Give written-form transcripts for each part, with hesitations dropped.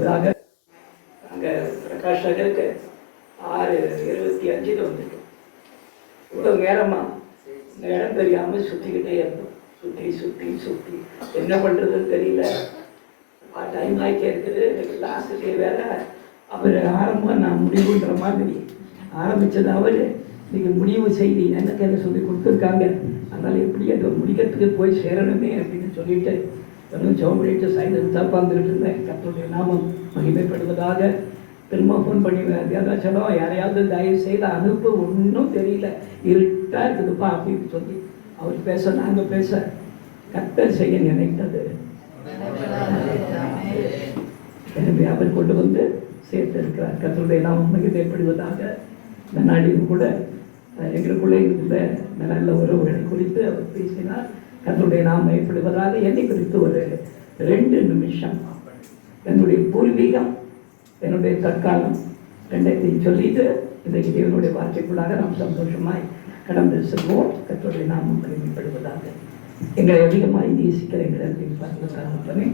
மகிமைப்படுவதாக. அங்கே பிரகாஷ் நகருக்கு 6:25 வந்துட்டோம். இவ்வளோ நேரமாக இந்த இடம் தெரியாமல் சுற்றிக்கிட்டே இருந்தோம். சுற்றி என்ன பண்ணுறதுன்னு தெரியல. டைம் ஆகிட்டே இருக்குது. லாஸ்ட் டே வேற அவர் ஆரம்பம் நான் முடிவுன்ற மாதிரி ஆரம்பித்தது. அவர் நீங்கள் முடிவு செய்தி எனக்கு என்ன சொல்லி கொடுத்துருக்காங்க. அதனால் எப்படி அதை முடிக்கிறதுக்கு போய் சேரணுமே அப்படின்னு சொல்லிட்டு வெறும் ஜோமடிட்டு சைலன்ஸாக உட்காந்துக்கிட்டு இருந்தேன். கர்த்தருடைய நாமம் மகிமைப்படுவதாக. திரும்ப ஃபோன் பண்ணி சொன்னோம், யாரையாவது தயவு செய்து அனுப்பு, ஒன்றும் தெரியல, இருட்டாக இருக்குதுப்பா அப்படின்னு சொல்லி அவர் பேச நாங்கள் பேச கர்த்தர் செய்ய நினைத்தது. எனவே அவர் கொண்டு வந்து சேர்த்திருக்கிறார். கர்த்தருடைய நாமம் மகிமைப்படுவதாக. இந்த நாளிலும் கூட எங்களுக்குள்ளே இருந்த நல்ல உறவுகளை குறித்து அவர் பேசினார். கர்த்தருடைய நாமம் மகிமைப்படுவதாக. என்னை குறித்து ஒரு 2 நிமிஷம் என்னுடைய பூர்வீகம், என்னுடைய தற்காலம் ரெண்டையும் சொல்லிட்டு இன்றைக்கு தேவனுடைய வார்த்தைக்குள்ளாக நாம் சந்தோஷமாய் கடந்து செல்வோம். கர்த்தருடைய நாமம் மகிமைப்படுவதாக. எங்களை அதிகமாக நேசிக்கிற எங்களை பார்க்கலாமே.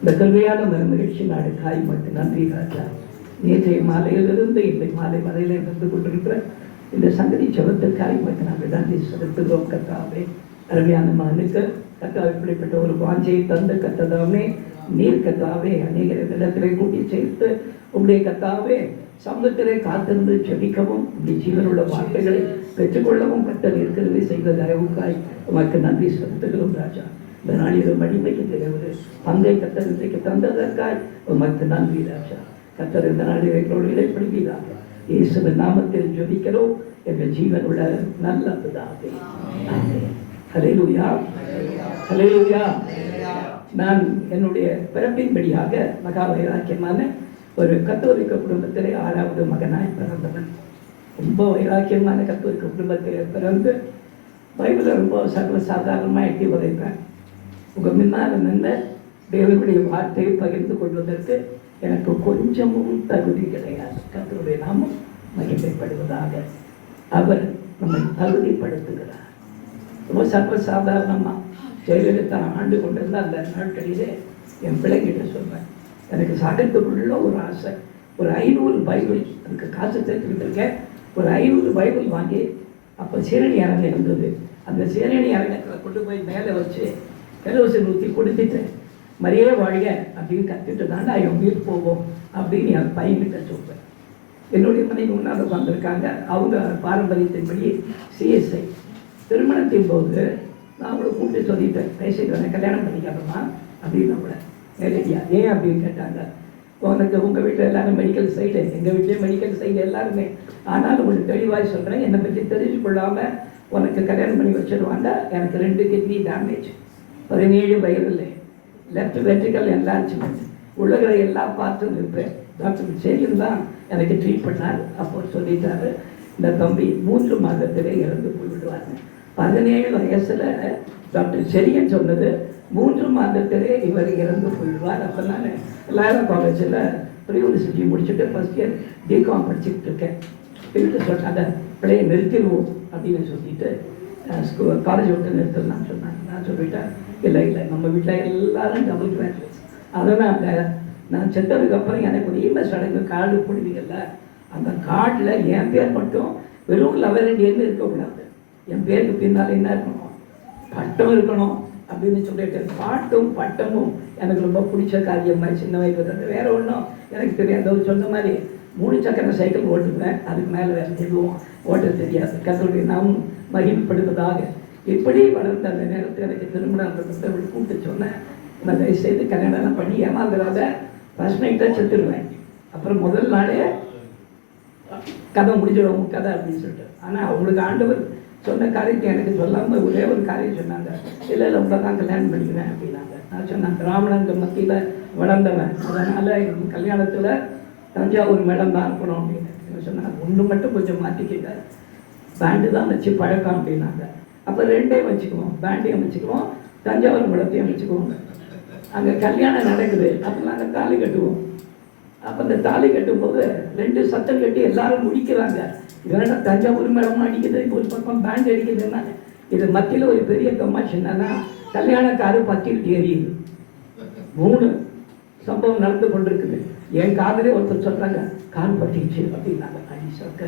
இந்த கல்வியான மகிழ்ச்சி நாடு காய் மட்டும் நன்றி ராஜா. நேற்றைய மாலையிலிருந்து இன்றைய மாலை வரையில இருந்து கொண்டிருக்கிற இந்த சங்கதி செவத்திற்காய் மட்டும் நாங்கள் நன்றி செலுத்துகிறோம். கர்த்தாவே, அருமையான மகனுக்கு கர்த்தாவை இப்படிப்பட்ட ஒரு வாஞ்சையை தந்த கர்த்தாவே, நீர் கர்த்தாவே அநேக இடத்திலே கூட்டி சேர்த்து உங்களுடைய கர்த்தாவே சமூகத்திலே காத்திருந்து செபிக்கவும் உங்களுடைய ஜீவனுள்ள வார்த்தைகளை பெற்றுக்கொள்ளவும் கர்த்தர் இருக்கிறது செய்த தயவுக்காய் உமக்கு நன்றி செலுத்துகிறோம் ராஜா. இந்த நாளில் மடிமைக்கு தேவையான பங்கை கர்த்தர் இன்றைக்கு தந்ததற்காய் உமக்கு நன்றி ராஜா. கர்த்தர் இந்த நாளில் எங்களோடு இடைப்படுகிறார். இயேசுவின் நாமத்தில் ஜெபிக்கிறோம் எங்கள் ஜீவனுள்ள நல்ல பிதாவே. ஹல்லேலூயா, ஹல்லேலூயா. நான் என்னுடைய பிறப்பின்படியாக மகா வைராக்கியமான ஒரு கத்தோலிக்க குடும்பத்திலே 6வது மகனாய் பிறந்தவன். ரொம்ப வைராக்கியமான கத்தோலிக்க குடும்பத்திலே பிறந்து பைபிளை ரொம்ப சர்வசாதாரணமாக எட்டி உதைப்பேன். உங்கள் முன்னால் நின்று தேவனுடைய வார்த்தையை பகிர்ந்து கொள்வதற்கு எனக்கு கொஞ்சமும் தகுதி கிடையாது. கர்த்தருடைய நாமம் மகிமைப்படுவதாக. அவர் நம்மை தகுதிப்படுத்துகிறார். ரொம்ப சர்வசாதாரணமாக ஜெயலலிதா ஆண்டு கொண்டிருந்த அந்த நாட்களிலே என் பிள்ளைங்கிட்ட சொல்வேன், எனக்கு சகத்துக்குள்ள ஒரு ஆசை, ஒரு 500 பைபிள், அதுக்கு காசு சேர்த்துக்கிட்டு ஒரு 500 பைபிள் வாங்கி, அப்போ சீரணி அரங்கம் இருந்தது, அந்த சீரணி அரங்கத்தில் கொண்டு போய் மேலே வச்சு கெரோசின் ஊற்றி கொடுத்துட்டு மரியே வாழ்க அப்படின்னு கற்றுட்டு தாண்டா என் உயிர் போவோம் அப்படின்னு என் பையன்கிட்ட சொல்வேன். என்னுடைய மனைவி முன்னால் வந்திருக்காங்க. அவங்க பாரம்பரியத்தின்படி சிஎஸ்ஐ. திருமணத்தின் போது நான் அவங்களை கூப்பிட்டு சொல்லிட்டேன், பேசிட்டு கல்யாணம் பண்ணிக்காதம்மா அப்படின்னு அவங்கள நேரடியா. ஏன் அப்படின்னு கேட்டாங்க. உனக்கு உங்கள் வீட்டில் எல்லாரும் மெடிக்கல் சைடு, எங்கள் வீட்லேயும் மெடிக்கல் சைடு எல்லாருமே. ஆனாலும் உங்களுக்கு தெளிவாக சொல்கிறேன், என்னை பற்றி தெரிஞ்சு கொள்ளாமல் உனக்கு கல்யாணம் பண்ணி வச்சிடுவாங்க. எனக்கு 2 கிட்னி டேமேஜ், 17 வயதில் லெஃப்ட் வென்ட்ரிக்கல் என்லார்ஜ்மெண்ட், உலகிற எல்லா பார்ட்டும் இருப்பேன். டாக்டர் செரியன் தான் எனக்கு ட்ரீட் பண்ணார். அப்போ சொல்லிட்டாரு, இந்த தம்பி 3 மாதத்திலே இறந்து போய்விடுவாங்க. 17 வயசில் டாக்டர் செரியன் சொன்னது 3 மாதத்திலே இவர் இறந்து போயிடுவார். அப்போ நான் லாயலா காலேஜில் ப்ரீயூனிவர்சிட்டி முடிச்சுட்டு ஃபஸ்ட் இயர் பிகாம் படிச்சுட்டு இருக்கேன். வீட்டு சொன்னாங்க, பிள்ளையை நிறுத்திடுவோம் அப்படின்னு சொல்லிட்டு காலேஜ் விட்டு நிறுத்தலாம்னு சொன்னாங்க. நான் சொல்லிட்டேன், இல்லை நம்ம வீட்டில் எல்லாரும் டபுள் கிராஜுவேட்ஸ். அதனால் நான் செத்ததுக்கப்புறம் எனக்கு ஒரு இமெஸ் சடங்கு கார்டு போடுவீங்கல்ல, அந்த கார்டில் என் பேர் மட்டும் வெறும் லெவல் இருக்கக்கூடாது. என் பேருக்கு பின்னால் என்ன இருக்கணும், பட்டம் இருக்கணும் அப்படின்னு சொல்லிட்டு. பாட்டும் பட்டமும் எனக்கு ரொம்ப பிடிச்ச காரியமாக சின்ன வயது. வேறு ஒன்றும் எனக்கு தெரியாது. சொன்ன மாதிரி 3 சக்கர சைக்கிள் ஓட்டுவேன், அதுக்கு மேலே வேறு எதுவும் ஓட்ட தெரியாது. கர்த்தருடைய நாமம் மகிமைப்படுவதாக. இப்படி வளர்ந்த அந்த நேரத்தில் எனக்கு திருமணம் கூப்பிட்டு சொன்னேன், நான் தயவுசெய்து கல்யாணம் பண்ணி ஏமாந்துடாத, ஃபர்ஸ்ட் நைட்டாக செத்துடுவேன், அப்புறம் முதல் நாளே கதை முடிஞ்சிடும் கதை அப்படின்னு சொல்லிட்டு. ஆனால் அவங்களுக்கு ஆண்டவர் சொன்ன காரியத்தை எனக்கு சொல்லாமல் ஒரே ஒரு காரியம் சொன்னாங்க, இல்லை உங்களை தான் கல்யாணம் பண்ணிக்கிறேன் அப்படின்னாங்க. நான் சொன்னேன், பிராமணங்க மத்தியில் வளர்ந்தவன், அதனால் எங்கள் கல்யாணத்தில் தஞ்சாவூர் மேடம் தான் இருக்கணும் அப்படின்னு சொன்னாங்க. ஒன்று மட்டும் கொஞ்சம் மாற்றிக்கிட்ட, பேண்டு தான் வச்சு பழக்கம் அப்படின்னாங்க. அப்போ 2 வச்சுக்குவோம், பேண்டையும் வச்சுக்குவோம், தஞ்சாவூர் மேடத்தையும் வச்சுக்குவோங்க. அங்கே கல்யாணம் நடக்குது, அப்போ நாங்கள் தாலி கட்டுவோம். அப்போ அந்த தாலி கட்டும்போது 2 சத்தம் கட்டி எல்லாரும் முடிக்கிறாங்க. இதெல்லாம் தஞ்சாவூர் மேடம் அடிக்குது, ஒரு பக்கம் பேண்ட் அடிக்குதுன்னா இது மத்தியில் ஒரு பெரிய கமாஷ் என்னன்னா, கல்யாணக்காரு பத்திரிட்டு எரியுது. 3 சம்பவம் நடந்து கொண்டிருக்குது. என் காதலே ஒருத்தர் சொல்கிறாங்க கால் பட்டிச்சு அப்படின்னாங்க. அடிச்சாக்க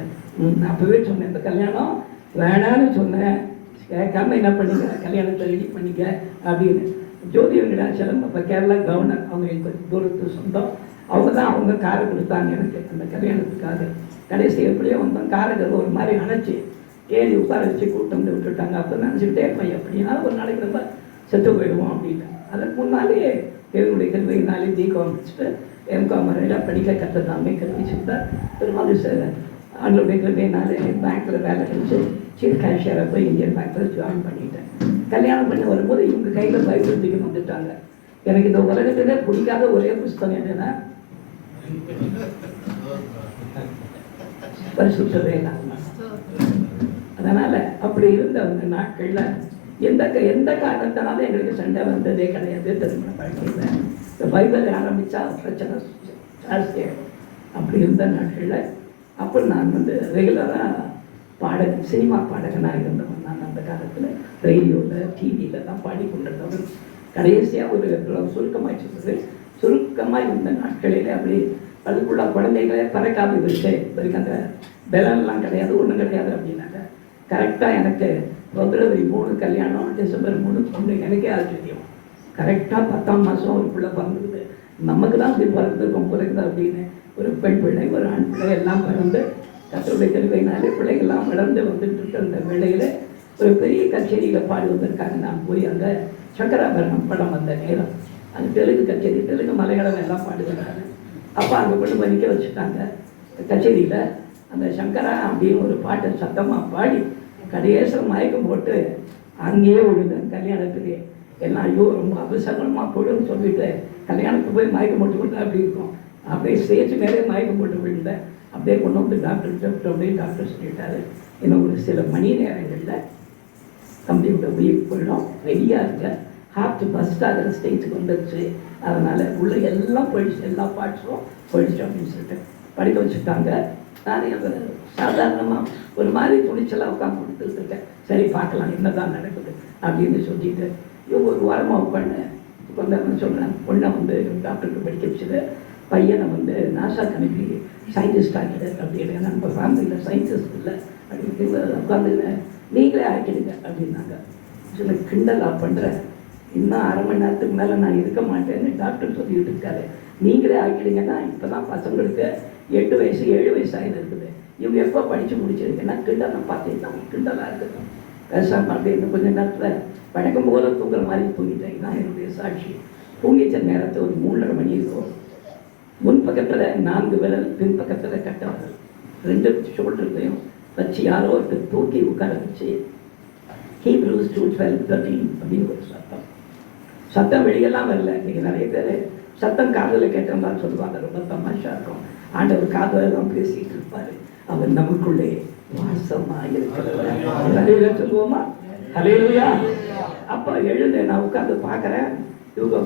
அப்போவே சொன்னேன் இந்த கல்யாணம் வேணான்னு சொன்னேன், கேட்காம என்ன பண்ணிக்க கல்யாணத்தை ரெடி பண்ணிக்க அப்படின்னு. ஜோதி வெங்கடாச்சலம் அப்போ கேரளா கவர்னர், அவங்க எனக்கு தூரத்து சொந்தம். அவங்க தான் அவங்க காரை கொடுத்தாங்க எனக்கு அந்த கல்யாணத்துக்காக. கடைசி எப்படியோ வந்தோம், காரை ஒரு மாதிரி அணைச்சி ஏறி உட்கார வச்சு கூட்டம் விட்டுட்டாங்க. அப்போ நினச்சிக்கிட்டே இருப்பேன் எப்படின்னா ஒரு நாளைக்கு ரொம்ப செத்து போயிடுவோம் அப்படின்னு. அதற்கு முன்னாலே தேவனுடைய கல்வியினாலே பிகாம் வச்சுட்டு எம்காம் வரையில் படிக்க கற்றுதாமே கல்விச்சுட்டார். ஒரு மாதிரி ஆண்டோடைய கல்வியினாலே பேங்க்கில் வேலை கிடைச்சி சீஃப் கேஷியராக போய் இந்தியன் பேங்க்கில் ஜாயின் பண்ணிட்டேன். கல்யாணம் பண்ணி வரும்போது இவங்க கையில் பைபிள் தூக்கி வந்துட்டாங்க. எனக்கு இந்த உலகத்திலே பிடிக்காத ஒரே புஸ்தகம் என்னென்னா பரிசுத்த வேதாகமம். அதனால் அப்படி இருந்த அந்த நாட்களில் எந்த காரணத்தினாலும் எங்களுக்கு சண்டை வந்ததே கிடையாது. திருமண வாழ்க்கையில் இந்த பைபிளை ஆரம்பித்தா பிரச்சனை ஜாஸ்தியாகும். அப்படி இருந்த நாட்களில் அப்போ நான் ரெகுலராக சினிமா பாடகனாக இருந்தவன். நான் அந்த காலத்தில் ரேடியோவில் டிவியில் தான் பாடிக்கொண்டிருந்தவன். கடைசியாக ஒரு சுருக்கமாக சொல்கிறது, சுருக்கமாக இருந்த நாட்களில் அப்படி அதுக்குள்ள குழந்தைகளே பறக்காது இருக்கு, இவருக்கு அந்த பலன்லாம் கிடையாது, ஒன்றும் கிடையாது அப்படின்னாங்க. கரெக்டாக எனக்கு பிப்ரவரி 3 கல்யாணம், டிசம்பர் 3 பொண்ணு. எனக்கே ஆச்சரியம், கரெக்டாக 10ஆம் மாதம் ஒரு பிள்ளை பிறந்தது. நமக்கு தான் அப்படி பிறந்திருக்கும் பிறகுது அப்படின்னு. ஒரு பெண் பிள்ளை ஒரு ஆண் பிள்ளை எல்லாம் பிறந்து கத்தருடைய கருவையினாலே பிள்ளைகள்லாம் வளர்ந்து வந்துட்டு இருக்க அந்த வேளையில் ஒரு பெரிய கச்சேரியில் பாடுவதற்காக நான் போய் அங்கே சங்கராபரணம் படம் வந்த நேரம், அந்த தெலுங்கு கச்சேரி, தெலுங்கு மலையாளம் எல்லாம் பாடுகிறாங்க. அப்போ அங்கே கொண்டு படிக்க வச்சுட்டாங்க கச்சேரியில். அந்த சங்கரா அப்படின்னு ஒரு பாட்டை சத்தமாக பாடி கடையேசம் மயக்கம் போட்டு அங்கேயே விழுந்தேன் கல்யாணத்துலேயே. எல்லாம் ஐயோ ரொம்ப அவசரமாக போடுன்னு சொல்லிட்டு கல்யாணத்துக்கு போய் மயக்கம் போட்டு விட்டேன். அப்படி இருக்கும், அப்படியே ஸ்டேஜ் மேலே மயக்கம் போட்டு விழுந்தேன். அப்படியே கொண்டு வந்து டாக்டர் அப்படியே டாக்டர் சொல்லிட்டாரு, இன்னும் ஒரு சில மணி நேரங்களில் தம்பியோட உயிர் போயிடும், ரெடியாக இருக்க, ஹார்ட் பஸ்ட் ஆகிற ஸ்டேஜுக்கு வந்துடுச்சு, அதனால் உள்ள எல்லாம் போயிடுச்சு, எல்லா பார்ட்ஸும் போயிடுச்சு அப்படின்னு சொல்லிட்டு படிக்க வச்சுட்டாங்க. நானே சாதாரணமாக ஒரு மாதிரி துணிச்சலாக உட்காந்து கொடுத்துருக்கேன். சரி பார்க்கலாம் என்ன தான் நடக்குது அப்படின்னு சொல்லிட்டு இவங்க ஒரு வாரமாக உட்காந்து சொல்கிறேன். பொண்ணை வந்து டாக்டருக்கு படிக்க வச்சுது, பையனை வந்து நாசாக்கு அனுப்பி சயின்டிஸ்ட் ஆகிடு அப்படின்னு. நம்ம ஃபேமிலியில் சயின்டிஸ்ட் இல்லை அப்படின்னு உட்காந்து நீங்களே ஆக்கிடுங்க அப்படின்னாங்க. சில கிண்டலாக பண்ணுறேன், இன்னும் அரை மணி நேரத்துக்கு மேலே நான் இருக்க மாட்டேன்னு டாக்டர் சொல்லிட்டு இருக்காரு. நீங்களே ஆக்கிடுங்கன்னா இப்போ தான் பசங்களுக்கு 8 வயசு 7 வயசு ஆகிட்டு இருக்குது, இவங்க எப்போ படித்து முடிச்சிருக்கேன்னா கிண்டலை பார்த்தீங்கன்னா கிண்டலாக இருக்குது. பேசாமல் அப்படி இன்னும் கொஞ்சம் நேரத்தில் வழக்கம் போல தூங்குற மாதிரி தூங்கிட்டேன். தான் என்னுடைய சாட்சி. தூங்கிச்ச நேரத்தை ஒரு 3:30 மணி இருக்கும். முன்பக்கத்தில் 4 விரல், பின்பக்கத்தில் கட்ட விரல், 2 ஷோல்டர்லையும் வச்சு யாரோ ஒருத்தர் தூக்கி உட்கார வச்சு Hebrews 2:12-13 அப்படின்னு ஒரு சத்தம் வெளியெல்லாம் வரல. இன்றைக்கி நிறைய பேர் சத்தம் காதில் கேட்ட மாதிரி சொல்லுவாங்க, ரொம்ப தமாஷா இருக்கும். ஆண்டவர் காதலெல்லாம் பேசிகிட்டு இருப்பார், அவர் நமக்குள்ளே வாசமாக இருக்கிறவர் சொல்லுவோமா? ஹல்லேலூயா. அப்போ எழுந்து நான் உட்காந்து பார்க்குறேன், இவங்க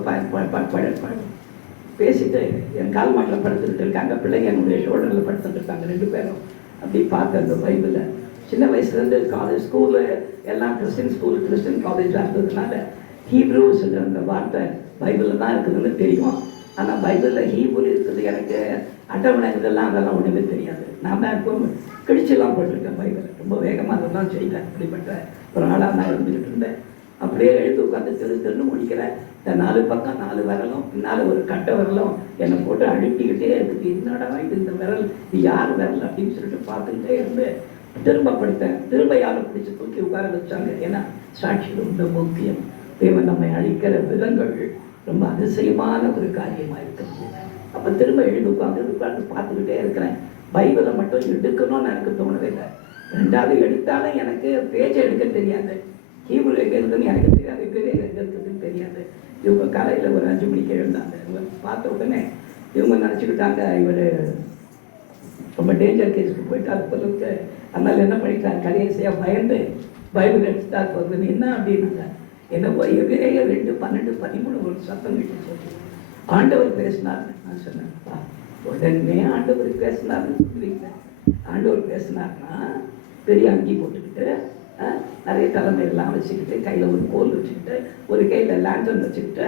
பேசிட்டு என் கால் மாட்டில் படுத்துக்கிட்டு இருக்காங்க, பிள்ளைங்க என்னுடைய ஷோல்டரில் படுத்துட்டு இருக்காங்க 2 பேரும். அப்படி பார்த்து அந்த பைபிளில் சின்ன வயசுலேருந்து காலேஜ் ஸ்கூலு எல்லாம் கிறிஸ்டின் ஸ்கூல் கிறிஸ்டின் காலேஜாக இருந்ததுனால ஹீப்ரூஸ் அந்த வார்த்தை பைபிளில் தான் இருக்குதுன்னு தெரியும். ஆனால் பைபிளில் ஹீப்ரூ இருக்குது எனக்கு அட்டவணை இதெல்லாம் அதெல்லாம் ஒன்றுமே தெரியாது. நான் தான் இப்போ கிழிச்செல்லாம் போட்டிருக்கேன் பைபிள், ரொம்ப வேகமாக அதெல்லாம் செய்யலை. அப்படிப்பட்ட ஒரு ஆளாக நான் இருந்துக்கிட்டு இருந்தேன். அப்படியே எழுத்து உட்காந்து திருன்னு முடிக்கிறேன். இந்த 4 பக்கம் 4 விரலும் பின்னால் ஒரு கட்டை விரலும் என்னை போட்டு அழுத்திக்கிட்டே இருக்குது. என்னடா இது இந்த விரல், இது யார் விரல் அப்படின்னு சொல்லிட்டு பார்த்துக்கிட்டே இருந்து திரும்ப படுத்தேன். திரும்ப யாரை பிடிச்சி தூக்கி உட்கார வச்சாங்க. ஏன்னா சாட்சி ரொம்ப முக்கியம். தேவன் நம்மை அழிக்கிற விதங்கள் ரொம்ப அதிசயமான ஒரு காரியமாக இருக்குது. அப்போ திரும்ப எழுந்து உட்காந்து பார்த்துக்கிட்டே இருக்கிறேன். பைபிளை மட்டும் எடுக்கணும்னு எனக்கு தோணவே இல்லை. 2வது எடுத்தாலும் எனக்கு பேஜை எடுக்க தெரியாது, ஹீப்ரூ எங்கே இருக்குதுன்னு எனக்கு தெரியாது, கிரேக் எங்கே இருக்குதுன்னு தெரியாது. இவங்க காலையில் ஒரு 5 மணிக்கு எழுந்தாங்க. இவங்க பார்த்த உடனே இவங்க நினச்சிக்கிட்டாங்க இவர் ரொம்ப டேஞ்சர் கேஸுக்கு போயிட்டார் பொருளுக்கு. அதனால் என்ன பண்ணிட்டாங்க, கடைசியாக பயந்து பைபிள் எடுத்துட்டா போகுது. என்ன அப்படின்னாங்க, என்னப்போ எதிரேயே 2, 12, 13 ஒரு சத்தம் கிட்ட சொல்லி ஆண்டவர் பேசினார். நான் சொன்னேன்ப்பா, உடனே ஆண்டவர் பேசினார்னு சொல்லிங்க. ஆண்டவர் பேசினார்னா பெரிய அங்கி போட்டுக்கிட்டு நிறைய தலைமையெல்லாம் வச்சுக்கிட்டு கையில் ஒரு கோல் வச்சுக்கிட்டு ஒரு கையில் லேண்டன் வச்சுக்கிட்டு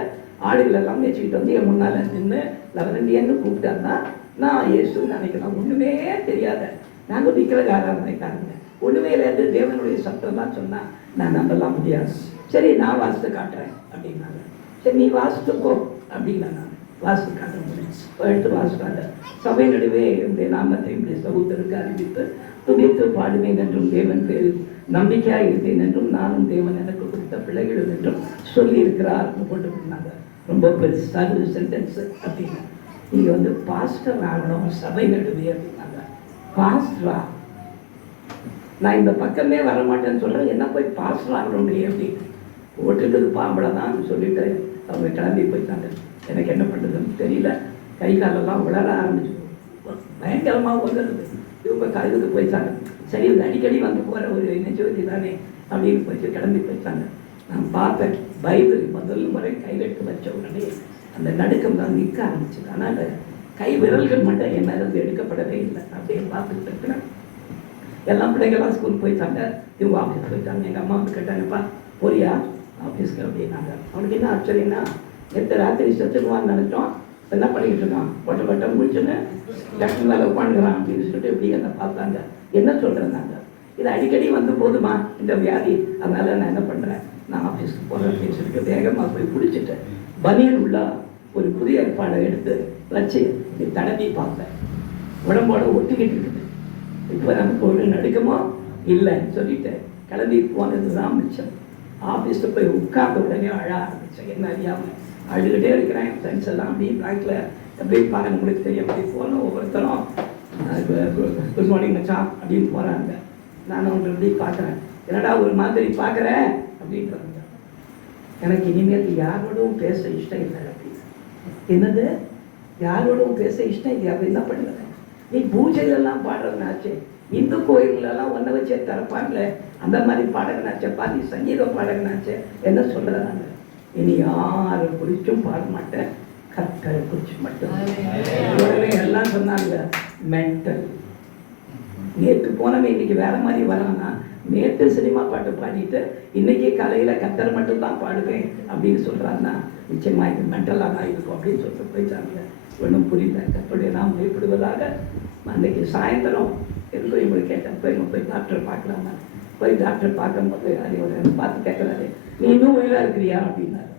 ஆடுகள் எல்லாம் மேய்ச்சிக்கிட்டு வந்து என் முன்னால் நின்று லவரண்டியன்னு கூப்பிட்டாருன்னா நான் இயேசுன்னு நினைக்கிறேன். ஒன்றுமே தெரியாத நாங்கள் விற்கிற ஆராதனைக்காரங்க, ஒன்றுமே இல்லாது தேவனுடைய சத்தம்லாம் சொன்னால் நான் நம்பலாம் முடியாது. சரி நான் வாசித்து காட்டுறேன் அப்படின்னாங்க. சரி நீ வாசித்து போ அப்படின்னா நான் வாசித்து காட்ட முடியும். எடுத்து வாசிக்காங்க. சபை நடுவே என்னுடைய நாமத்தை என்னுடைய சகோதரருக்கு அறிவித்து துதித்து பாடுவேன் என்றும் தேவன் பேரில் நம்பிக்கையாக இருப்பேன் என்றும் நானும் தேவன் எனக்கு கொடுத்த பிள்ளைகள் என்றும் சொல்லி இருக்கிறார் போட்டு கொடுத்தாங்க. ரொம்ப பெருசாக சென்டென்ஸ் அப்படின்னா நீங்கள் வந்து பாஸ்டர் ஆகணும் சபை நடுவே அப்படின்னாங்க. பாஸ்டரா? நான் இந்த பக்கமே வரமாட்டேன்னு சொல்கிறேன், என்ன போய் பாஸ்டர் ஆகணும் அப்படின்னு ஓட்டுறது பாம்பளை தான் சொல்லிட்டு அவங்க கிளம்பி போயிட்டாங்க. எனக்கு என்ன பண்ணுறதுன்னு தெரியல. கை காலெல்லாம் உளர ஆரம்பிச்சு பயங்கரமாக வந்துடுது. இவங்க காய்களுக்கு போயிட்டாங்க. சரி இது அடிக்கடி வந்து போகிற ஒரு நெஜவதி தானே அப்படின்னு போயிட்டு கிளம்பி போயிட்டாங்க. நான் பார்த்தேன் பைபிள் முதல் முறை கையில் எடுத்து வச்ச உடனே அந்த நடுக்கம் தான் நிற்க ஆரம்பிச்சது. ஆனால் அந்த கை விரல்கள் மட்டும் என் மேலே எடுக்கப்படவே இல்லை. அப்படியே பார்த்துட்டு இருக்கிறேன். எல்லாம் பிள்ளைங்கள்லாம் ஸ்கூலுக்கு போயிட்டாங்க. இவங்க ஆஃபீஸ் போயிட்டாங்க. எங்கள் அம்மா வந்து கேட்டாங்கப்பா போறியா ஆஃபீஸ்க்கு அப்படின்னாங்க. அவனுக்கு என்ன ஆச்சரியன்னா எத்த ராத்திரி செத்துடுவான்னு நினச்சோம், என்ன பண்ணிக்கிட்டு இருக்கான், கொட்டை முடிச்சுன்னு டாக்டர் மேலே உட்காந்துக்கிறான் அப்படின்னு சொல்லிட்டு எப்படி என்னை பார்த்தாங்க. என்ன சொல்கிறேன்னாங்க, இது அடிக்கடி வந்து போதுமா இந்த வியாதி, அதனால் நான் என்ன பண்ணுறேன், நான் ஆஃபீஸ்க்கு போகிறேன் அப்படின்னு சொல்லிட்டு வேகமாக போய் பிடிச்சிட்டேன். பனியன் உள்ள ஒரு புதிய ஏற்பாடை எடுத்து வச்சு தடவி பார்த்தேன். உடம்போட ஒட்டிக்கிட்டு இருக்குது. இப்போ நமக்கு ஒரு நடுக்கமோ இல்லைன்னு சொல்லிட்டு கிளம்பி போனது தான் மிச்சம். ஆஃபீஸில் போய் உட்கார்ந்த உடனே அழ ஆரம்பித்தேன். என்ன அறியாமல் அழுதுகிட்டே இருக்கிறேன். என் ஃப்ரெண்ட்ஸ் எல்லாம் அப்படி பேக்கில் எப்படி பார்க்க நம்மளுக்கு தெரியும். அப்படி போனோம். ஒவ்வொருத்தரும் குட் மார்னிங் மச்சான் அப்படின்னு போகிறாங்க. நான் அவங்களை எப்படி பார்க்குறேன், என்னடா ஒரு மாதிரி பார்க்குறேன் அப்படின்றாங்க. எனக்கு இனிமேல் யாரோடவும் பேச இஷ்டம் இல்லை அப்படின்னு. என்னது யாரோடவும் பேச இஷ்டம் இல்லை அப்படி என்ன பண்ணுறேன், நீ பூஜையிலெல்லாம் பாடுறதுனாச்சு, இந்து கோயிலெல்லாம் ஒன்றை வச்சே தரப்பாங்களே அந்த மாதிரி பாடகனாச்சே, பாதி சங்கீத பாடகனாச்சே, என்ன சொல்கிறேன், இனி யாரை குறிச்சும் பாட மாட்டேன், கர்த்தரை குறித்து மட்டும். உடனே எல்லாம் சொன்னாங்க மென்டல். நேற்று போனவன் இன்னைக்கு வேற மாதிரி வரான்னா, நேற்று சினிமா பாட்டு பாடிட்டு இன்னைக்கு காலையில் கர்த்தரை மட்டும் தான் பாடுவேன் அப்படின்னு சொல்கிறான்னா நிச்சயமாக இது மென்டலாக தான் இருக்கும் அப்படின்னு சொல்லிட்டு போயிட்டாங்க. ஒன்றும் புரியல. கர்த்தருடைய நாம் பயப்படுவதாக. அன்றைக்கி சாயந்தரம் எதுக்கும் இவங்களுக்கு கேட்டேன், போய் டாக்டரை பார்க்கலாமா. போய் டாக்டர் பார்க்கும்போது அறிவுரை பார்த்து கேட்குறாரு, நீ இன்னும் உயிராக இருக்கிறியா அப்படின்னாரு.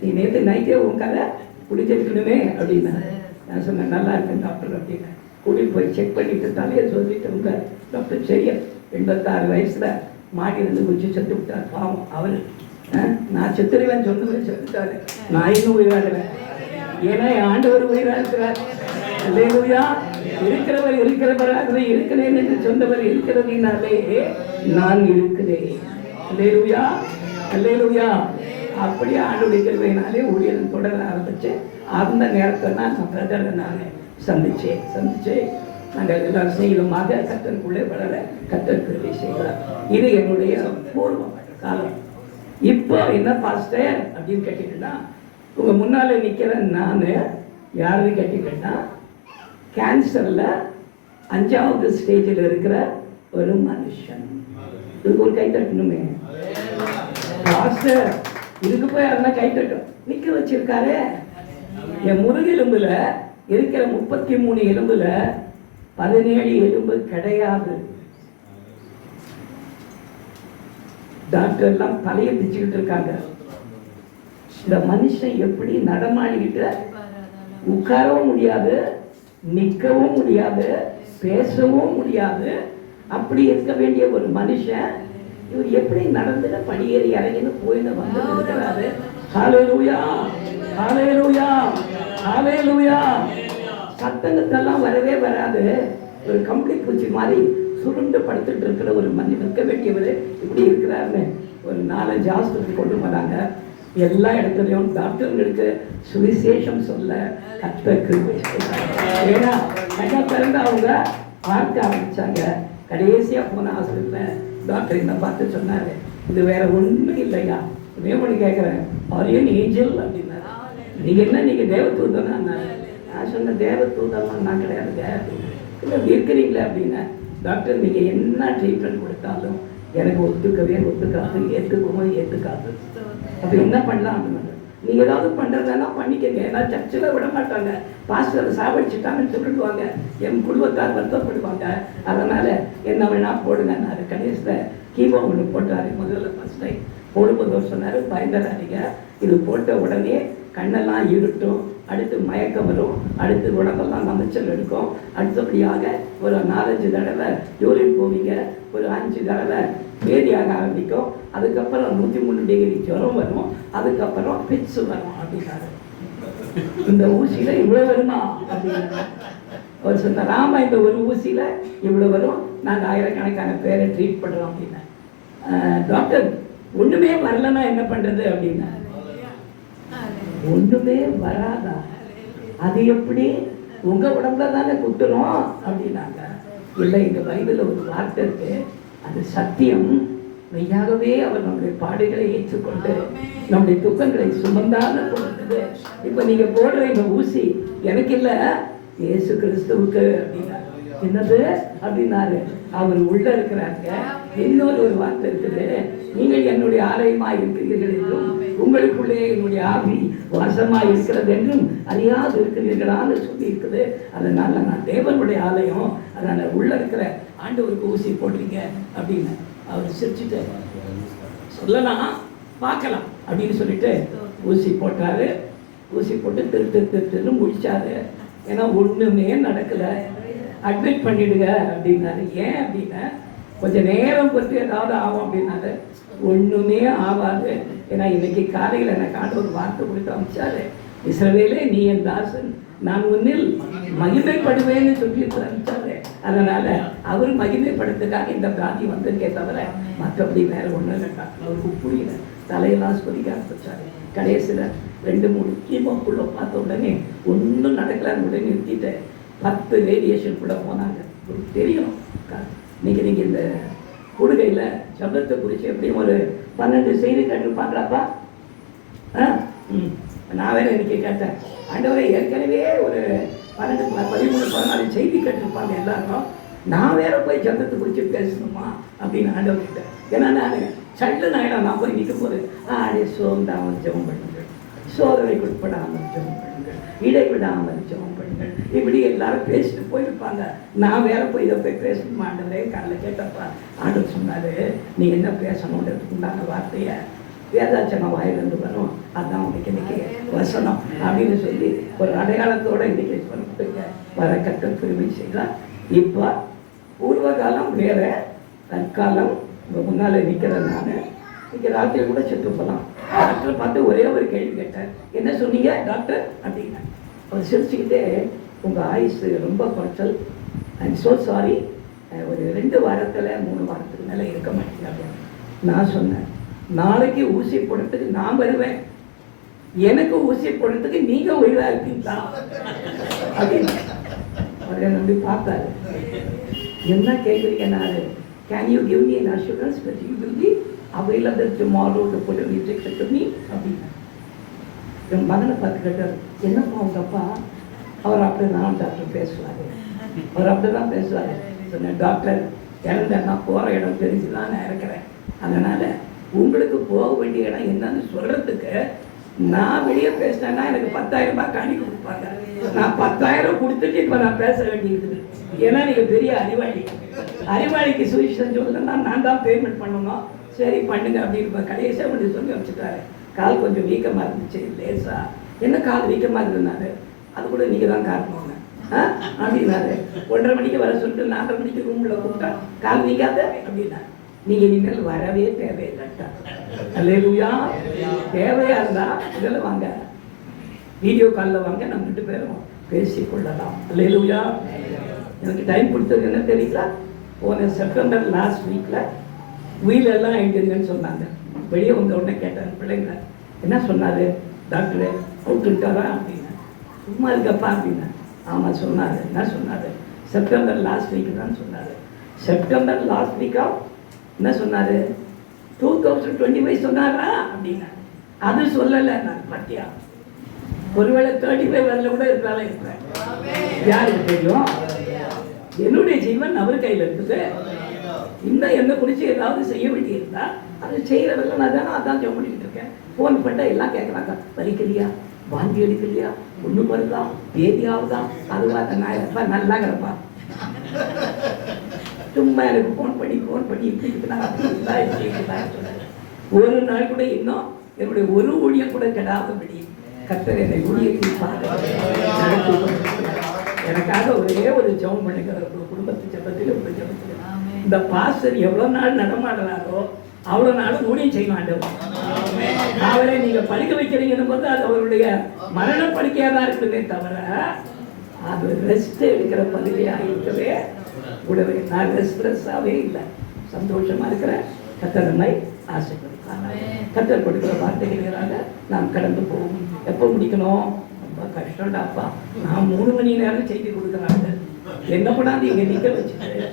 நீ நேற்று நைட்டே உன் கதை குடிச்சிருக்கணுமே அப்படின்னாரு. நான் சொன்னேன் நல்லா இருக்கேன் டாக்டர் அப்படின்னு. கூட்டிகிட்டு போய் செக் பண்ணிட்டு தலையை சொல்லிட்டு உங்க டாக்டர் சரியா 86 வயசில் மாடியிலிருந்து குச்சி செத்து விட்டார். பாவம் அவர். நான் செத்துருவேன் சொன்னது செத்துட்டாரு. நான் இன்னும் உயிராகிறேன். ஏன்னா என் ஆண்டவர் உயிராக இருக்கிறார். அல்லேலூயா. இருக்கிறவராகவே இருக்கிறேன் என்று சொன்னவர் இருக்கிறதுனாலே நான் இருக்கிறேன். அல்லேலூயா அல்லேலூயா. அப்படியே ஆண்டவருடைய கிருபையினாலே ஊழியர் தொடர ஆரம்பித்தேன். அந்த நேரத்தை நான் பிரதரை நான் சந்திச்சேன். நாங்கள் எல்லாரும் ஸ்நேகிதமாக கர்த்தருக்குள்ளே வளர கர்த்தர் கிருபை செய்கிறார். இது என்னுடைய பூர்வ காலம். இப்போ என்ன பாஸ்டர் அப்படின்னு கேட்டீங்கன்னா, உங்க முன்னால நிற்கிற நான் யாருன்னு கேட்டீங்கன்னா, கேன்சரில் 5வது ஸ்டேஜில் இருக்கிற ஒரு மனுஷன். இதுக்கு ஒரு கை தட்டணுமே பாஸ்டர், இதுக்கு போய் அதெல்லாம் கை தட்டும் நிற்க வச்சிருக்காரு. என் முதுகெலும்புல இருக்கிற 33 எலும்புல 17 எலும்பு கிடையாது. டாக்டர் எல்லாம் தலையை பிச்சுக்கிட்டு இருக்காங்க. இந்த மனுஷன் எப்படி நடமாடிக்கிட்டு உட்காரவும் முடியாது, நிற்கவும் முடியாது, பேசவும் முடியாது. அப்படி இருக்க வேண்டிய ஒரு மனுஷன் இவர் எப்படி நடந்துட்டு படியேறி இறங்கின்னு போயின்னு வந்து இருக்கிறாரு. ஹல்லேலூயா ஹல்லேலூயா ஹல்லேலூயா. சத்தங்கத்தெல்லாம் வரவே வராது. ஒரு கம்பளி பூச்சி மாதிரி சுருண்டு படுத்துட்டு இருக்கிற ஒரு மனிதன் இருக்க வேண்டியவர் இப்படி இருக்கிறாருன்னு ஒரு 4-5 ஹாஸ்பிட்டல் கொண்டு வராங்க. எல்லா இடத்துலையும் டாக்டர்களுக்கு சுவிசேஷம் சொல்ல கர்த்தருக்கு. ஏன்னா கண்ணை திறந்து அவங்க பார்க்க ஆரம்பிச்சாங்க. கடைசியாக போன ஹாஸ்பிட்டலில் டாக்டர் என்ன பார்த்து சொன்னார், இது வேற ஒன்றும் இல்லையா, இதே ஒன்று கேட்குறேன், ஆரியன் ஏஞ்சல் அப்படின்னா, நீங்கள் என்ன நீங்கள் தேவதூதனா? நான் சொன்ன தேவதூதெல்லாம் நான் கிடையாதுங்க அப்படின்னு. இல்லை இருக்கிறீங்களே அப்படின்னா, டாக்டர் நீங்கள் என்ன ட்ரீட்மெண்ட் கொடுத்தாலும் எனக்கு ஒத்துக்காது, ஏற்றுக்கவும் ஏற்றுக்காது. அப்போ என்ன பண்ணலாம் அப்படின்னா, நீங்கள் ஏதாவது பண்ணுறதுனா பண்ணிக்கங்க. ஏன்னா சர்ச்சில் விட மாட்டாங்க, பாஸ்டரை சாவடிச்சுட்டாங்கன்னு சொல்லிடுவாங்க, என் குடும்பத்தார் வருத்தப்படுவாங்க. அதனால் என்ன வேணால் போடுங்க. நான் கடைசியில் கீபோ ஒன்று போட்டார். முதல்ல ஃபஸ்ட் டைம் போடும்போது சொன்னார், பயந்துடாதீங்க, இது போட்ட உடனே கண்ணெல்லாம் இருட்டும், அடுத்து மயக்கம் வரும், அடுத்து உடம்பெல்லாம் நமைச்சல் எடுக்கும், அடுத்தபடியாக ஒரு 4-5 தடவை யூரின் போவீங்க, ஒரு 5 தடவை பேதியாக ஆரம்பிக்கும், அதுக்கப்புறம் 103 டிகிரி ஜுரம் வரும், அதுக்கப்புறம் பிட்ஸு வரும் அப்படின்னாரு. இந்த ஊசியில் இவ்வளோ வருமா அப்படின்னா அவர் சொன்னார், ஆமாம், இந்த ஒரு ஊசியில் இவ்வளோ வரும், நாங்கள் ஆயிரக்கணக்கான பேரை ட்ரீட் பண்ணுறோம் அப்படின்னா. டாக்டர் ஒன்றுமே வரலன்னா என்ன பண்ணுறது அப்படின்னா, ஒன்றுமே வராதா, அது எப்படி உங்க உடம்புல தானே குத்துறோம் அப்படின்னாங்க. இல்லை, இந்த பைபிளில் ஒரு வார்த்தை இருக்கு, அது சத்தியம், மெய்யாகவே அவர் நம்முடைய பாடுகளை ஏற்றுக்கொண்டு நம்முடைய துக்கங்களை சுமந்தான்னு போடுறது. இப்போ நீங்க போடுற இந்த ஊசி எனக்கு இல்லை, இயேசு கிறிஸ்துவுக்கு அப்படின்னா. என்னது அப்படின்னாரு, அவர் உள்ள இருக்கிறாங்க. இன்னொரு ஒரு வார்த்தை இருக்குது, நீங்கள் என்னுடைய ஆலயமா இருக்கிறீர்கள் என்றும் உங்களுக்குள்ளே என்னுடைய ஆவி வாசமா இருக்கிறது என்றும் அறியாது இருக்கிறீர்களான்னு சொல்லி இருக்குது. அதனால நான் தேவனுடைய ஆலயம், அதனால உள்ள இருக்கிற ஆண்டவருக்கு ஊசி போடுறீங்க அப்படின்னு அவர் சிரிச்சுட்டு சொல்லலாம், பார்க்கலாம் அப்படின்னு சொல்லிட்டு ஊசி போட்டாரு. ஊசி போட்டு திரு முடிச்சாரு. ஏன்னா ஒண்ணுமே நடக்கல. அட்மிட் பண்ணிடுங்க அப்படின்னாரு. ஏன் அப்படின்னா, கொஞ்சம் நேரம் பொறுத்து ஏதாவது ஆகும் அப்படின்னாரு. ஒண்ணுமே ஆகாது. ஏன்னா இன்னைக்கு காலையில் எனக்கு ஆண்டவர் வார்த்தை கொடுத்து அமைச்சாரு, இஸ்ரவேலே நீ என் தாசன், நான் உன்னில் மகிமைப்படுவேன்னு சொல்லி அமைச்சாரு. அதனால அவர் மகிமைப்படுத்துக்காக இந்த வியாதி வந்திருக்கே தவிர மற்றபடி வேற ஒன்றும் இல்லை. அவருக்கு புரியல, தலையெல்லாம் சொல்லிக்க ஆரம்பிச்சாரு. கடைசியில் 2-3 கீமோக்குள்ள பார்த்த உடனே ஒன்றும் நடக்கலான்னு உடனே நிறுத்திட்டு 10 ரேடியேஷனுக்குள்ள போனாங்க. தெரியும், நீங்கள் இந்த கொடுகையில் சபத்தை குறித்து எப்படியும் ஒரு 12 செய்தி கேட்டுருப்பாங்களாப்பா. நான் வேற இன்னைக்கு கேட்டேன், ஆண்டவரே ஏற்கனவே ஒரு 12, 13, 14 செய்தி கேட்டிருப்பாங்க எல்லாரும், நான் வேற போய் சபத்தை குறித்து பேசணுமா அப்படின்னு ஆண்டவர்கிட்ட. ஏன்னா நான் சட்டன் ஆகிடும், நான் போய் நிற்கும் போது அப்படியே சோர்ந்தாமல் ஜெபம் பண்ணுங்கள், சோதனைக்கு உட்படாமல் ஜெபம் பண்ணுங்கள், இடைவிடாமல் ஜெபம் பண்ணுங்கள், இப்படி எல்லாரும் பேசிட்டு போயிருப்பாங்க. நான் வேற போய் இதை போய் பேசணுமா ஆண்டவரே? காலையில் கேட்டப்பா ஆண்டவர் சொன்னாரு, நீ என்ன பேசணுன்றதுக்கு உண்டான வார்த்தையை வேதாச்சனம் வாயிலிருந்து வரும், அதுதான் உனக்கு இன்னைக்கு வசனம் அப்படின்னு சொல்லி ஒரு அடையாளத்தோட இன்னைக்கு சொல்லிட்டு வர கர்த்தர் பெருமை செய்தார். இப்போ பூர்வ காலம் வேற, தற்காலம் இப்போ முன்னால் நிற்கிறேன். நான் இன்னைக்கு ராத்திரி கூட செத்து போகலாம். டாக்டர் பார்த்து ஒரே ஒரு கேள்வி கேட்டேன், என்ன சொன்னீங்க டாக்டர் அப்படின்னா. அவர் சிரிச்சுக்கிட்டே, உங்கள் ஆயுசு ரொம்ப குறைச்சல், ஐம் ஸோ சாரி, ஒரு 2 வாரத்தில் 3 வாரத்துக்கு மேலே இருக்க மாட்டேங்க அப்படின்னு. நான் சொன்னேன், நாளைக்கு ஊசி போடுறதுக்கு நான் வருவேன், எனக்கு ஊசி போடுறதுக்கு நீங்கள் உயிராக இருக்கீங்களா அப்படின்னு. அவர் என்ன வந்து பார்த்தாரு, என்ன கேட்குறீங்க? நான், can you give me an assurance that you will be available tomorrow to put an injection to me அப்படின்னு. என் மகனை பார்த்து கேட்டார், என்னப்பா உங்க அப்பா? அவர் அப்படி தான் டாக்டர் பேசுவார், அவர் அப்படி தான் பேசுவார். சொன்னேன், டாக்டர் இறந்தேன்னா போகிற இடம் தெரிஞ்சு தான் நான் இருக்கிறேன், அதனால் உங்களுக்கு போக வேண்டிய இடம் என்னன்னு சொல்கிறதுக்கு நான் வெளியே பேசினேன்னா எனக்கு 10,000 ரூபாய் காணிக்க கொடுப்பாங்க. நான் 10,000 கொடுத்துட்டு இப்போ நான் பேச வேண்டியிருக்குது. ஏன்னா நீங்கள் பெரிய அறிவாளி, அறிவாளிக்கு சுவிசேஷம் சொல்லணும்னா நான் தான் பேமெண்ட் பண்ணணும். சரி பண்ணுங்க அப்படின்னு கடைசியாக அப்படி சொல்லி வச்சுட்டாரு. கால் கொஞ்சம் வீக்கமாக இருந்துச்சு, லேசா. என்ன கால் வீக்கமாக இருந்ததுனாரு, அது கூட நீங்கள் தான் காரணம் அப்படின்னாரு. 1:30 மணிக்கு வர சொல்லிட்டு 4:30 மணிக்கு ரூமில் கூப்பிட்டா, கால் வீக்காத அப்படின்னா. நீங்கள் இனிமேல் வரவே தேவையில்லைட்டா. அல்லேலூயா. தேவையாக இருந்தால் இதில் வாங்க, வீடியோ காலில் வாங்க, நம்ம 2 பேரும் பேசிக்கொள்ளலாம். அல்லேலூயா. எனக்கு டைம் கொடுத்தது என்ன தெரியுங்களா? போன செப்டம்பர் லாஸ்ட் வீக்கில் உயிரெல்லாம் எங்கேங்கன்னு சொன்னாங்க. வெளியே வந்த உடனே கேட்டாங்க பிள்ளைங்க, என்ன சொன்னார் டாக்டரு, அவுட்டுட்டாரா அப்படின்னா. சும்மா இருக்கப்பா அப்படின்னா. ஆமாம் சொன்னார். என்ன சொன்னார்? செப்டம்பர் லாஸ்ட் வீக் தான் சொன்னார். செப்டம்பர் லாஸ்ட் வீக்கா என்ன சொன்னார்? 2025 சொன்னாரா அப்படின்னா. அது சொல்லலை. நான் பத்தியா ஒருவேளை 35 வரல கூட இருக்கிறால இருக்கிறேன், யாருக்கு தெரியும்? என்னுடைய ஜீவன் அவர் கையில் இருக்குது. இன்னும் என்ன குறித்து ஏதாவது செய்ய வேண்டியிருந்தா அது செய்கிறதெல்லாம் நான் தானே அதான் ஜெபம் பண்ணிக்கிட்டு இருக்கேன். ஃபோன் பண்ணால் எல்லாம் கேட்குறாங்க, வலிக்கலையா, வாந்தி எடுக்கலையா, ஒன்று வருதா, தேதியாவதா, அதுவா. நான் எப்பா நல்லாங்கிறப்பா, சும்மா எனக்கு ஃபோன் பண்ணி இப்படி சொன்னேன். ஒரு நாள் கூட இன்னும் என்னுடைய ஒரு ஊழியம் கூட கெடாதபடி கர்த்தர் என்னை ஊழியத்தில் பார்க்க எனக்காக ஒரே ஒரு ஜெபம் பண்ணுகிற குடும்பத்து ஜெபத்தில் ஒரு ஜெபத்தில் இந்த பாஸ்டர் எவ்வளோ நாள் நடமாடுறாரோ அவ்வளோ நாள் ஊழியம் செய்ய வேண்டும். அவரை நீங்க படிக்க வைக்கிறீங்கன்னு போது அது அவருடைய மரண படுக்கையாக தான் இருக்குதே தவிர அது ரெஸ்ட் எடுக்கிற பகுதியாக இருக்கவே கூடவே. நான் ரெஸ்ட்லெஸ்ஸாகவே இல்லை, சந்தோஷமா இருக்கிறேன். கர்த்தரை ஆசைப்படுறாங்க. கர்த்தர் கொடுக்கிற வார்த்தைகளாக நாம் கடந்து போவோம். எப்போ முடிக்கணும்? ரொம்ப கஷ்டம்டாப்பா. நான் 3 மணி நேரம் செய்தி கொடுக்குறாங்க. என்ன பண்ணாது இங்கே நிற்க வச்சுட்டு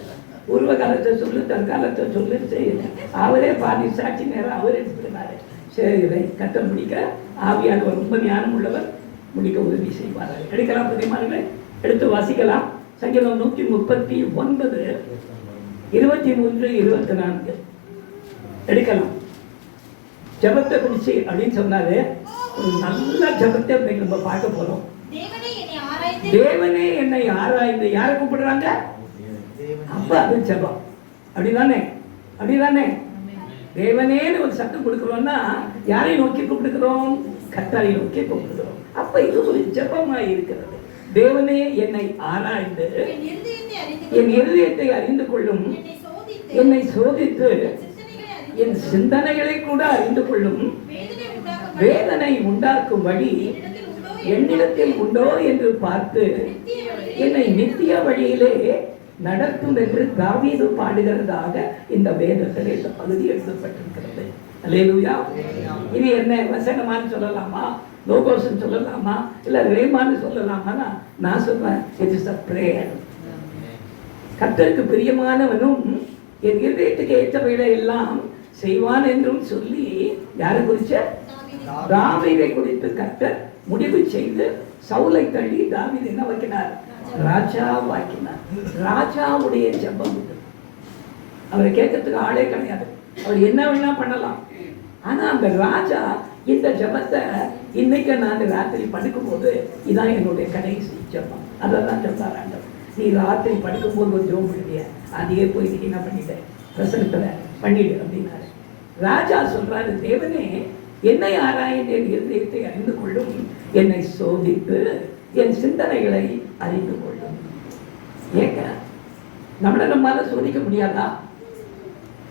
பூர்வ காலத்தை சொல்லு, தற்காலத்தை சொல்லு செய்யுங்க. அவரே பாதி சாட்சி நேரம் அவர் எடுத்துக்கிறாரு. சரி, இதை கர்த்தர் முடிக்க ஆவியானவர் ரொம்ப ஞானம் உள்ளவர், முடிக்க உதவி செய்வார்கள். எடுக்கலாம் புதியமானவர்களே, எடுத்து வாசிக்கலாம். சங்கீதம் 139 23 24 எடுக்கலாம். ஜபத்தை குறிச்சு அப்படின்னு சொன்னாரு. ஒரு நல்ல ஜபத்தை நம்ம பார்க்க போறோம். தேவனே என்னை ஆராய்ந்து யாரை கூப்பிடுறாங்க? அப்ப அது ஜபம். அப்படிதானே? தேவனேன்னு ஒரு சத்தம் கொடுக்கிறோம்னா யாரை நோக்கி கூப்பிடுகிறோம்? கர்த்தரை நோக்கி கூப்பிடுகிறோம். அப்ப இது ஒரு ஜபமா இருக்கிறது. தேவனே என்னை ஆராய்ந்து என் இருதயத்தை அறிந்து கொள்ளும், என்னை சோதித்து என் சிந்தனைகளை கூட அறிந்து கொள்ளும், வேதனை உண்டாக்கும் வழி என்னிடத்தில் உண்டோ என்று பார்த்து என்னை நித்திய வழியிலே நடத்தும் என்று தாவீது பாடுகிறதாக இந்த வேதத்தில் இந்த பகுதி எழுதப்பட்டிருக்கிறது. அல்லேலூயா. இது என்ன வசனமான்னு சொல்லலாமா, லோகோஸ்ன்னு சொல்லலாமா, இல்ல ரேமான்னு சொல்லலாமா? நான் சொல்றேன், இட் இஸ் a prayer. கர்த்தருக்கு பிரியமானவனும் என் இருதயத்துக்கு ஏற்றவைகளை எல்லாம் செய்வான் என்றும் சொல்லி யாரை குறிச்ச? தாவீதை குறித்து கர்த்தர் முடிவு செய்து சவுலை தள்ளி தாவீது என்ன வைக்கினார்? ராஜாவாக்கினார். ராஜாவுடைய ஜெபம். அவரை கேட்கறதுக்கு ஆளே கிடையாது. அவர் என்ன வேணா பண்ணலாம். ஆனா அந்த ராஜா இந்த ஜெபத்தை இன்னைக்கு நான் ராத்திரி படுக்கும் போது இதான் என்னுடைய கடைசி ஜெபம். அதான் சொல்றாரு ஆண்டவர், நீ ராத்திரி படுக்கும் போது ஒரு ஜெபம் பண்ணிட்டிய, அதையே போய் நீ என்ன பண்ணிட்ட? பிரசனத்துல பண்ணிடு அப்படின்னாரு. ராஜா சொல்றாரு, தேவனே என்னை ஆராய்ந்து என் இருதயத்தை அறிந்து கொள்ளும், என்னை சோதித்து என் சிந்தனைகளை அறிந்து கொள்ளும். ஏங்க நம்மளால சோதிக்க முடியாதா?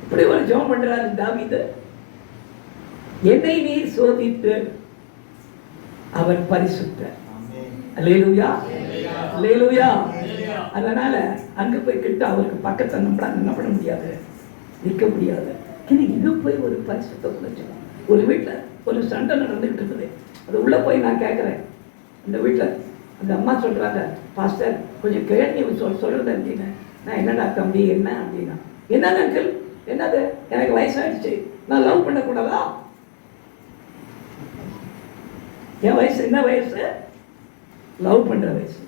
இப்படி ஒரு ஜெபம் பண்றாரு தாவீது. என்னை நீர் சோதித்து அவர் பரிசுத்தர். அல்லேலூயா, அல்லேலூயா. அதனால அங்க போய் கிட்ட அவருக்கு பக்கத்துல நம்மளால என்ன பண்ண முடியாது, நிற்க முடியாது. இது போய் ஒரு பரிசுத்த குறைச்சலாம். ஒரு வீட்டில் ஒரு சண்டை நடந்துகிட்டு இருக்குது. அது உள்ள போய் நான் கேட்குறேன். அந்த வீட்டில் அந்த அம்மா சொல்றாங்க, பாஸ்டர் கொஞ்சம் கேள்வி சொல்றது அப்படின்னு. நான் என்னடா தம்பி என்ன அப்படின்னா, என்னது அங்கிள், என்னது, எனக்கு வயசாயிடுச்சு, நான் லவ் பண்ணக்கூடாதா? என் வயசு என்ன வயசு? லவ் பண்ற வயசு.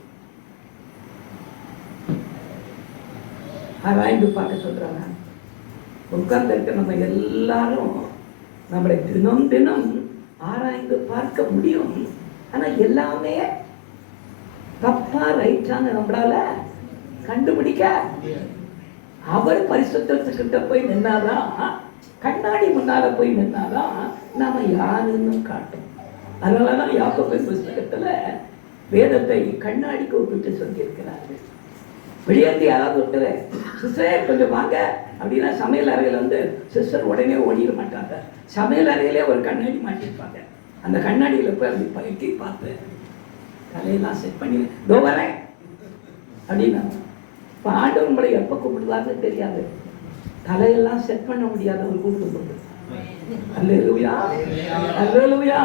ஆராய்ந்து பார்க்க சொல்றாங்க. உட்கார்ந்து இருக்க நம்ம எல்லாரும் நம்மளை தினம் தினம் ஆராய்ந்து பார்க்க முடியும். ஆனா எல்லாமே தப்பா ரைட்டான்னு நம்மளால கண்டுபிடிக்க. அவர் பரிசுத்தத்துக்கிட்ட போய் நின்னாதான், கண்ணாடி முன்னால போய் நின்னாதான் நாம யாருன்னு காட்டும். அதனாலதான் யாக்கோபின் புஸ்தகத்துல வேதத்தை கண்ணாடிக்கு ஒப்பிட்டு சொல்லியிருக்கிறார்கள். வெளியேந்து யாராவது விட்டுரு, சிஸ்டர் கொஞ்சம் வாங்க அப்படின்னா சமையல் அறையில் வந்து சிஸ்டர் உடனே ஓடிட மாட்டாங்க. சமையல் அறையிலே ஒரு கண்ணாடி மாட்டிருப்பாங்க. அந்த கண்ணாடியில் போய் அப்படி பழக்கி பார்த்து தலையெல்லாம் செட் பண்ணி தோ வரேன் அப்படின்னா, இப்போ ஆண்டவர் உங்களை எப்போ கூப்பிடுவாருன்னு தெரியாது. தலையெல்லாம் செட் பண்ண முடியாது அவர் கூப்பிடும்போது. அல்லேலூயா, அல்லேலூயா.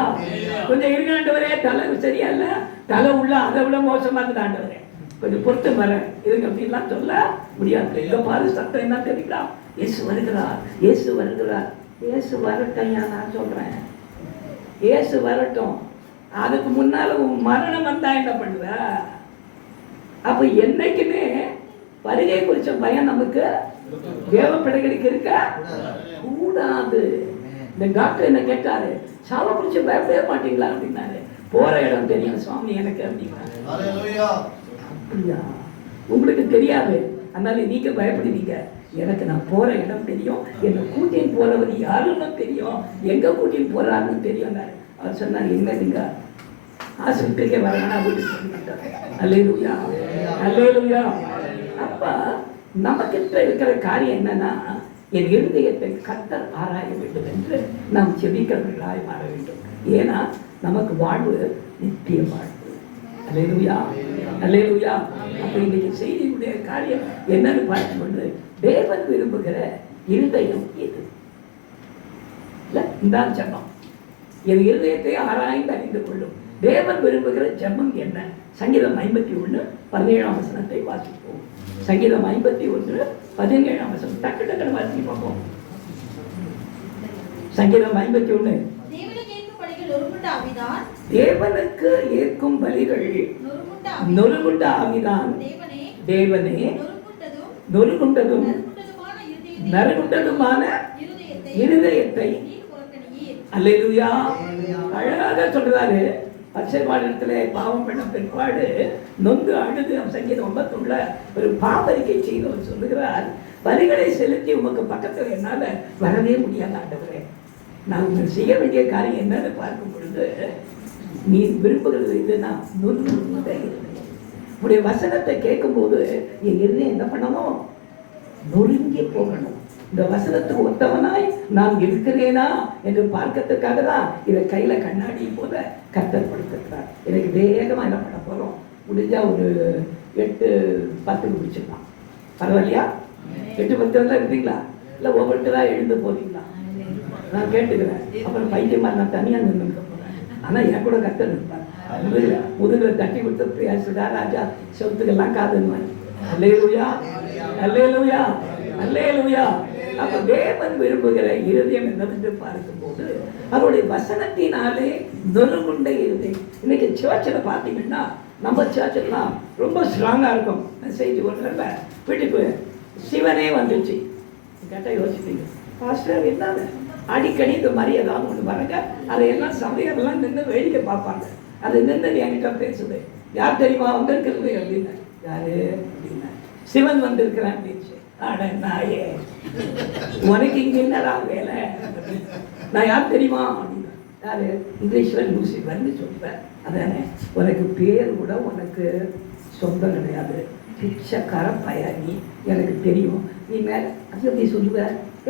கொஞ்சம் இருங்க ஆண்டவரே, தலை சரியா இல்ல, தலை உள்ள அதை விட மோசமா இருக்குது ஆண்டவரே, கொஞ்சம் பொறுத்து வரேன் இதுங்க அப்படின்லாம் சொல்ல முடியாது. எங்க பாரு சத்தம் என்ன தெரியுங்களா? இயேசு வருகிறார், இயேசு வருகிறார். இயேசு வரட்டும், நான் சொல்றேன், இயேசு வரட்டும். அதுக்கு முன்னால மரணம் வந்தா என்ன பண்ணுவ? அப்ப என்னைக்குமே வருகை குறிச்ச பயம் நமக்கு தேவ பிள்ளைகளுக்கு இருக்க கூடாது. இந்த டாக்டர் என்ன கேட்டாரு, சாவை குறிச்சு பயப்படவே மாட்டீங்களா அப்படின்னாரு. போற இடம் தெரியும் சுவாமி எனக்கு அப்படின்னாரு. அப்படியா, உங்களுக்கு தெரியாது, அதனால நீங்க பயப்படுவீங்க. எனக்கு நான் போற இடம் தெரியும், என்னை கூட்டின்னு போறவர் யாருன்னு தெரியும், எங்க கூட்டின்னு போறாருன்னு தெரியும். அவர் சொன்னார், என்ன நீங்க ஆஸ்பத்திரிக்கே வரணும்னா வீட்டுக்கு. அல்லேலூயா, அல்லேலூயா. அப்ப நமக்கிட்ட இருக்கிற காரியம் என்னன்னா, என் இருதயத்தை கர்த்தர் ஆராய வேண்டும் என்று நாம் செபிக்கிறவர்களாய் மாற வேண்டும். ஏன்னா நமக்கு வாழ்வு நித்திய வாழ்வு. அல்லேலூயா, அல்லேலூயா. அப்ப இன்னைக்கு செய்தியுடைய காரியம் என்னன்னு பார்க்கும்போது, தேவன் விரும்புகிற இருதயம் எது? இந்த ஜெபம் என் இருதயத்தை ஆராய்ந்து அறிந்து கொள்ளும். தேவன் விரும்புகிற ஜெபம் என்ன? சங்கீதம் 51:17 வாசிப்போம். சங்கீதம் 51:17 டக்கு டக்குன்னு வாசிச்சு பார்ப்போம். சங்கீதம் 51. தேவனுக்கு ஏற்கும் பலிகள் நொறுங்குண்ட ஆவிதான். தேவனே நொறுங்குண்டதும் நறுங்குண்டதுமான இருதயத்தை. அல்லேலூயா. அழகாக சொல்றாரு. பச்சை பாடத்துல பாவம் பண்ண பிற்பாடு நொந்து அழுது சங்கீதம் 51 ஒரு பாவரிக்கை செய்தவர் சொல்லுகிறார், பலிகளை செலுத்தி உமக்கு பக்கத்தில் என்னால வரவே முடியாத ஆண்டவரே, நான் செய்ய வேண்டிய காரியம் என்னன்னு பார்க்கும் பொழுது, நீ விரும்புகிறது இதுனா நொறுங்குண்ட இருதயம். உடைய வசனத்தை கேட்கும் போது என் இருதயம் என்ன பண்ணணும்? நொறுங்கி போகணும். இந்த வசனத்துக்கு ஒத்தவனாய் நான் இருக்கிறேனா என்று பார்க்கறதுக்காக தான் இதை கையில கண்ணாடி போல கர்த்தர் கொடுத்திருக்கிறார். எனக்கு வேகமா என்ன பண்ண போறோம்? முடிஞ்சா ஒரு 8:10 முடிச்சிடலாம். பரவாயில்லையா? 8:10 இருப்பீங்களா? இல்ல ஒவ்வொருத்தரா எழுந்து போறீங்களா? நான் கேட்டுக்கிறேன். அப்புறம் பைத்தியமா நான் தனியா நின்று போறேன். ஆனா என் கூட கர்த்தர் இருப்பார். முதுகுல தட்டி கொடுத்து பேசுடா ராஜா, சொத்துக்கெல்லாம் காதுன்னு. அல்லேலூயா, அல்லேலூயா, அல்லேலூயா. அப்ப தேவன் விரும்புகிற இருதயம் என்னவென்று பார்க்கும்போது அவருடைய வசனத்தினாலே நொறுங்குண்ட இருதயம். இன்னைக்கு சர்ச்சில் பார்த்தீங்கன்னா, நம்ம சர்ச்செல்லாம் ரொம்ப ஸ்ட்ராங்கா இருக்கும். மெசேஜ் ஒன்றில் வீட்டுக்கு சிவனே வந்துச்சு கேட்டால் யோசிப்பீங்க, பாஸ்டர் என்னது அடிக்கடி இந்த மாதிரி ஏதாவது ஒன்று பாருங்க, அதையெல்லாம் சமயம்லாம் நின்று வேடிக்கை பார்ப்பாங்க. அது நின்று என்கிட்ட பேசுது, யார் தெரியுமா வந்திருக்கிறது அப்படின்னு. யாரு அப்படின்னா, சிவன் வந்திருக்கிறேன் அப்படின்னு. அட நாயே, உனக்கு இங்க என்னடா வேலை? நான் யார் தெரியுமா அப்படின்னா, யாரு? இங்கிலீஷ்ல லூசிஃபர்னு சொல்றேன். அதானே, உனக்கு பேர் கூட உனக்கு சொந்தம் கிடையாது, பிச்சைக்கார பயணி, எனக்கு தெரியும். நீ மேல அது எப்படி சொல்லுவ?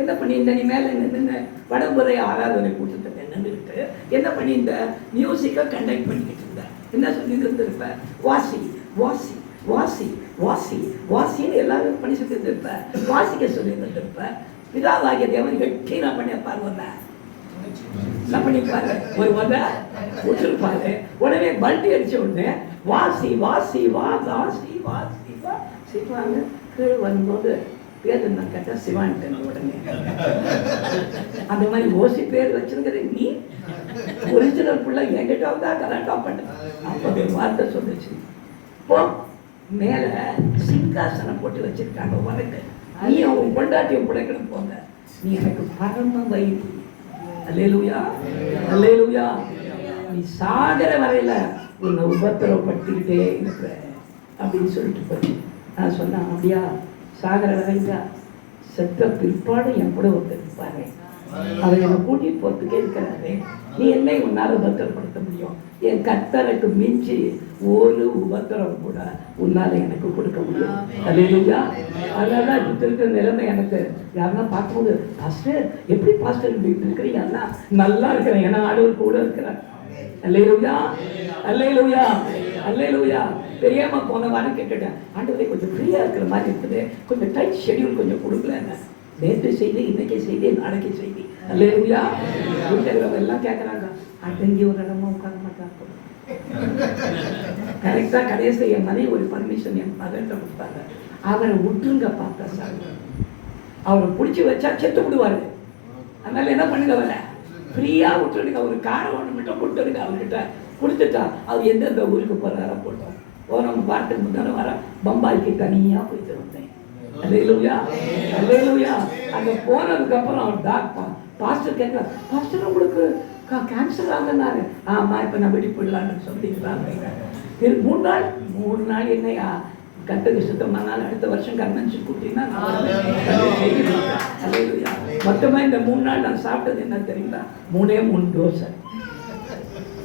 என்ன பண்ணியிருந்த நீ மேல நின்று வடமுறை ஆராதனை கூட்டத்தை நின்றுட்டு என்ன பண்ணியிருந்த? மியூசிக்கை கண்டக்ட் பண்ணிக்கிட்டு இருந்த. என்ன சொல்லி இருந்திருப்ப? வாசி வாசி வாசி வாசி வாசின்னு எல்லாரும் பண்ணி சொல்லி இருந்திருப்ப, வாசிக்க சொல்லி இருந்திருப்ப. பிதாவாகிய தேவன் வெட்டி நான் பண்ணியிருப்பார். என்ன பண்ணிப்பாரு? ஒரு விட்டுருப்பாரு. உடனே பல்டி அடிச்ச உடனே வாசி வாசி வா வாசி வாசி வாசிப்பாங்க. கீழே வரும்போது பேர் என்ன கேட்டா சிவான்ட்டு. உடனே அந்த மாதிரி ஓசி பேர் வச்சிருக்கிற நீ ஒரிஜினல் பிள்ளை என்கிட்ட வந்தா கரெக்டா பண்ண. அப்போ ஒரு வார்த்தை சொல்லுச்சு, போ மேல சிங்காசனம் போட்டு வச்சிருக்காங்க உனக்கு, நீ அவங்க கொண்டாட்டியும் பிழைக்கணும் போங்க, நீ எனக்கு பரம வைத்தி. அல்லேலூயா, அல்லேலூயா. நீ சாகர வரையில உன்னை உபத்திரவப்படுத்திக்கிட்டே இருக்கிற அப்படின்னு சொல்லிட்டு போய் நான் சொன்னேன், அப்படியா? சாகர வரைங்க செத்த பிற்பாடு என் கூட ஒருத்தர் இருப்பாரு, அவர் என்னை கூட்டிட்டு போறதுக்கே இருக்கிறாரு. நீ என்னை உன்னால உபத்திரப்படுத்த முடியும்? என் கர்த்தருக்கு மிஞ்சி ஒரு உபத்திரம் கூட உன்னால எனக்கு கொடுக்க முடியும். அல்லேலூயா. அதனால இப்ப இருக்கிற நிலைமை எனக்கு யாருன்னா பார்க்கும்போது, பாஸ்டர் எப்படி பாஸ்டர் இப்படி இருக்கிறீங்கன்னா, நல்லா இருக்கிறேன், ஏன்னா ஆண்டவர் கூட இருக்கிறேன். அல்லேலூயா, அல்லேலூயா, அல்லேலூயா. தெரியாம போன வாரம் கேட்டுட்டேன், ஆண்டவரே கொஞ்சம் ஃப்ரீயா இருக்கிற மாதிரி இருக்குது, கொஞ்சம் டைட் ஷெடியூல் கொஞ்சம் கொடுக்கலன்னு. நேற்று செய்தி, இன்னைக்கு செய்தி, நாளைக்கு செய்தி. அல்லேலூயா. வீட்டுல எல்லாம் கேட்கறாங்க, அடங்கி ஒரு இடமா உட்கார மாட்டாங்க. கரெக்டா கடைசி என் மனைவி ஒரு பர்மிஷன் என் மகன்கிட்ட கொடுத்தாங்க, அவரை விட்டுருங்க பார்த்தா சார், அவரை பிடிச்சி வச்சா செத்து விடுவாரு, அதனால என்ன பண்ணுங்க, அவரை ஃப்ரீயா விட்டுருங்க, ஒரு காரை ஒன்று மட்டும் கொடுத்துருங்க அவர்கிட்ட. கொடுத்துட்டா அவர் எந்தெந்த ஊருக்கு போறாரா போட்டோம். போன வாரத்துக்கு முன்னாடி வர பம்பாய்க்கு தனியா போயிட்டு வந்தேன். அல்லேலூயா, அல்லேலூயா. அங்க போனதுக்கு அப்புறம் பாஸ்டர் கேட்கலாம், பாஸ்டர் உங்களுக்கு கேன்சர் ஆகுனாரு. ஆமா, இப்ப நான் வெடி போடலான்னு சொல்லிக்கிறாங்க. 3 நாள் என்னையா கட்டுக்கு சுத்தமானால் அடுத்த வருஷம் கன்வென்ஷன் கூட்டினா மொத்தமா இந்த 3 நாள் நான் சாப்பிட்டது என்ன தெரியுங்களா? 3 தோசை.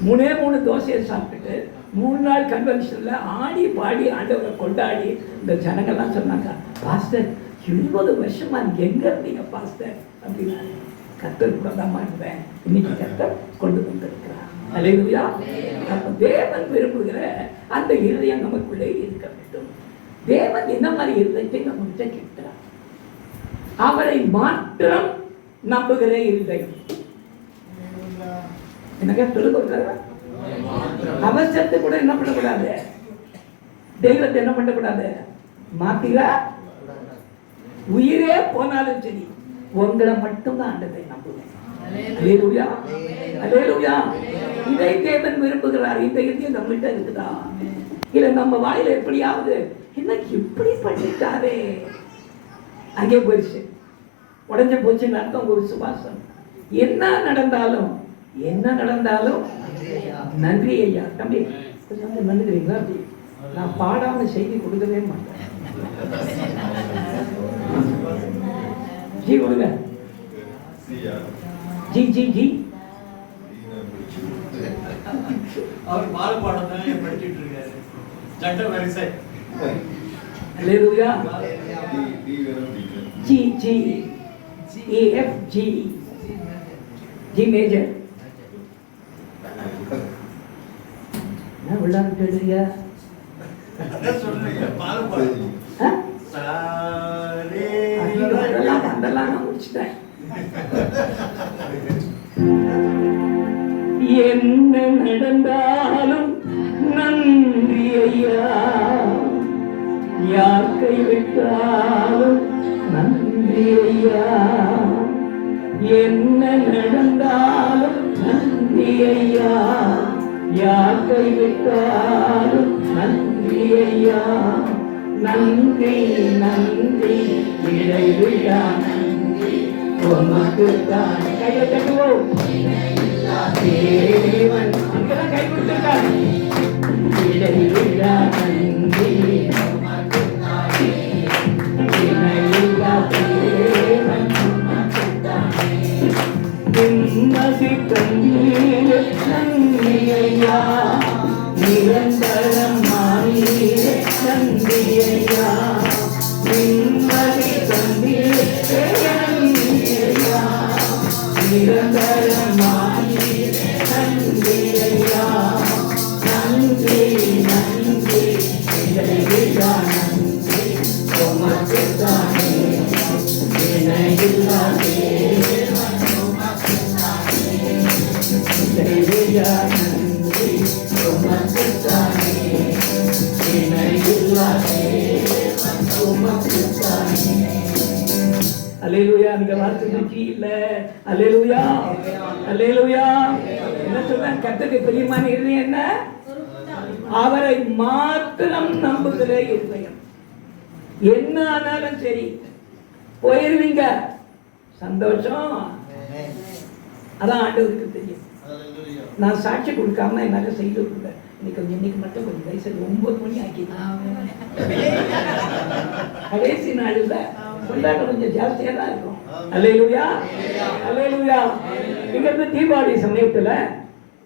3 தோசையை சாப்பிட்டுட்டு 3 நாள் கன்வென்ஷன்ல ஆடி பாடி ஆண்டவரை கொண்டாடி இந்த ஜனங்கள்லாம் சொன்னாங்க, பாஸ்டர் 20 வருஷமா எங்க இருந்தீங்க பாஸ்டர் அப்படின்னா, கர்த்தர் கூட தான் இருந்தேன், இன்னைக்கு கர்த்தர் கொண்டு வந்திருக்கிறார். அல்லேலூயா. அப்ப தேவன் விரும்புகிற அந்த இருதயம் நமக்குள்ளே இருக்க வேண்டும். தேவன் என்ன மாதிரி இருதயத்தை நம்மகிட்ட கேட்கிறார்? அவரை மாத்திரம் நம்புகிற இருதயம். என்னங்க சொல்லுங்க, அவசரத்தை கூட என்ன பண்ணக்கூடாது, தெய்வத்தை என்ன பண்ணக்கூடாது, மாத்திரா உயிரே போனாலும் சரி உங்களை மட்டும்தான் ஆண்டதை நம்புவேன். அல்லேலூயா, அல்லேலூயா. இதை தேவன் விரும்புகிறார். இந்த இதயம் நம்மகிட்ட இருக்குதா? இல்ல நம்ம வாயில எப்படியாவது இன்னைக்கு இப்படி பண்ணிட்டாரே, அங்கே போயிடுச்சு, உடஞ்சு போச்சுன்னு அர்த்தம். ஒரு சுபாசம் என்ன நடந்தாலும் நன்றி ஐயா. தம்பி கொஞ்சம் நன்றிங்களா? நான் பாடாம செய்தி கொடுக்கவே மாட்டேன். ஜி கொடுங்க. ஜி ஜி ஜி அவர் பாடம் தான் படிச்சிட்டு இருக்காரு. சட்ட வரிசை. அல்லேலூயா. G G A F G G major. நான் விளையாண்டுறியா? அதான் சொல்றீங்க பாடம். அதெல்லாம் நான் முடிச்சிட்டேன். என்ன நடந்தாலும் நன்றி ஐயா, யார் கைவிட்டாலும் நன்றி ஐயா, என்ன நடந்தாலும் நன்றி ஐயா, யார் கைவிட்டாலும் நன்றி ஐயா, நன்றி நன்றி இடைவிடா நன்றி உமக்கு தான். கையை தட்டுவோம். தேவன் அங்கதான் கை கொடுத்திருக்காரு. இடைவிடா நன்றி உமக்கு தான். இடைவிடா தேவன் உமக்கு தான். நிம்மதி தந்தீரே நன்றி ஐயா, நிரந்தரம் மாறீரே நன்றி ஐயா, நிம்மதி தந்தீரே நன்றி ஐயா, நிரந்தரம் மாறீரே நன்றி ஐயா, நன்றி நன்றி இடைவிடா நன்றி உமக்கு தானே, இணையில்லா தேவன் உமக்கு தானே, இடைவிடா நன்றி உமக்கு தானே, இணையில்லா தேவன் உமக்கு தானே. அல்லேலூயா. நீங்க வார்த்தை ஜி இல்ல. அல்லேலூயா, அல்லேலூயா. என்ன சொல்றேன்? கர்த்தருக்கு பிரியமான இருதயம் என்ன? அவரை மாத்திரம் நம்புகிற இருதயம். என்ன ஆனாலும் சரி போயிருவீங்க, சந்தோஷம். அதான் ஆண்டவருக்கு தெரியும். நான் சாட்சி கொடுக்காம என்னால செய்து கொடுக்க இன்னைக்கு மட்டும் கொஞ்சம் வயசு 9 மணி ஆக்கி கடைசி நாளில் கொண்டாட்டம் கொஞ்சம் ஜாஸ்தியா தான் இருக்கும். அல்லேலூயா, அல்லேலூயா. இங்க இருந்து தீபாவளி சமயத்துல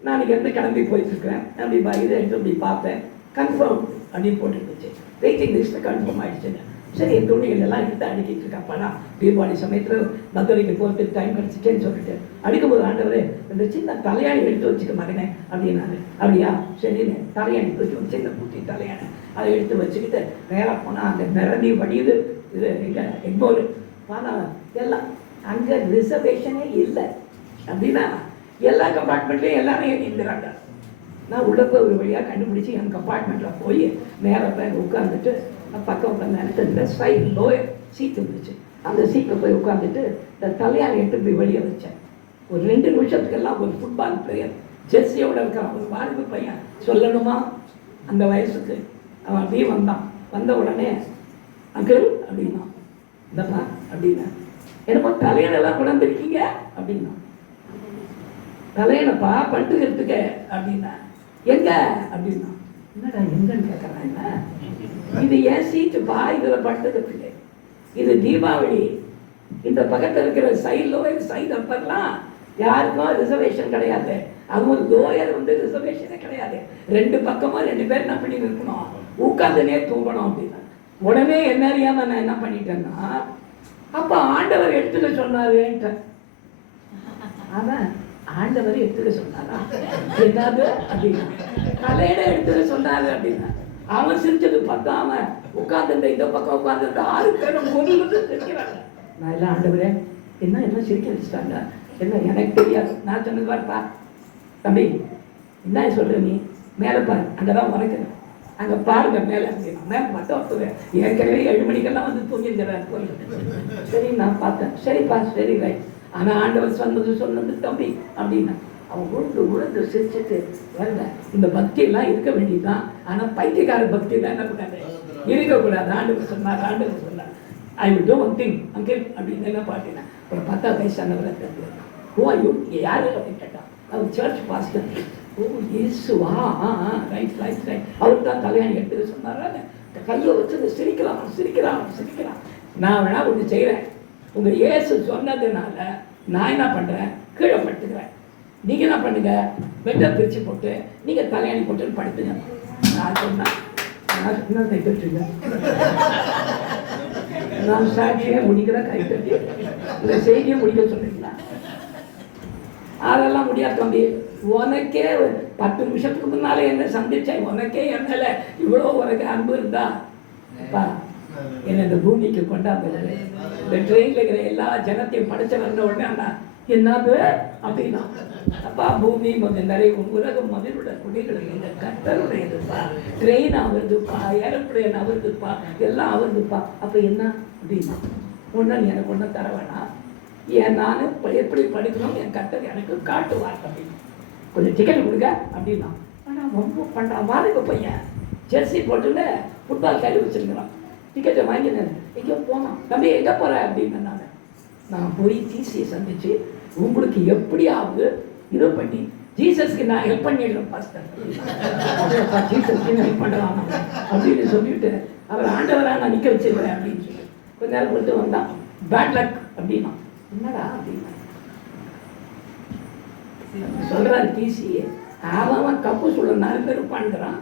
நான் இங்க இருந்து கிளம்பி போயிட்டு இருக்கிறேன். அப்படி இதை எடுத்து அப்படி பார்த்தேன், கன்ஃபார்ம் அப்படின்னு போட்டுருந்துச்சு. வெயிட்டிங் லிஸ்ட்ல கன்ஃபார்ம் ஆயிடுச்சுன்னு. சரி, என் துணிகள் எல்லாம் எடுத்து அடுக்கிட்டு இருக்காப்பாடா. தீபாவளி சமயத்தில் மதுரைக்கு போகிறதுக்கு டைம் கிடச்சிட்டேன்னு சொல்லிட்டு அடுக்கும்போது, ஆண்டவரே இந்த சின்ன தலையாணி எடுத்து வச்சுக்க மகனே அப்படின்னாரு. அப்படியா சரின்னு தலையாணி தூக்கி ஒரு சின்ன குட்டி தலையாணி அதை எடுத்து வச்சுக்கிட்டு நேராக போனால் அங்கே நிரம்பி வடியுது. இது எங்கள் எக்மோர் ஆனால் எல்லாம் அங்கே ரிசர்வேஷனே இல்லை. அப்படின்னா எல்லா கம்பார்ட்மெண்ட்லேயும் எல்லாரும் எழுந்துறாங்க. நான் உள்ள போய் ஒரு வழியாக கண்டுபிடிச்சி என் கம்பார்ட்மெண்ட்டில் போய் நேராக போய் உட்காந்துட்டு பக்கம் உட்காந்து சைடு லோயர் சீட் இருந்துச்சு. அந்த சீட்டில் போய் உட்காந்துட்டு இந்த தலையால் எடுத்து போய் வெளியே வச்சேன். ஒரு 2 நிமிஷத்துக்கெல்லாம் ஒரு ஃபுட்பால் பிளேயர் ஜெர்சியோட இருக்கிறான், ஒரு வாலிப பையன், சொல்லணுமா அந்த வயசுக்கு அவன் அப்படியே வந்தான். வந்த உடனே அங்கிள் அப்படின்னா இந்தப்பா அப்படின்னா, என்னப்பா தலையணெல்லாம் கொண்டாந்துருக்கீங்க அப்படின்னா, தலையணப்பா படுத்துக்கிறதுக்கு அப்படின்னா, எங்க அப்படின்னா, என்னடா எங்கன்னு கேட்கறான். என்ன இது ஏன் சீட்டுப்பா, இதுல படுத்துக்கிறதுக்கு, இது தீபாவளி, இந்த பக்கத்தில் இருக்கிற சைடு அப்பெல்லாம் யாருக்கும் ரிசர்வேஷன் கிடையாது. அதுவும் லோயர் ரிசர்வேஷனே கிடையாது. 2 பக்கமும் 2 பேர் என்ன பண்ணி இருக்கணும், உட்காந்துனே தூங்கணும் அப்படின்னா. உடனே என்ன அறியாம நான் என்ன பண்ணிட்டேன்னா, அப்ப ஆண்டவர் எடுத்துக்க சொன்னாருன்ட்டு. அவன் ஆண்டவர் எடுத்துக்க சொன்னாரா என்னது அப்படின்னா, தலையில எடுத்துக்க சொன்னாரு அப்படின்னா. அவன் சிரிச்சது பார்த்தாம உட்கார்ந்து இந்த பக்கம் உட்கார்ந்து 6 பேரும் சிரிக்கிறாங்க. நான் எல்லாம் ஆண்டவரே என்ன சிரிக்க வச்சுட்டாங்க, என்ன எனக்கு தெரியாது. நான் சொன்னது பாருப்பா தம்பி, என்ன சொல்ற நீ, மேலே பாரு, அங்கதான் மறைக்கிறேன், அங்க பாருங்க மேலே அப்படின்னா. மேலே பார்த்தா ஒருத்தர் ஏற்கனவே 7 மணிக்கெல்லாம் தூங்கிருக்கிறார் கோயில். சரி நான் பார்த்தேன், சரிப்பா சரி ரைட். ஆனா ஆண்டவர் சொன்னது தம்பி அப்படின்னா. அவன் உழுந்து சிரிச்சுட்டு வரல. இந்த பக்தி எல்லாம் இருக்க வேண்டியதுதான், ஆனா பைத்தியக்கார பக்தி எல்லாம் என்ன கூடாது, இருக்கக்கூடாது. ஆண்டவர் சொன்னார் I will do one thing uncle அப்படின்னு என்ன பார்த்தீங்கன்னா. அப்புறம் 10 வயசானவரை யாரு அப்படின்னு கேட்டான். அவர் சர்ச் பாஸ்டர். ஓ இயேசுவா, ரைட் ரைட் ரைட். அவர் தான் கல்யாணம் எடுத்துக்க சொன்னாரா. கையை வச்சு சிரிக்கிறான். நான் வேணா ஒன்று செய்கிறேன், உங்க இயேசு சொன்னதுனால நான் என்ன பண்றேன், கீழே படுத்துக்கிறேன். நீங்க என்ன பண்ணுங்க, பெட்டை பிரிச்சு போட்டு நீங்க தலையாணி போட்டு படுத்துங்க. நான் சொன்னேன் கைத்தட்டுங்க. நான் சாட்சியை முடிக்கிற கைத்தட்டி இந்த செய்தியை முடிக்க சொல்றீங்களா? அதெல்லாம் முடியாது தம்பி. உனக்கே 10 நிமிஷத்துக்கு முன்னாலே என்ன சந்திச்சேன், உனக்கே என் மேல இவ்வளோ உனக்கு அன்பு இருந்தா என்ன இந்த பூமிக்கு கொண்டாந்து இந்த ட்ரெயின்ல இருக்கிற எல்லா ஜனத்தையும் படைச்ச வந்த உடனே அண்ணா என்னது அப்படின்னா, அப்பா பூமி நிறைய உலகம் முதலோட குடிகள் கட்டருடையதுப்பா, ட்ரெயின் ஆகுதுப்பா, ஏரோப்ளேன் ஆகுதுப்பா, எல்லாம் ஆகுதுப்பா. அப்ப என்ன அப்படின்னா, ஒன்னு எனக்கு ஒன்றும் தர வேணாம், ஏன் நானும் எப்படி படிக்கணும் என் கட்டர் எனக்கு காட்டுவார் அப்படின்னு. கொஞ்சம் டிக்கெட் கொடுங்க அப்படின்னா. ஆனால் ரொம்ப பண்ணுறான் வாடகை பையன், ஜெர்சி போட்டுன்னு ஃபுட்பால் கையில் வச்சுருக்கிறான். டிக்கெட்டை வாங்கினேன், எங்கேயோ போனான். தம்பி எங்கே போகிற அப்படின்னு நான் போய் டிசியை சந்திச்சு உங்களுக்கு எப்படியாவது இது பண்ணி ஜீசஸ்க்கு நான் ஹெல்ப் பண்ணிடுறேன் பாஸ்டர், ஜீசஸ்க்கு ஹெல்ப் பண்ணலாம் அப்படின்னு சொல்லிட்டு அவர் ஆண்டவராக நான் நிற்க வச்சிருக்கிறேன் அப்படின்னு சொல்லி கொஞ்ச நேரம் கொடுத்து வந்தான். பேட் லக் அப்படின்னா. என்னடா அப்படின்னா சொல்றாரு டிசி, அவன் கப்பு சொல்ல 4 பேர் உட்காந்துக்கிறான்,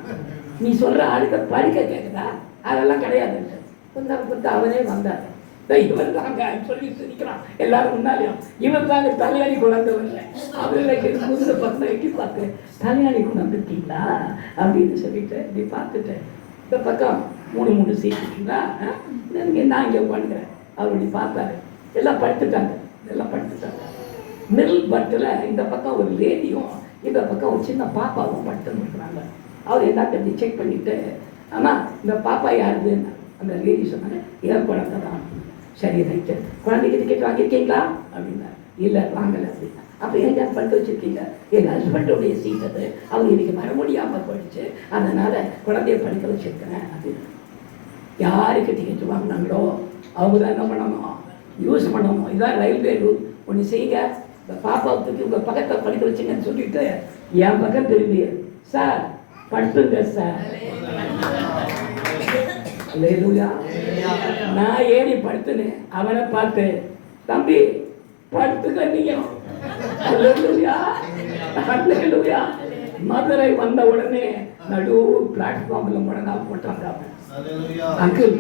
நீ சொல்ற ஆளுக்கு படிக்க கேட்குதா, அதெல்லாம் கிடையாது. கொஞ்ச நேரம் கொடுத்து அவரே வந்தார். இவர் தாங்க சொல்லி சிரிக்கிறான் எல்லாரும் முன்னாலையும். இவர் தாங்க தலையாணி கொண்டாந்து வரல, அவர்களுக்கு முதுக பக்கம் எட்டி பார்த்து தலையாணி கொண்டாந்துருக்கீங்களா அப்படின்னு சொல்லிட்டு இப்படி பார்த்துட்டு இந்த பக்கம் 3 சீட் இருக்கீங்களா, நான் இங்கே உட்காந்துக்கிறேன். அவர் இப்படி பார்த்தாரு. எல்லாம் படுத்துட்டாங்க. மிடில் பர்த்தில் இந்த பக்கம் ஒரு லேடியும் இந்த பக்கம் ஒரு சின்ன பாப்பாவும் படுத்துன்னு இருக்கிறாங்க. அவர் எல்லாத்தையும் செக் பண்ணிட்டு, ஆனால் இந்த பாப்பா யாருதுன்னு அந்த லேடி சொன்னாங்க, ஏன் குழந்தை தான். சரி ரைட்டு, குழந்தைக்கு டிக்கெட் வாங்கியிருக்கீங்களா அப்படின்னா. இல்லை வாங்கலை அப்படின்னா. அப்போ எங்க படுக்க வச்சுருக்கீங்க? எங்கள் ஹஸ்பண்டோடைய சீட் அது, அவங்க இன்னைக்கு வர முடியாமல் போயிடுச்சு, அதனால் குழந்தைய படுக்க வச்சுருக்கிறேன் அப்படின்னு. யாருக்கு டிக்கெட் வாங்கினாங்களோ அவங்க தான் என்ன பண்ணணும், யூஸ் பண்ணணும். இதுதான் ரயில்வே ரூல். ஒன்று செய்யுங்க, இந்த பாப்பாவை தூக்கி உங்கள் பக்கத்தில் படுக்க வச்சுங்கன்னு சொல்லிட்டு என் பக்கம் திரும்பி, சார் படுத்துங்க சார். நான் ஏறி படுத்துனேன். அவனை பார்த்து, தம்பி படுத்துக்க நீங்க. மதுரை வந்த உடனே நடு பிளாட்ஃபார்ம்ல முடங்கா போட்டாங்க. அங்கிள்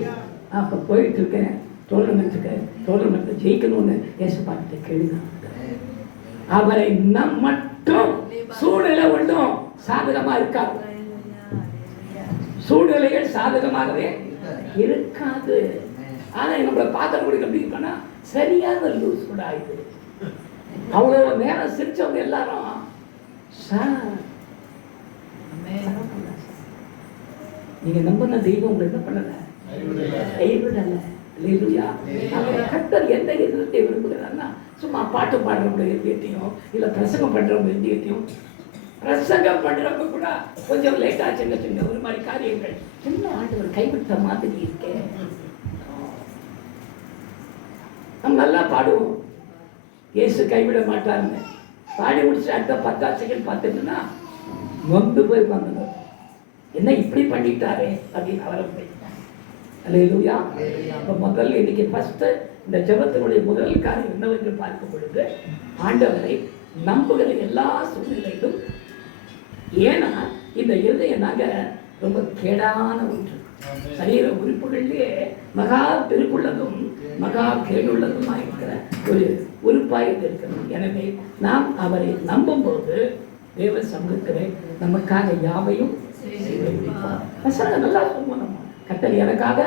அப்ப போயிட்டு இருக்கேன், டோர்னமெண்ட் ஜெயிக்கணும்னு ஏசு பார்த்துட்டு கேளுங்க. அவரை நம் மட்டும் சூழ்நிலை ஒன்றும் சாதகமா இருக்காது, சூழ்நிலைகள் சாதகமாகவே இருக்காது. ஆனா நம்மளை பார்க்க முடியும் எப்படி இருக்கானா, சரியான லூஸ் கூட ஆயிடுது. அவ்வளோ நேரம் சிரிச்சவங்க எல்லாரும் நீங்க நம்பின தெய்வம் உங்களை என்ன பண்ணல, கைவிடல. கர்த்தர் எந்த எதிர்த்தை விரும்புகிறார்னா, சும்மா பாட்டு பாடுறவங்க இருந்தியத்தையும் இல்லை பிரசங்கம் பண்றவங்க இருந்தியத்தையும், பிரசங்கம் பண்றவங்க கூட கொஞ்சம் லேட்டா சின்ன ஒரு மாதிரி காரியங்கள் சின்ன ஆண்டவர் கைவிட்ட மாதிரி இருக்கேன். நல்லா பாடுவோம், இயேசு கைவிட மாட்டாருன்னு. பாடி முடிச்சு அடுத்த 10 செகண்ட் பார்த்துட்டுன்னா நொந்து போய் வந்தோம், என்ன இப்படி பண்ணிட்டாரே அப்படின்னு அவரை போய். அல்லேலூயா. அப்போ முதல்ல இன்னைக்கு ஃபர்ஸ்ட் இந்த ஜெபத்தினுடைய முதல் காரியம் என்னவென்று பார்க்கும் பொழுது, ஆண்டவரை நம்புகிற எல்லா சூழ்நிலையிலும். ஏன்னா இந்த இருதயம் நாங்க ரொம்ப கேடான ஒன்று. சரீர உறுப்புகளிலே மகா பெருக்குள்ளதும் மகா கேடுள்ளதுமாக இருக்கிற ஒரு உறுப்பாக இருக்கிறது. எனவே நாம் அவரை நம்பும் போது தேவ சமூகத்திலே நமக்காக யாவையும் செய்து முடிப்பார். வசனம் நல்லா சொல்லுவோம். நம்ம கர்த்தர் எனக்காக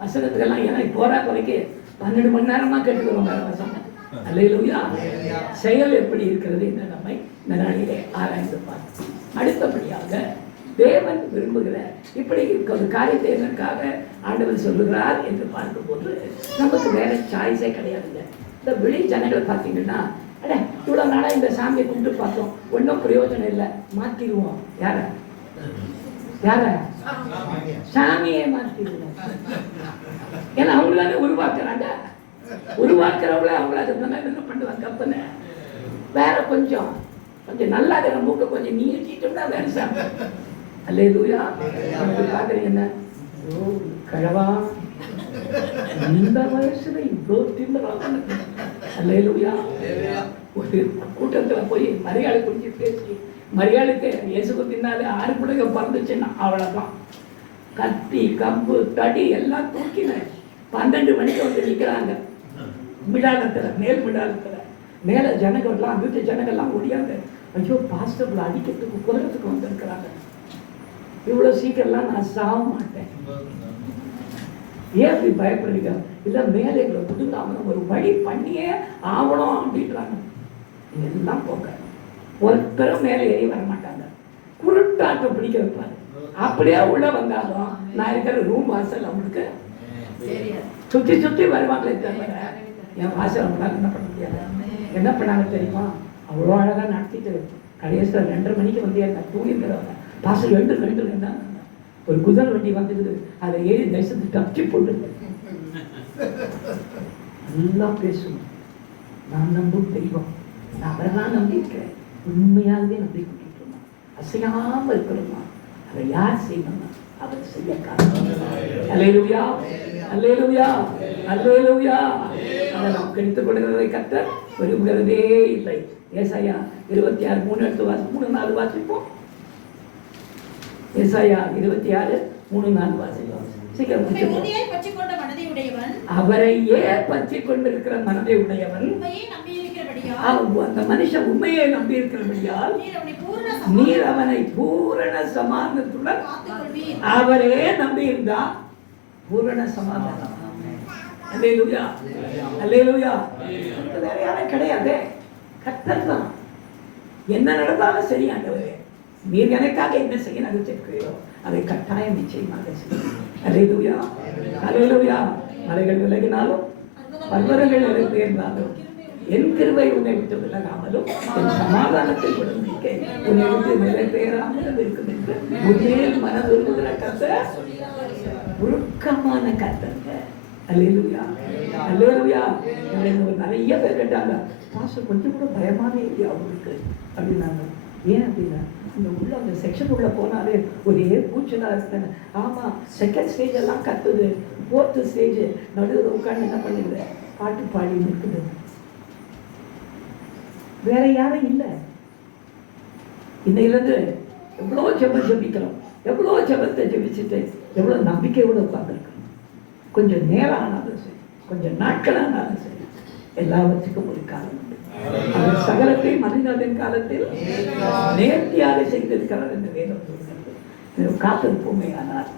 வசனத்துக்கெல்லாம் எனக்கு போரா குறைக்கு 12 மணி நேரமா கேட்டுக்கிறோம் வசனம். அல்லேலூயா. செயல் எப்படி இருக்கிறது என்று நம்மை இந்த நாளிலே ஆராய்ந்து பார்ப்போம். அடுத்தபடியாக தேவன் விரும்புகிற இப்படி ஒரு காரியத்தை எதற்காக ஆண்டவர் சொல்லுகிறார் என்று பார்க்கும்போது நமக்கு வேற சாய்ஸே கிடையாதுங்க. இந்த வெளி ஜனங்களை பார்த்தீங்கன்னா, அட இவ்வளோ நாளாக இந்த சாமியை கும்பிட்டு பார்த்தோம், ஒன்றும் பிரயோஜனம் இல்லை, மாற்றிடுவோம். யார யார சாமியை மாற்றிடுவோம். ஏன்னா அவங்க தானே உருவாக்குறாங்க. உருவாக்குறவங்கள அவங்கள அது என்ன பண்ணுவாங்க. அப்பன்னு வேற கொஞ்சம் நல்லா இருக்கிற மூக்க கொஞ்சம் நீட்டிட்டோம்னா வேற சாமி. அல்லேலூயா. பார்க்குறீங்க என்ன கழவா இந்த வயசுல இவ்வளோ திம்பராக. அல்லேலூயா. ஒரு கூட்டத்தில் போய் மரியாதை குறித்து பேசி, மரியாதைக்கு இயேசுக்கு பின்னாலே 6 பிள்ளைங்க பிறந்துச்சுன்னா அவ்வளோதான். கத்தி கம்பு தடி எல்லாம் தூக்கினேன். 12 மணிக்கு வந்து நிற்கிறாங்க மிடாலத்தில், மேல் மிடாலத்தில். மேலே ஜனங்கள்லாம், வீட்டு ஜனங்கள்லாம் ஒடியாங்க, ஐயோ பாஸ்டர்ல அடிக்கிறதுக்கு குதிரத்துக்கு வந்திருக்கிறாங்க, இவ்வளோ சீக்கிரம்லாம் நான் சாக மாட்டேன். ஏன் அப்படி பயப்படுறீங்க? இல்லை மேலே இவ்வளோ புதுங்காம ஒரு வழி பண்ணியே ஆகணும் அப்படின்றாங்க. எல்லாம் போங்க, ஒருத்தரும் மேலே ஏறி வர மாட்டாங்க. குருட்டாட்டம் பிடிக்க வைப்பாரு. அப்படியே உள்ள வந்தாலும் நான் இருக்கிற ரூம் வாசல் அவங்களுக்கு சுற்றி சுற்றி வருவாங்களே தவிர என் வாசல் அவங்களால என்ன பண்ண முடியாது. என்ன பண்ணாங்க தெரியுமா? அவ்வளோ அழகாக நடத்திட்டு கடைசியில் 2:30 மணிக்கு வந்து என்ன தூங்கிக்கிறவங்க பாசல் 2 என்ன ஒரு குதிரை வண்டி வந்துடுது, அதை ஏறி தேசத்து தப்பிச்சு போடுது. நல்லா பேசணும். நான் நம்பும் தெய்வம், நான் அவரை தான் நம்பியிருக்கிறேன், உண்மையாகவே நம்பி கொண்டிருக்கணும், அசையாம இருக்கணுமா, அதை யார் செய்யணும்னா அவர் செய்ய காரணம். அல்லேலூயா, அல்லேலூயா, அல்லேலூயா. அதை நாம் கணித்துக் கொள்கிறதை கர்த்தர் விரும்புகிறதே இல்லை. ஏசாயா 26:3 எடுத்து 3-4 வாசிப்போம். ஏசாயா 26:3-4 வாசிப்போம். சீக்கிரம் அவரையே பற்றி கொண்டிருக்கிற மனதை உடையவன், அந்த மனுஷன் உண்மையை நம்பி இருக்கிறபடியால் நீர் அவனை பூரண சமாதானத்துடன் அவரே நம்பி இருந்தா பூரண சமாதானம். அல்லேலூயா, அல்லேலூயா. வேற யாரும் கிடையாது, கர்த்தர் தான். என்ன நடந்தாலும் சரி ஆண்டவரே, நீர் எனக்காக என்ன செய்ய நினைச்சிருக்கிறீரோ அதை கட்டாயம் நிச்சயமாக செய்யும். அல்லேலூயா, அல்லேலூயா. மலைகள் விலகினாலும் பர்வதங்கள் உயர்ந்தாலும் என் கிருபை உன்னை விட்டு விலகாமலும் என் சமாதானத்தில் உடன்படிக்கை உன்னை விட்டு நிலை பெயராமலும் இருக்கும் என்று உன்மேல் மனம் விரும்புகிற கர்த்தர் உருக்கமான கர்த்தங்க. அல்லேலூயா, அல்லேலூயா. நிறைய பேர் கேட்டாங்க, பாஸ்டர் கொஞ்சம் கூட பயமாவே இல்லையா அவங்களுக்கு அப்படின்னாங்க. ஏன் அப்படின்னா அந்த உள்ள அந்த செக்ஷன் உள்ள போனாலே ஒரே பூச்சலா இருக்காங்க. ஆமா, செகண்ட் ஸ்டேஜ் எல்லாம் கத்துது, 4th ஸ்டேஜ் நடுவில் உட்காந்து என்ன பண்ணுது, பாட்டு பாடி நிற்குது. வேற யாரும் இல்லை. இன்னையிலேருந்து எவ்வளோ ஜெபம் ஜெபிக்கிறோம், எவ்வளோ ஜெபத்தை ஜெபிச்சுட்டு எவ்வளோ நம்பிக்கையோடு உட்காந்துருக்கோம். கொஞ்சம் நேரம் ஆனாலும் சரி, கொஞ்சம் நாட்கள் ஆனாலும் சரி, எல்லாவற்றுக்கும் ஒரு காலம் உண்டு. அவர் சகலத்தை மனிதனின் காலத்தில் நேர்த்தியாக செய்திருக்கிறார் என்று வேதம் சொல்கிறது. காத்திருப்போமே ஆனால்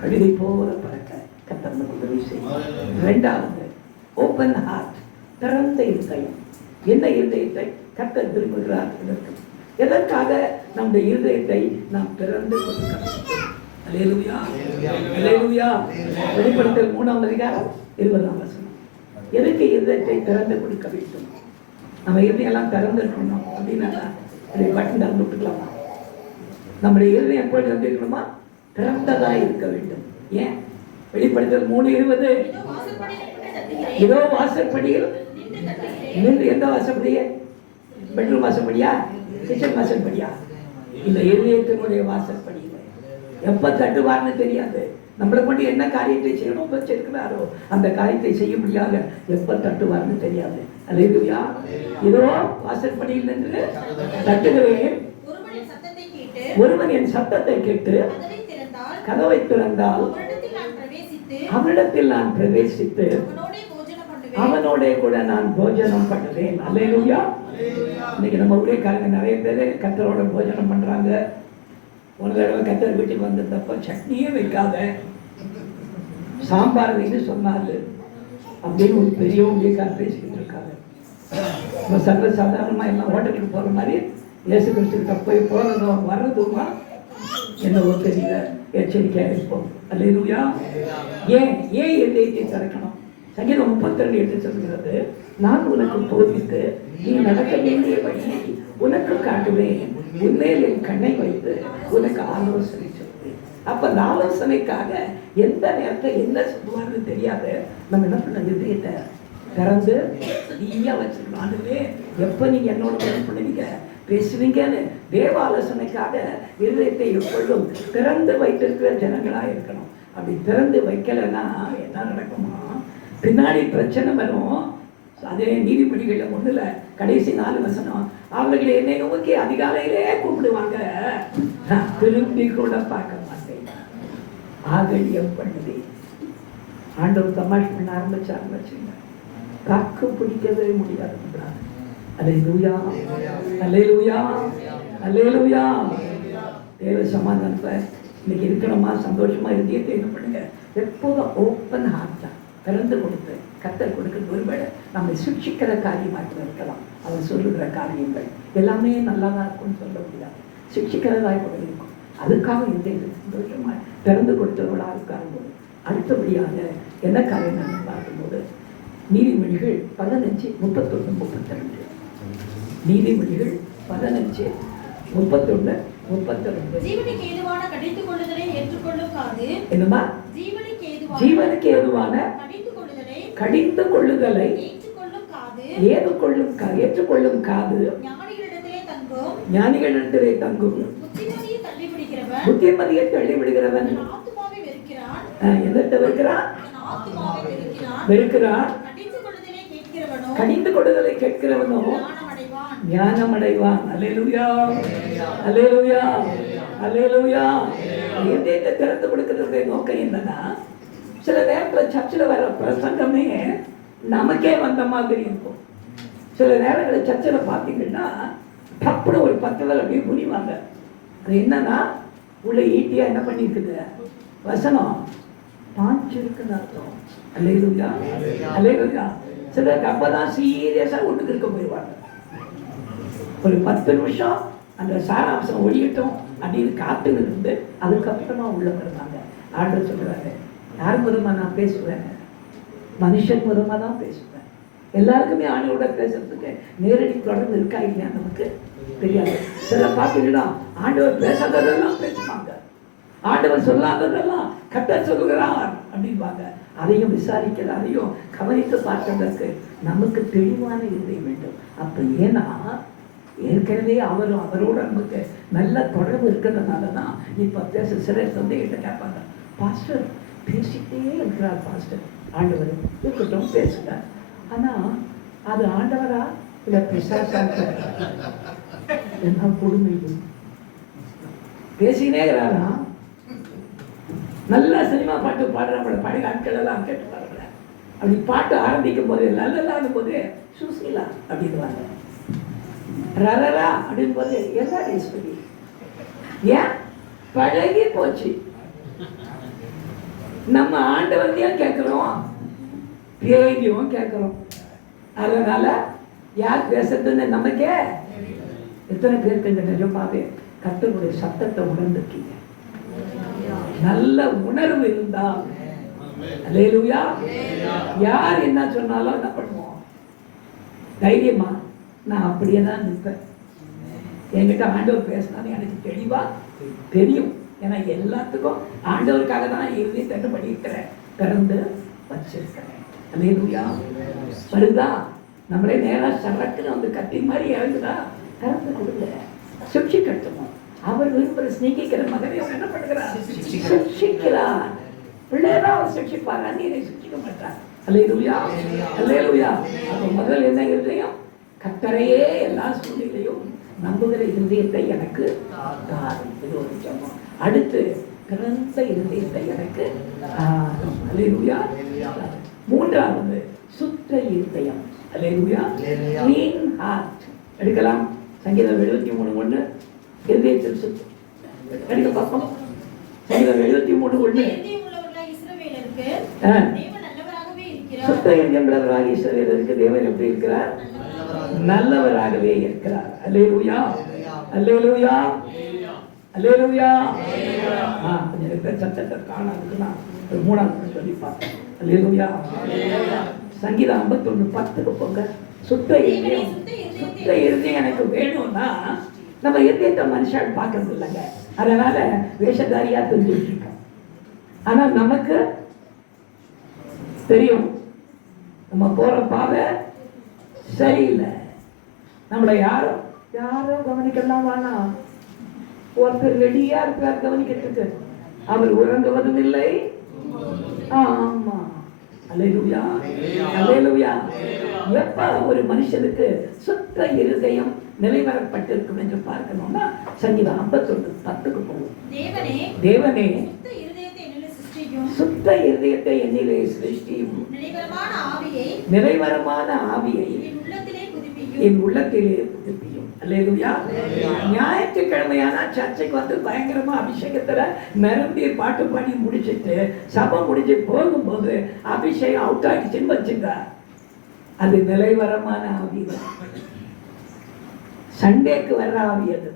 கழுதை போல பறக்க கர்த்தர் உதவி செய்வார். 2வது ஓப்பன் ஹார்ட், திறந்த இருதயம். என்ன இருதயத்தை கர்த்தர் விரும்புகிறார்? எதற்காக நம்முடைய இருதயத்தை நாம் திறந்து கொடுக்கிறோம்? அல்லேலூயா, அல்லேலூயா. வெளிப்படுத்தல் 3ஆம் அதிகாரம் 20ஆம் வசனம். எதுக்கு இருதயத்தை திறந்து கொடுக்க வேண்டும்? நம்ம இருதயெல்லாம் திறந்து இருக்கணும் அப்படின்னா பட்டன் திறந்து விட்டுக்கலாமா? நம்முடைய இருதயம் எப்பொழுது திறந்து இருக்கணுமா? திறந்ததாக இருக்க வேண்டும். ஏன்? வெளிப்படுத்தல் 3:20. இதோ வாசற்படியில் நின்று, எந்த வாசப்படியே? Bedroom வாசப்படியா, kitchen வாசற்படியா? இல்ல, இதயத்தினுடைய வாசற்படியில் எப்ப தட்டுவார்னு தெரியாது. நம்மளை கொண்டு என்ன காரியத்தை செய்யணும் வச்சிருக்கிறாரோ அந்த காரியத்தை செய்ய முடியாத எப்ப தட்டுவார்னு தெரியாது. அல்லேலூயா. இதோ வாசற்படியில் நின்று தட்டுகிறேன். ஒருவன் என் சத்தத்தை கேட்டு கதவை திறந்தால் அவனிடத்தில் நான் பிரவேசித்து அவனோட கூட நான் போஜனம் பண்ணுவேன். அல்லேலூயா. இன்னைக்கு நம்ம ஊழியக்காரங்க நிறைய பேர் கர்த்தரோட போஜனம் பண்றாங்க. ஒரு தடவை கர்த்தர் வீட்டுக்கு வந்திருந்தப்ப சட்னியே வைக்காத சாம்பார் வைன்னு சொன்னாரு அப்படின்னு ஒரு பெரிய ஊழியக்காரர் பேசிக்கிட்டு இருக்காங்க. நம்ம சர்வசாதாரணமா எல்லாம் ஹோட்டலுக்கு போற மாதிரி இயேசு கிறிஸ்துக்கிட்ட போய் போறதும் வர்றதுமா என்னவோ தெரியல, எச்சரிக்கையாக இருப்போம். அல்லேலூயா. ஏன் இதயத்தை திறக்கணும்? சங்கீதம் 32:8 சொல்கிறது, நான் உனக்கு போதித்து நீ நடக்க வேண்டிய வழியை உனக்கு காட்டுவேன், உன்மேல் என் கண்ணை வைத்து உனக்கு ஆலோசனை சொல்வேன். அப்ப அந்த ஆலோசனைக்காக எந்த நேரத்தை என்ன சொல்லுவாருன்னு தெரியாது. நம்ம என்ன பண்ண இதயத்தை திறந்து நீயா வச்சிருக்கணும். அதுவே எப்ப நீங்க என்னோட பண்ணுவீங்க பேசுவீங்கன்னு தேவ ஆலோசனைக்காக இதயத்தை எப்பொழுதும் திறந்து வைத்திருக்கிற ஜனங்களா இருக்கணும். அப்படி திறந்து வைக்கலைன்னா என்ன நடக்குமா? பின்னாடி பிரச்சனை வரும். அதே நீதிபதிகள்ல 1 கடைசி 4 வசனம், அவர்கள் என்னை நோக்கி அதிகாலையிலே கூப்பிடுவாங்க, நான் திரும்பி கூட பார்க்க மாட்டேன், ஆகழியம் பண்ணுது. ஆண்டவர் தமாஷ் பண்ண ஆரம்பிச்சாங்க, காக்கு பிடிக்கவே முடியாது. அல்லேலூயா, அல்லேலூயா, அல்லேலூயா. தேவ சமாதானத்தை இன்னைக்கு இருக்கிறோமா, சந்தோஷமா இருந்தே என்ன பண்ணுங்க, எப்போதும் ஓப்பன் ஹார்ட்டா திறந்து கொடுத்து கர்த்தர் கொடுக்கிறது. ஒருவேளை நம்மை சிக்ஷிக்கிற காரியமாக இருக்கலாம், அவர் சொல்லுகிற காரியங்கள் எல்லாமே நல்லா தான் இருக்கும்னு சொல்ல முடியாது, சிக்ஷிக்கிறதாய் கூட இருக்கும். அதுக்காக இந்த சந்தோஷமா திறந்து கொடுத்தவர்களாக இருக்காங்க. அடுத்தபடியாக என்ன காரியம் நம்ம பார்க்கும்போது நீதிமொழிகள் 15:31-32. நீதிமொழிகள் 15:31-32. ஜீவனுக்கு ஏதுவான கடிந்து கொள்ளுதலை ஏற்றுக்கொள்ளும் காது. என்னமா? ஜீவனுக்கு ஏதுவான கடிந்து கொள்ளுதலை ஏற்றுக்கொள்ளும் காது ஞானிகளிடத்திலே தங்கும். புத்திமதியை தள்ளி விடுகிறவன் எதற்கு வெறுக்கிறான்? கடிந்து கொள்ளுதலை கேட்கிறவனோ ஞானம் அடைவான். அல்லேலூயா, அல்லேலூயா, அல்லேலூயா. இதயத்தை திறந்து கொடுக்கிறதுடைய நோக்கம் என்னன்னா, சில நேரத்தில் சர்ச்சில் வர பிரசங்கமே நமக்கே வந்த மாதிரி இருக்கும். சில நேரங்களில் சர்ச்சில் பார்த்தீங்கன்னா டப்புனு ஒரு 10 பேர் அப்படியே புரிவாங்க. அது என்னன்னா, உள்ள ஈட்டியா என்ன பண்ணிருக்குது, வசனம் பாஞ்சிருக்குன்னு அர்த்தம். அல்லேலூயா, அல்லேலூயா. சிலருக்கு அப்பதான் சீரியஸா ஒட்டுக்கு இருக்க போயிடுவாங்க. ஒரு 10 நிமிஷம் அந்த சாராம்சம் ஒழியட்டும் அப்படின்னு காத்துன்னு இருந்து அதுக்கப்புறமா உள்ள வருவாங்க. ஆர்டர் சொல்றாங்க, யார் மூலமா நான் பேசுவேன்? மனுஷன் மூலமா தான் பேசுவேன். எல்லாருக்குமே ஆண்டவரோட பேசுறதுக்கு நேரடி தொடர்பு இருக்கா இல்லையா நமக்கு தெரியாது. சில பார்த்தீங்கன்னா ஆண்டவர் பேசாததெல்லாம் பேசுவாங்க, ஆண்டவர் சொல்லாததெல்லாம் கர்த்தர் சொல்லுகிறார் அப்படின்பாங்க. அதையும் விசாரிக்கிற, அதையும் கவனித்து பார்க்கறதுக்கு நமக்கு தெளிவான இதயம் வேண்டும். அப்ப ஏன்னா ஏற்கனவே அவரோட நமக்கு நல்ல தொடர்பு இருக்கிறதுனால தான் இப்ப பேச சில சந்தேகத்தை கேட்பாங்க, பாஸ்டர் பேசிட்டே இருக்கிறார் பாஸ்டர், ஆண்டவர் இருக்கட்டும் பேசுங்க, ஆனா அது ஆண்டவரா இல்ல பிசாசா? என்ன கொடுமை, பேசினே இருக்கிறாரா? நல்ல சினிமா பாட்டு பாடுறாங்க, பழைய ஆட்கள் எல்லாம் கேட்டு பாருங்க. அப்படி பாட்டு ஆரம்பிக்கும் போது நல்ல போது சுசீலா அப்படின்வாங்க, ரரரா அப்படின்னு போது என்ன சொல்லி ஏன் பழகி போச்சு. நம்ம ஆண்டவரையும் கேட்கிறோம், பேரையும் கேட்கிறோம். அதனால யார் பேசுறதுன்னு நமக்கே. எத்தனை பேருக்கு இந்த நிஜமாவே கர்த்தருடைய சத்தத்தை உணர்ந்துருக்கீங்க? நல்ல உணர்வு இருந்தா அல்லேலூயா. யார் என்ன சொன்னாலும் என்ன பண்ணுவோம்? தைரியமா நான் அப்படியே தான் நிற்பேன். என்கிட்ட ஆண்டவர் பேசினாலும் எனக்கு தெளிவா தெரியும். ஏன்னா எல்லாத்துக்கும் ஆண்டவருக்காக தான் இறுதி தட்டு பண்ணியிருக்கிறேன், திறந்து வச்சிருக்கிறேன். அல்லேலூயா. வருதா நம்மளே நேராக சரக்குன்னு வந்து கத்தி மாதிரி இறங்குதா, திறந்து கொடுங்க, சிக்ஷிக்கட்டுமோ. அவர் விரும்புகிற ஸ்நேகிக்கிற மகனை அவர் என்ன பண்ணுகிறார்? சிக்ஷிக்கிறார். பிள்ளைதான் அவர் சிக்ஷிப்பார், அந்நியனை சிக்ஷிக்க மாட்டார். அல்லேலூயா, அல்லேலூயா. அப்போ முதல் என்ன இருதயம்? கர்த்தரையே எல்லா சூழ்நிலையும் நம்புகிற இருதயத்தை எனக்கு தாரும். இது ஒரு ஜெபம். அடுத்து திறந்த இருதயத்தை எனக்கு தாரும். அல்லேலூயா. மூன்றாவது சுத்த இருதயம். அல்லேலூயா. clean heart. எடுக்கலாம். சங்கீதம் 73:1 இருதயத்தில் சுத்தம். எடுக்க பார்ப்போம். சங்கீதம் 73:1 சுத்த இருதயம் உள்ளவராகிய இஸ்ரவேலருக்கு தேவன் எப்படி இருக்கிறார்? நல்லவராகவே இருக்கிறார். அல்லேலூயா, அல்லேலூயா, அல்லேலூயா. கொஞ்சம் இருக்கிற சத்தத்தை காணாதுன்னா ஒரு மூணாவது சொல்லி பார்த்தேன். அல்லேலூயா. சங்கீதம் 51:10 போங்க. சுத்த இருதயம், சுத்த இருதயம் எனக்கு வேணும்னா நம்ம இருதயத்தை மனுஷன் பார்க்கறது இல்லைங்க, அதனால வேஷதாரியா தெரிஞ்சுட்டு இருக்கோம். ஆனா நமக்கு தெரியும் நம்ம போற பாதை சரியில்லை. நம்மளை யாரும் கவனிக்கலாம் வேணாம். ஒருத்தர் ரெடியா இருக்கிறார் கவனிக்கிறதுக்கு, அவர் உறங்குவதும் இல்லை. ஆமா, அல்லேலூயா, அல்லேலூயா. எப்ப ஒரு மனுஷனுக்கு சுத்த இருதயம் நிலைவரப்பட்டிருக்கும் என்று பார்க்கணும்னா சங்கீதம் 51:10 போகும். தேவனே சுத்த இருதயத்தை என்னிலே சிருஷ்டியும் நிறைவரமான ஆவியை என் உள்ளத்திலே புதுப்பியும். அல்லேலூயா. ஞாயிற்றுக்கிழமையான சர்ச்சைக்கு வந்து பயங்கரமா அபிஷேகத்துல நிரம்பி பாட்டு பாடி முடிச்சிட்டு சபை முடிஞ்சு போகும்போது அபிஷேகம் அவுட் ஆகிடுச்சுன்னு வச்சுங்க, அது நிலைவரமான ஆவி. சண்டேக்கு வர்ற ஆவி அது.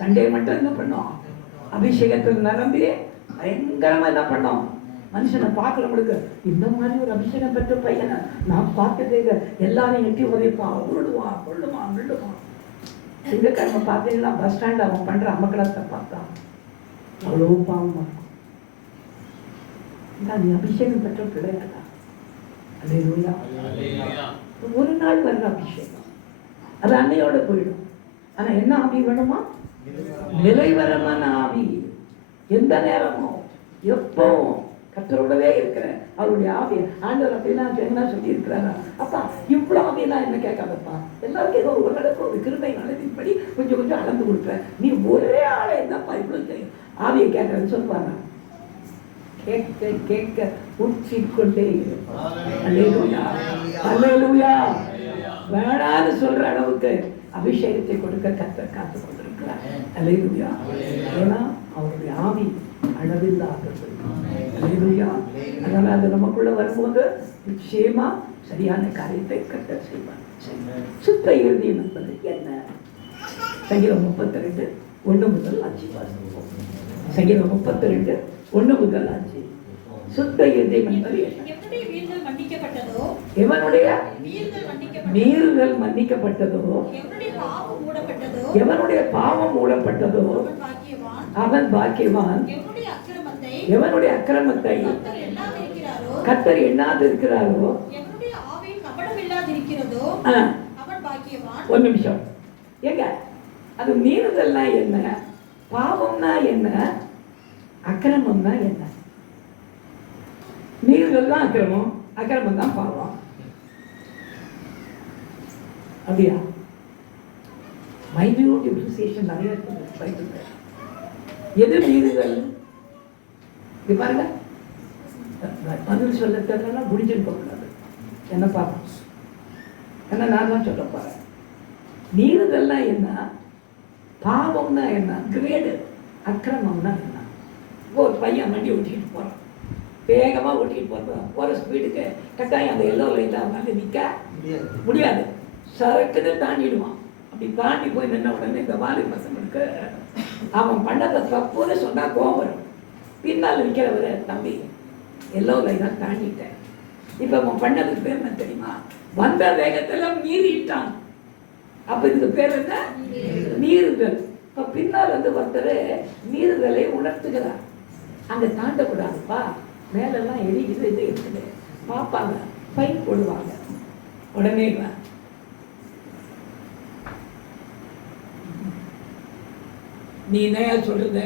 சண்டே மட்டும் என்ன பண்ணோம்? அபிஷேகத்தில் நிரம்பி பயங்கரமா என்ன பண்ணோம்? மனுஷனை பார்க்கறவங்களுக்கு இந்த மாதிரி ஒரு அபிஷேகம் பெற்ற பையனை நான் பார்த்ததே எல்லாரும் எட்டி உதைப்பான், உருடுவான், கொள்ளுவான், விழுடுவான். திங்கக்கிழமை பார்த்தீங்கன்னா பஸ் ஸ்டாண்ட் அவன் பண்ற அமக்கலத்தை பார்த்தா அவ்வளோ பாவமா இருக்கும். நீ அபிஷேகம் பெற்ற பிள்ளையாடா. அல்லேலூயா. ஒரு நாள் வர்ற அபிஷேகம் அது அன்னையோட போயிடும். ஆனா என்ன ஆவி வேணுமா? நிலைவரமான ஆவி. எந்த நேரமும் எப்பவும் கர்த்தரோடவே இருக்கிற அவருடைய ஆவியை ஆண்டவர் அப்படிலாம் என்ன சொல்லி இருக்கிறாரா? அப்பா இவ்வளோ ஆவியெல்லாம் என்ன கேட்காதப்பா, எல்லாருக்கும் ஏதோ ஒரு நடக்கும் ஒரு கிருபை நலத்தின்படி கொஞ்சம் கொஞ்சம் அளந்து கொடுப்பேன். நீ ஒரே ஆளை என்னப்பா இவ்வளவு தெரியும் ஆவியை கேட்கறன்னு சொல்லுவாங்க. கேட்க கேட்க உச்சிக்கொண்டே அல்லேலூயா, அல்லேலூயா. வேணான்னு சொல்ற அளவுக்கு அபிஷேகத்தை கொடுக்க கர்த்தர் காத்து கொண்டிருக்கிறார். அல்லேலூயா. ஏன்னா அவருடைய ஆவி அளவில்லாதது. அல்லேலூயா. அதனால அது நமக்குள்ள வரும்போது நிச்சயமா சரியான காரியத்தை கர்த்தர் செய்வார். சுத்த இருதயம் என்பது என்ன? சங்கீதம் 32:1-5 வாசிப்போம். சங்கீதம் 32:1-5. சுத்த இருதயம் என்பது என்ன? எவனுடைய மீறுதல் மன்னிக்கப்பட்டதோ, எவனுடைய பாவம் மூடப்பட்டதோ அவன் பாக்கியவான். எவனுடைய அக்கிரமத்தை கர்த்தர் எண்ணாது இருக்கிறாரோ, ஒரு நிமிஷம் ஏங்க, அது மீறுதல்னா என்ன? பாவம்னா என்ன? அக்கிரமம்னா என்ன? மீறுதல் தான் அக்கிரமம், அக்கிரமம் தான் பாவம். அப்படியா? மைன்யூட் டிஃபரன்சியேஷன் நிறைய இருக்குது. எது மீறுதல்? இது பாருங்க, பதில் சொல்ல தெரியலன்னா முடிஞ்சுன்னு போகக்கூடாது. என்ன பார்ப்போம், ஏன்னா நான் தான் சொல்ல போறேன். மீறுதல்னா என்ன? பாவம்னா என்ன? கிரேடு. அக்கிரமம்னா என்ன? ஒரு பையன் வண்டி ஓட்டிக்கிட்டு போறான், வேகமா ஓட்டிக்கிட்டு போற ஸ்பீடுக்கு கட்டாயம் அந்த எல்லோ லைட்ல அவனால நிற்க முடியாது. சரக்குன்னு தாண்டிடுவான். அப்படி தாண்டி போய் நின்ன உடனே இந்த வாலி பசங்களுக்கு அவன் பண்ணதை தப்புன்னு சொன்னா கோபம் வரும். பின்னால் இருக்கிறவரை தம்பி எல்லோ லைனா தாண்டிட்டேன், இப்ப அவன் பண்ணதுக்கு பேர் என்ன தெரியுமா? வந்த வேகத்துல மீறிட்டான். அப்ப இதுக்கு பேர் என்ன? மீறுதல். இப்போ பின்னால் வந்து ஒருத்தர் மீறுதலை உணர்த்துகிறார். அங்கே தாண்டக்கூடாதுப்பா, மேலெல்லாம் எரிக்குது, இது இருக்குது பார்ப்பாங்க, ஃபைன் போடுவாங்க. உடனே நீ என்னையா சொல்றது,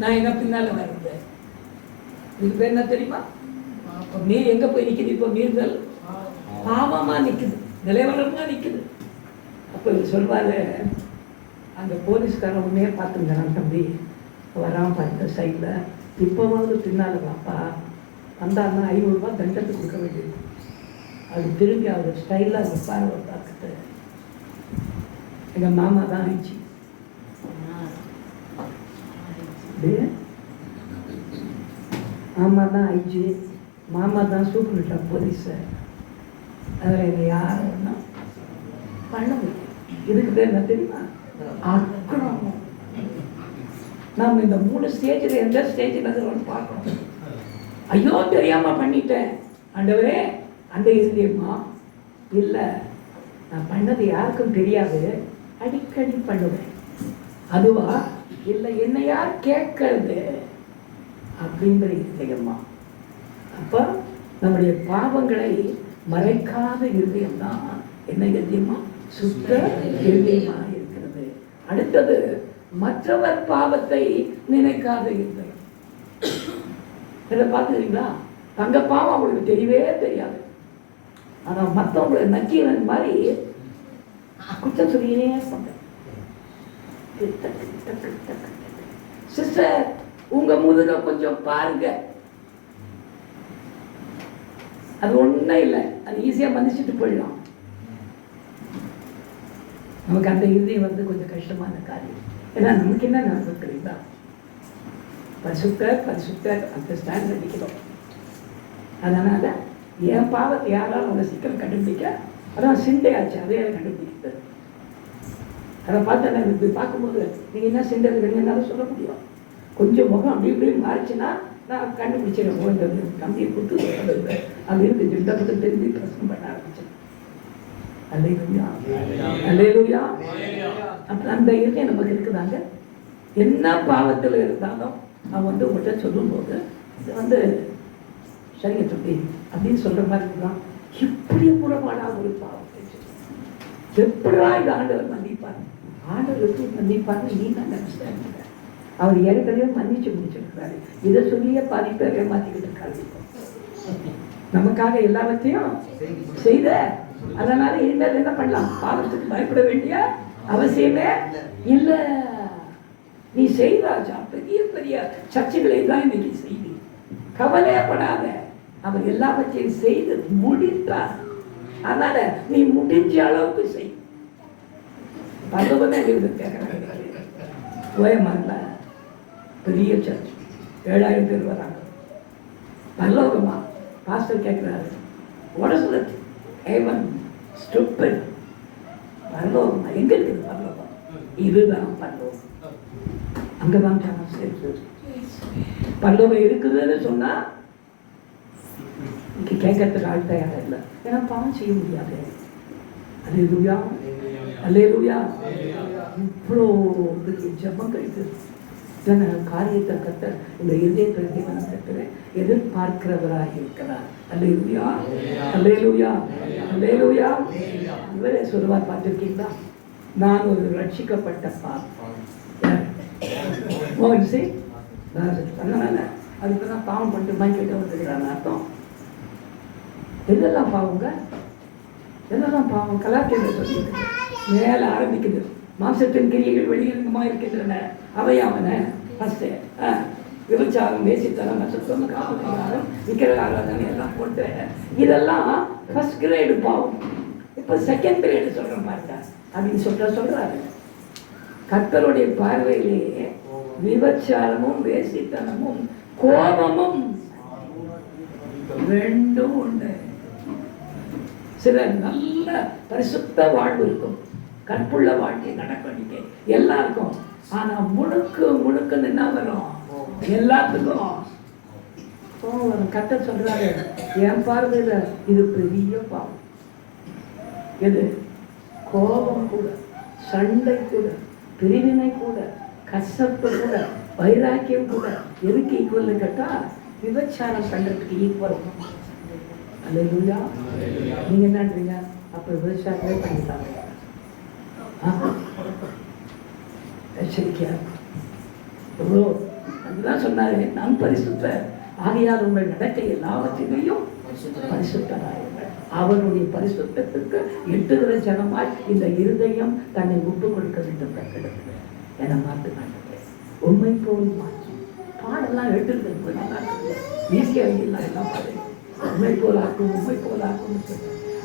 நான் என்ன பின்னால வர்றது, இதுக்கு பேர் என்ன தெரியுமா? நீ எங்க போய் நிக்குது? இப்போ மீறுதல் பாவமா நிக்குது, நிலைவரமா நிக்குது. அப்போ இவர் சொல்வாரு, அந்த போலீஸ்காரன் உடனே பார்த்துங்கிறான், தம்பி வராம பார்த்த சைடில் இப்போவாவது பின்னால் வாப்பா, வந்தாருன்னா 500 ரூபாய் தண்டத்துக்கு கொடுக்க வேண்டியது. அது திரும்பி அவர் ஸ்டைலாக வைப்பார். ஒரு பார்த்துட்டு எங்கள் மாமா தான் ஆயிடுச்சு, மாமா தான் ஆயிடுச்சு, மாமா தான் சூப்பர்விட்டா போலீஸை, அதில் என்னை யாரும் ஒன்றும் பண்ண முடியும். இதுக்கு பேர் என்ன தெரியுமா? அக்கிரமம். நாம் இந்த 3 ஸ்டேஜில் எந்த ஸ்டேஜில் அது பார்க்கணும். ஐயோ தெரியாமல் பண்ணிட்டேன் ஆண்டவரே, அந்த இருந்தேம்மா இல்லை, நான் பண்ணது யாருக்கும் தெரியாது, அடிக்கடி பண்ணுவேன், அதுவா இல்லை என்ன யார் கேட்கறது அப்படிங்கிற இருதயமா. அப்போ நம்முடைய பாவங்களை மறைக்காத இருதயம் தான் என்ன இருதயமா? சுத்த இருதயமா இருக்கிறது. அடுத்தது மற்றவர் பாவத்தை நினைக்காத இருதயம். இதை பார்த்துக்கிறீங்களா? தங்க பாவம் அவங்களுக்கு தெரியவே தெரியாது, ஆனால் மற்றவங்களை நக்கீரன் மாதிரி குற்றம் சொல்லியே சொன்னேன். சிஸ்டர் உங்க முதுக கொஞ்சம் பாருங்க, அது ஒன்றும் இல்லை, அது ஈஸியாக மன்னிச்சுட்டு போயிடலாம். நமக்கு அந்த இறுதி வந்து கொஞ்சம் கஷ்டமான காரியம். ஏன்னா நமக்கு என்ன நடக்கும் தெரியுங்களா? பரிசுத்த அந்த ஸ்டாண்ட் அடிக்கிறோம். அதனால் என் பாவத்தை யாராலும் அவங்க சீக்கிரம் கண்டுபிடிக்க, அதான் சிண்டையாச்சு, அதே கண்டுபிடிக்கிறது. அதை பார்த்து நான் இப்படி பார்க்கும்போது நீங்கள் என்ன சிண்டை இருக்கிறீங்கன்னாலும் சொல்ல முடியும். கொஞ்சம் முகம் அப்படி இப்படி மாறிச்சுன்னா நான் கண்டுபிடிச்சிடறேன். இந்த கம்பியை கொடுத்து அப்படி இருக்கு திட்டப்பட்டு தெரிஞ்சு பிரச்சனை பண்ண ஆரம்பிச்சேன். அல்லேலூயா, அல்லேலூயா. அப்புறம் அந்த இருக்க நமக்கு இருக்குதாங்க. என்ன பாவத்தில் இருந்தாலும் அவன் வந்து உங்கள்கிட்ட சொல்லும்போது இது வந்து சரிங்க தம்பி அப்படின்னு சொல்கிற மாதிரி இருந்தான். இப்படி கூடமாடா ஒரு பாவம் எப்படா இது ஆண்டவர் மன்னிப்பார்? ஆண்டவர் எப்படி மன்னிப்பார்னு நீ தான் நினைச்சிட்டாங்க. அவர் ஏற்கனவே மன்னிச்சு முடிச்சிருக்கிறாரு. இதை சொல்லியே பாதி பேர் ஏமாத்திக்கிட்டு இருக்காரு. நமக்காக எல்லாவற்றையும் செய்த, அதனால இனிமேல் என்ன பண்ணலாம்? பாவத்துக்கு பயப்பட வேண்டிய அவசியமே இல்லை. நீ செய்தாச்சா பெரிய பெரிய சர்ச்சைகளை தான் இன்னைக்கு செய்தி. கவலையப்படாத, அவர் எல்லாவற்றையும் செய்து முடித்தார். அதனால நீ முடிஞ்ச அளவுக்கு செய். பகவதே கேட்கிறாங்க. ஓயமான்ல பெரிய சர்ச் 7000 பேர் வராங்க. பரலோகமா பாஸ்டர் கேட்கிறாரு, உடசுலத்து ஏவன் ஸ்டூபிட். பரலோகமா எங்க இருக்குது? பரலோகம் இதுதான் பரலோகம். அங்கதான் சான்ஸ் இருக்கு. பரலோகம் இருக்குதுன்னு சொன்னா இன்னைக்கு கேட்கறதுக்கு ஆள் தயாரா இல்லை. ஏன்னா பாவம் செய்ய முடியாது. அல்லேலூயா, அல்லேலூயா. இவ்வளோ ஜெபம் கழித்து காரியத்தை கர்த்தர் இந்த இதயத்தை தேவன் கர்த்தர் எதிர்பார்க்கிறவராக இருக்கிறார். அல்லேலூயா, அல்லேலூயா, அல்லேலூயா. இவரே சொல்லுவார், பார்த்துருக்கீங்களா? நான் ஒரு ரட்சிக்கப்பட்ட பாவம். அதனால அதுக்கு தான் பாவம் பண்ணிட்டு மைக்கிட்ட வந்துக்கிறாங்க அர்த்தம். எதெல்லாம் பாவங்க? எதெல்லாம் பாவம்? கலாச்சாரம் சொல்லியிருக்கு. மேலே ஆரம்பிக்குது. மாம்சத்தின் கிரியைகள் வெளியரங்கமாக இருக்கின்றன. அவையாவன ஃபஸ்ட்டு விபச்சாரம், வேசித்தனம், மற்றொன்று காவல்காரம், விக்கிர ஆராதனை எல்லாம் போட்டு இதெல்லாம் ஃபர்ஸ்ட் கிரேடு பாவம். இப்போ செகண்ட் கிரேடு சொல்கிற மாதிரி அப்படின்னு சொல்கிறாரு. கர்த்தருடைய பார்வையிலேயே விபச்சாரமும் வேசித்தனமும் கோபமும் ரெண்டும் உண்டு. சில நல்ல பரிசுத்த வாழ்வு இருக்கும், கற்புள்ள வாழ்க்கை நடக்க எல்லாருக்கும். ஆனா முழுக்க என்ன வரும்? எல்லாத்துக்கும் கர்த்தர் சொல்றாரு, என் பார்வையில இது பெரிய பாவம். எது? கோபம் கூட, சண்டை கூட, பிரிவினை கூட, கசப்பு கூட, வைராக்கியம் கூட எதுக்கு ஈக்குவல் கேட்டா விபச்சாரம் பண்றதுக்கு ஈக்குவல். அல்லேலூயா. நீங்க என்னன்றீங்க? அப்ப விபச்சாரமே பண்ணிட்டாங்க. எச்சரிக்கையா எவ்வளோ அதுதான் சொன்னாரு, நான் பரிசுத்த ஆகையால் உங்கள் நடக்கை எல்லாவற்றிலையும் பரிசுத்தராயிருங்கள். அவருடைய பரிசுத்தத்துக்கு எட்டுகிற ஜனமாய் இந்த இருதயம் தன்னை விட்டு கொடுக்க வேண்டும் கட்டெடுத்து என மாற்று நாட்டுகிறேன். உண்மை போல் மாற்றி பாடெல்லாம் எடுத்துருக்க நல்லா ஈஸியாக எல்லாம் எல்லாம் பாடு. உண்மை போல் ஆக்கும், உண்மை போல் ஆக்கும்.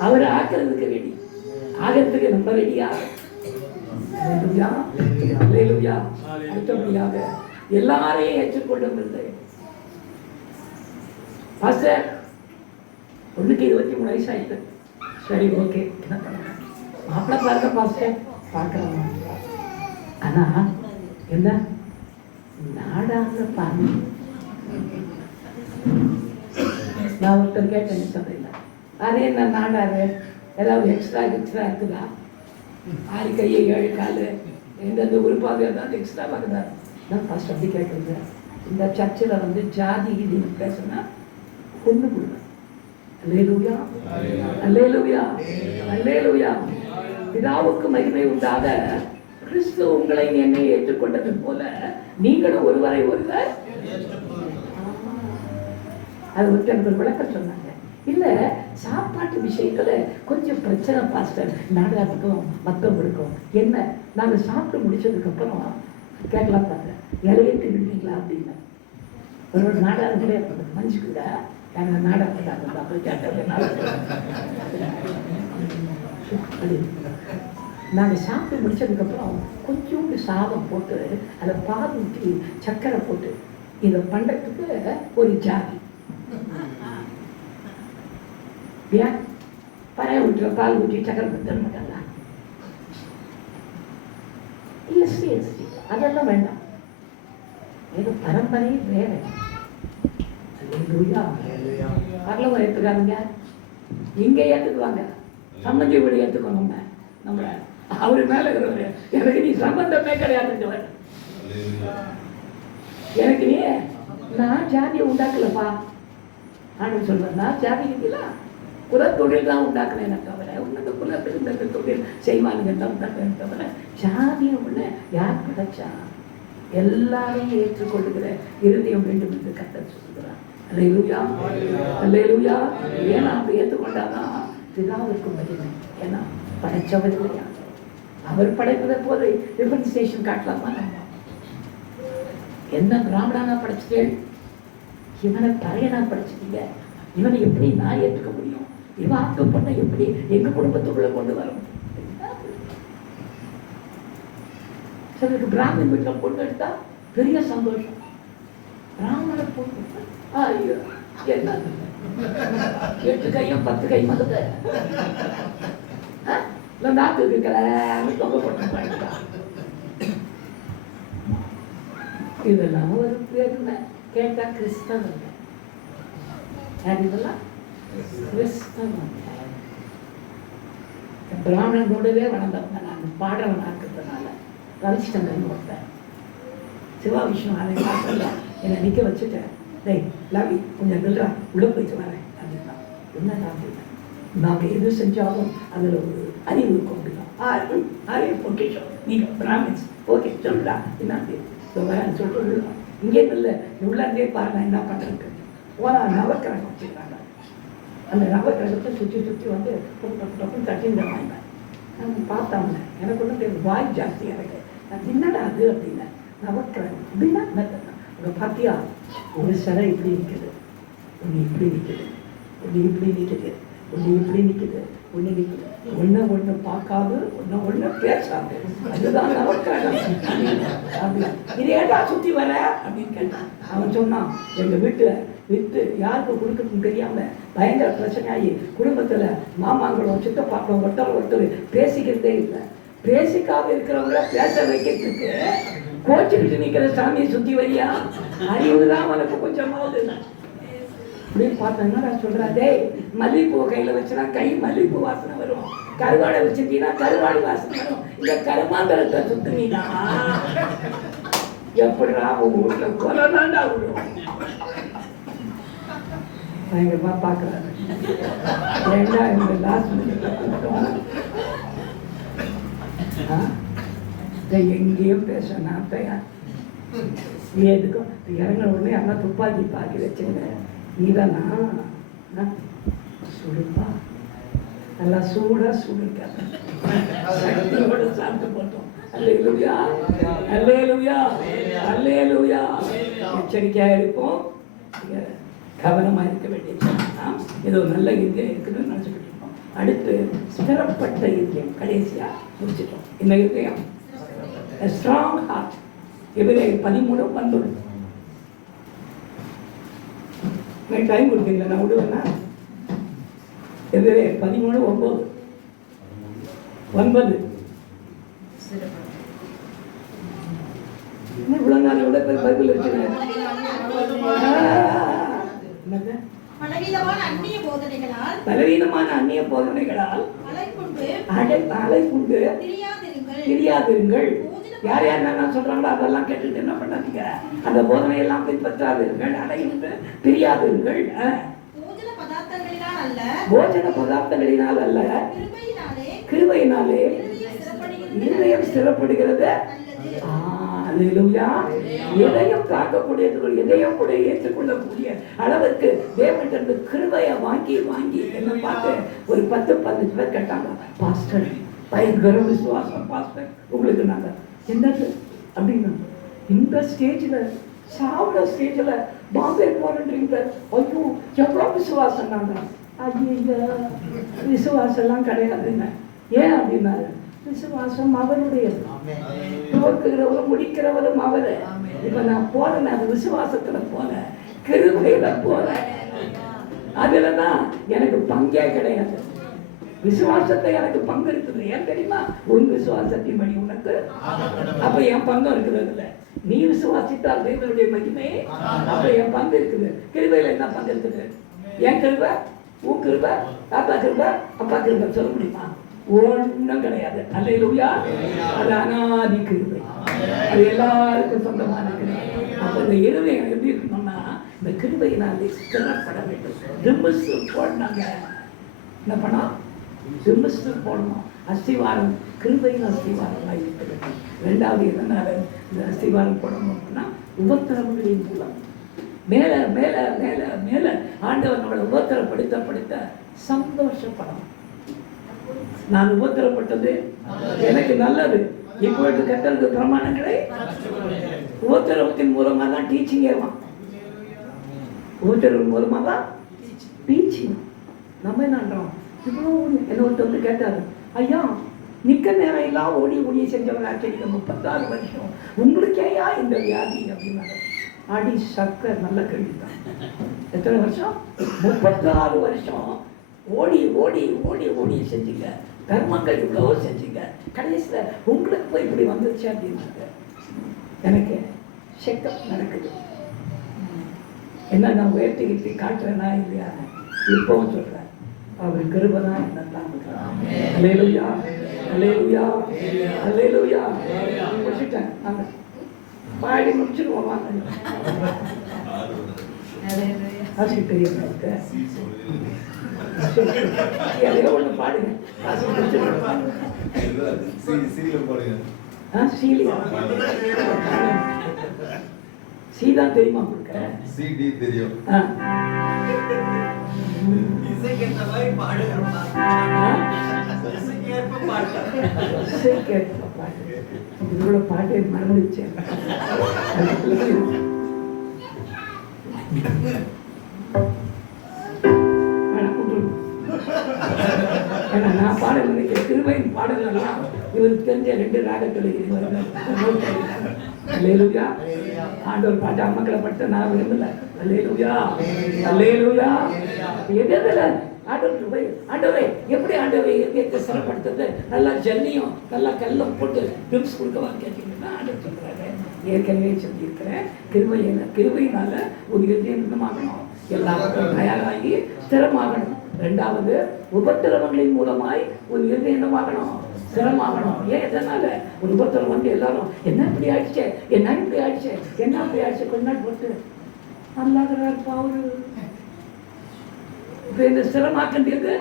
அவரை ஆக்கிறதுக்கு ரெடி, ஆகிறதுக்கு நம்ம ரெடியா? அடுத்தபடியாக எல்லாரையும் ஏற்றுக்கொள்ளும் இல்லை. பாஸ்டர் பொண்ணுக்கு 23 வயசு ஆயிட்டு, சரி ஓகே என்ன பண்ண மாப்பிள்ளை பார்க்க பாஸ்டர் பார்க்கலாம். ஆனா என்ன நாடாக பாருங்க. நான் ஒருத்தர் கேட்டேன் சொல்றேன், அதே என்ன நாடாரு ஏதாவது எக்ஸ்ட்ரா இருக்குதா? 6 கை 7 கால் எந்தெந்த உறுப்பாக ஏதாவது எக்ஸ்ட்ரா ஆகுதா? நான் ஃபர்ஸ்ட் அப்படி கேட்குறது. இந்த சர்ச்சில் வந்து ஜாதி இதுன்னு பேசுனா கொண்டு கொடுங்க. அல்லேலூயா, அல்லேலூயா, அல்லேலூயா. பிதாவுக்கு மகிமை உண்டாக கிறிஸ்து உங்களை என்னை ஏற்றுக்கொண்டது போல நீங்களும் ஒருவரை ஒருவர். அது ஒருத்தர் விளக்கம் சொன்னாங்க. இல்ல சாப்பாட்டு விஷயத்துல கொஞ்சம் பிரச்சனை பாஸ்டர் நாடகத்துக்கும் மற்றவங்களுக்கும். என்ன நாங்கள் சாப்பிட்டு முடிச்சதுக்கு அப்புறம் கேட்கலாம் பார்த்தேன், இலையே திரும்பீங்களா அப்படின்னு. ஒரு நாடகங்களே மனுஷு கூட நாங்கள் நாடகத்துக்காக அப்படி கேட்டேன். நாங்கள் சாப்பிட்டு முடிச்சதுக்கப்புறம் கொஞ்சோண்டு சாதம் போட்டு அதை பால் ஊற்றி சர்க்கரை போட்டு இதை பண்ணுறதுக்கு ஒரு ஜாதி ஏன் பழைய ஊற்றுல பால் ஊற்றி சக்கரை பத்தர மாட்டாங்களா? எஸ்டி எஸ்டி அதெல்லாம் வேண்டாம். எங்க பரம்பரை வேற. பரலவரை ஏற்றுக்காருங்க, இங்கே ஏற்றுக்குவாங்க. சம்பந்தி வீடு ஏற்றுக்கணும் நம்ம. அவரு மேல இருக்கிறவரு எனக்கு நீ சம்பந்தமே கிடையாதுன்றவர். எனக்கு நீ நான் ஜாதியை உண்டாக்கலப்பா ஆண்டு சொல்றேன். நான் ஜாதி இருக்குல்ல குலத்தொழில் தான் உண்டாக்குறேன் தவிர உன்னத குலத்துக்கு இந்த தொழில் செய்வானுங்க தான் உண்டாக்குறேன் தவிர ஜாதியை உள்ள யார் படைச்சா? எல்லாரையும் ஏற்றுக்கொள்ளுகிற இருதயம் வேண்டும் என்று கர்த்தர் சொல்லுகிறார். அல்லேலூயா, அல்லேலூயா. ஏன்னா அப்படி ஏற்றுக்கொண்டாதான் பிதாவிற்கு மகிமை. ஏன்னா படைச்சவர் இல்லையா? அவர் படைப்பதை போல டிஃபரன்சியேஷன் காட்டலாமா? என்ன பிராமணனா படைச்சிட்டேன், இவனை பறையனா படைச்சிட்டீங்க, இவனை எப்படி நான் ஏற்றுக்க முடியும்? இவன் ஆக்க பண்ண எப்படி எங்க குடும்பத்துக்குள்ள கொண்டு வரும்? சிலருக்கு பிராமணன் வீட்டில் பொண்ணு எடுத்தா பெரிய சந்தோஷம். பிராமண பொண்ணு ஐயோ என்ன 8 கையும் 10 கை மதத்தை நாக்கு இருக்கலான்னு தொங்க போட்டு இதெல்லாம் ஒரு பெருமை. கேட்டா கிறிஸ்தவங்க யார் இதெல்லாம்? கிறிஸ்தவங்க. பிராமணனோடவே வளர்ந்தவங்க. நான் பாடுறவன் இருக்கிறதுனால ரவிச்சிட்டங்கன்னு ஒருத்தன் சிவா விஷ்ணு ஆலயம் என்னை நிற்க வச்சுட்டேன். டேய் லவி கொஞ்சம் நில்றா, உள்ளே போயிட்டு வரேன் அப்படின்னா. என்னடா அப்படின்னா, நாங்கள் எது செஞ்சாலும் அதில் ஒரு அறிவு இருக்கும் அப்படின்னா. அறிவு பொக்கிஷம், நீங்கள் பிராமின்ஸ் ஓகே சொல்லுடா என்ன வரேன்னு சொல்லிட்டு விடலாம். இங்கே இல்லை உள்ளே பாருங்க என்ன பண்ணுறதுக்கு ஓனா நவக்கிரகம் வச்சுக்கிறாங்க. அந்த நவக்கிரகத்தை சுற்றி சுற்றி வந்து தட்டின்னு வாங்க. நான் பார்த்தவங்க எனக்கு ஒன்றும் வாய் ஜாஸ்தியாக இருக்கு. நான் என்னடா அது அப்படின்னா நவக்கிரகம் அப்படின்னா உங்கள் பார்த்தியா ஒரு சிலை இப்படி நிற்குது, ஒன்று இப்படி நிற்குது, ஒன்று இப்படி நிற்குது, ஒன்று இப்படி நிற்குது, ஒன்று நிற்குது. ஒன்று பார்க்காது, ஒன்று பேசாது. அதுதான் நவக்கிரகம் அப்படின்னா. இது ஏடா சுற்றி வர அப்படின்னு கேட்டான். அவன் சொன்னான், எங்கள் வீட்டில் விற்று யாருக்கு கொடுக்குறதுன்னு தெரியாமல் பயங்கர பிரச்சனையாகி குடும்பத்தில் மாமாங்களும் சித்தப்பாக்களும் ஒருத்தர் பேசிக்கிறதே இல்லை. பேசிக்காக இருக்கிறவங்கள பேச வைக்கிறதுக்கு கோச்சுக்கிட்டு நிற்கிற சாமியை சுற்றி வரியா? அறிவு தான் அவனுக்கு கொஞ்சமாவது. அப்படின்னு பார்த்தோம்னா நான் சொல்றேன், டேய் மல்லிகைப்பூ கையில வச்சுனா கை மல்லிகைப்பூ வாசனை வரும், கருவாடை வச்சுட்டீங்கன்னா கருவாடு வாசனை வரும். இந்த கருமாந்தரத்தை சுத்துனீனா எப்படிடா உங்க வீட்டுல கொலைதாண்டா விடும். பயங்கரமா பாக்குறாரு. ஏண்டா இந்த லாஸ்ட் எங்கேயும் பேச நான் தயார். எதுக்கும் இறங்கின உடனே அண்ணா துப்பாக்கி பாக்கி வச்சுங்க. இதனா சுடுப்பா, நல்லா சூடா சுடுக்காத சக்தியோட சாப்பிட்டு போட்டோம். அல்லேலூயா, அல்லேலூயா, அல்லேலூயா. எச்சரிக்கையா இருப்போம், கவனமா இருக்க வேண்டியது. ஏதோ நல்ல இந்தியம் இருக்குதுன்னு நினைச்சுக்கிட்டு இருக்கோம். அடுத்து ஸ்திரப்பட்ட இந்தியம் கடைசியா முடிச்சிட்டோம். இந்த இந்தியம் ஸ்ட்ராங் ஹார்ட். எபிரேயர் 13:9. நான் டைம் கொடுத்தீங்களா? நான் விடுவேன்னா எபிரேயர் 13:9. இவ்வளவு நாள் எவ்வளவு பேர் பைபிள் வச்சுங்க. பலவீனமான அந்நிய போதனைகளால் அலைக்குண்டு தெரியாதிருங்கள். யார் யார் என்ன சொல்றாங்களோ அதெல்லாம் கேட்டுட்டு என்ன பண்ணாதீங்க, அந்த போதனையெல்லாம் பின்பற்றாதிருங்கள், அலையுண்டு தெரியாதிருங்கள். போஜன பதார்த்தங்களினால் அல்ல, கிருபையினாலே இருதயம் ஸ்திரப்படுகிறது. எதையும் காக்கக்கூடியது, எதையும் கூட ஏற்றுக்கொள்ளக்கூடிய அளவுக்கு தேவனிடந்து கிருபையை வாங்கி வாங்கி என்ன பார்த்து ஒரு 10-15 பேர் கேட்டாங்க, பாஸ்டர் பயங்கர விசுவாசம் பாஸ்டர் உங்களுக்கு. நாங்கள் என்னது அப்படின்னா இந்த ஸ்டேஜில் சாப்பிட ஸ்டேஜில் பாம்பே போறீங்க, ஐயோ எவ்வளோ விசுவாசம். நாங்கள் ஐயா விசுவாசம்லாம் கிடையாதுங்க. ஏன் அப்படின்னா விசுவாசம் அவருடையது, துவக்குகிறவரும் முடிக்கிறவரும் அவரு. இப்ப நான் போறேன், அது விசுவாசத்துல போல, கிருபையில போல, அதுலதான் எனக்கு பங்கே கிடையாது. விசுவாசத்தை எனக்கு பங்கு இருக்குது. ஏன் தெரியுமா? உன் விசுவாசத்தின் படி உனக்கு, அப்ப என் பங்கு இருக்குது. இல்ல நீ விசுவாசித்தால் தேவனுடைய மகிமை, அப்ப என் பங்கு இருக்குது. கிருபையில என்ன பங்கு இருக்குது? என் கிருபை, உன் கிருபை, தாத்தா கிருபை, அப்பா கிருபை சொல்ல முடியுமா? ஒன்றும் கிடையாது. அல்லேலூயா. அது அனாதி கிருபை, அது எல்லாருக்கும் சொந்தமான கிருபை. அப்ப இந்த இருதயம் எப்படி இருக்கணும்னா இந்த கிருபையினாலே ஸ்திரப்பட வேண்டும். திம்புசு போடணுங்க. என்ன பண்ணா திம்புசு போடணும். அஸ்திவாரம் கிருபையின் அஸ்திவாரமாக இருக்க வேண்டும். ரெண்டாவது எதனால இந்த அஸ்திவாரம் போடணும் அப்படின்னா உபத்திரவங்களின் மூலம் மேல மேல மேல மேல ஆண்டவர் நம்மளை உபத்திரப்படுத்த சந்தோஷப்படணும். நான் உபத்திரப்பட்டது எனக்கு நல்லது. இப்பொழுது கட்டளது பிரமாணங்களை உபத்திரவத்தின் மூலமா தான் டீச்சிங் ஏறுவான். உபத்திரவின் மூலமா தான் டீச்சிங். நம்ம என்னன்றோம், இவ்வளோ என்ன ஒருத்தர் கேட்டாரு, ஐயா நிக்க நேரம் எல்லாம் ஓடி ஓடி செஞ்சவங்க 36 வருஷம் உங்களுக்கேயா இந்த வியாதி அப்படின்னாரு. அடி சக்க நல்ல கேள்விதான். எத்தனை வருஷம்? 36 வருஷம் ஓடி ஓடி ஓடி ஓடி செஞ்சீங்க, கர்மங்கள் இவ்வளவோ செஞ்சீங்க, கடைசியில் உங்களுக்கு போய் இப்படி வந்துருச்சு அப்படின்னாங்க. எனக்கு செக்கப் நடக்குது. என்ன நான் உயர்த்தி காட்டுறேன்னா இல்லையா? இப்பவும் சொல்றேன், அவர் கிருபை தான் என்ன தாங்குகிறார். அல்லேலூயா, அல்லேலூயா, அல்லேலூயா. முடிச்சுட்டேன். நாங்கள் பாடி முடிச்சிருவோம். ஆசி பெரியவங்களுக்கு எதையோ ஒன்று பாடுங்க. சீதா தெரியுமா உங்களுக்கு? சிடி தெரியும். இவ்வளோ பாட்டை மறந்துச்சேன். ஏன்னா நான் பாடல் நினைக்கிறேன், கிருபையின் பாடலாம் இவருக்கு தெரிஞ்ச 2 ராகத்தில் அல்லேலூயா. ஆண்டவர் பாட்டு அம்மக்களை பட்ட நான் விரும்பல. அல்லேலூயா, அல்லேலூயா. எதில் ஆண்டவர் ஆண்டவரை எப்படி ஆண்டவரை இயற்கையை சிறப்படுத்துறது? நல்லா ஜல்லியும் நல்லா கல்லும் போட்டு டிப்ஸ் கொடுக்கவான்னு கேட்டீங்கன்னா ஆண்டவர் சொல்றாரு, ஏற்கனவே சொல்லியிருக்கிறேன். கிருபையினால ஒரு இருதயமாகணும், எல்லாருக்கும் தயாராகி ஸ்திரமாகணும். 2வது, உபத்திரவங்களின் மூலமாய் ஒரு இருதயமாகணும், ஸ்திரமாகணும். ஏன் எதனால ஒரு உபத்திரம் வந்து எல்லாரும் என்ன இப்படி ஆயிடுச்சு, என்ன இப்படி ஆயிடுச்சு, என்ன இப்படி ஆயிடுச்சு, கொஞ்ச நாள் போட்டு நல்லாகிறாருப்பா அவரு. இப்ப இந்த ஸ்திரமாக்கின்றது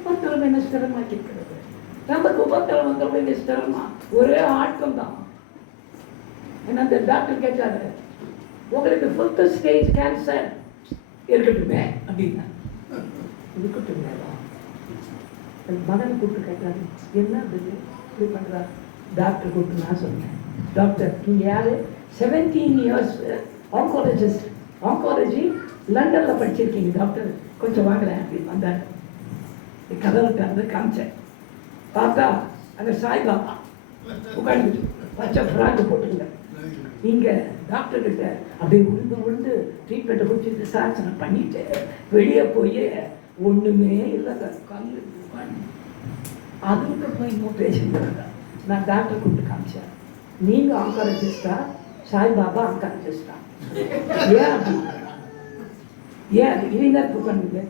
உபத்திரம் என்ன ஸ்திரமாக்கி இருக்கிறது. நமக்கு உபத்திரம் வந்த ஸ்திரமா ஒரே ஆட்டம் தான். என்ன அந்த டாக்டர் கேட்டாரு, உங்களுக்கு 5th ஸ்டேஜ் கேன்சர் இருக்கட்டுமே அப்படின்னா, இருக்கட்டுமே. மகன் கூப்பிட்டு கேட்டாரு, என்ன அதுக்கு இப்படி பண்றா? டாக்டர் கூப்பிட்டு நான் சொன்னேன், டாக்டர் நீங்க யாரு? 17 years ஆங்காலஜி லண்டன்ல படிச்சிருக்கீங்க டாக்டர், கொஞ்சம் வாங்கலேன் அப்படின்னு வந்தார். கதவை திறந்து காமிச்சேன். பார்த்தா அங்கே சாய்பாபா உட்காந்து பச்சை ஃப்ராக்கு போட்டுங்க. இங்கே டாக்டர்கிட்ட அப்படியே விழுந்து ட்ரீட்மெண்ட்டை கொடுத்து விசாரணை பண்ணிட்டு வெளியே போய் ஒன்றுமே இல்லைங்க, கல் அதுக்கு போய் இன்னும் பேசிட்டு நான் டாக்டர் கூப்பிட்டு காமிச்சேன். நீங்கள் ஆங்காலஜிஸ்டா, சாய்பாபா ஆங்காலஜிஸ்டா? ஏன் அப்படி? ஏன் அது இளைஞருக்கு பண்ணுங்க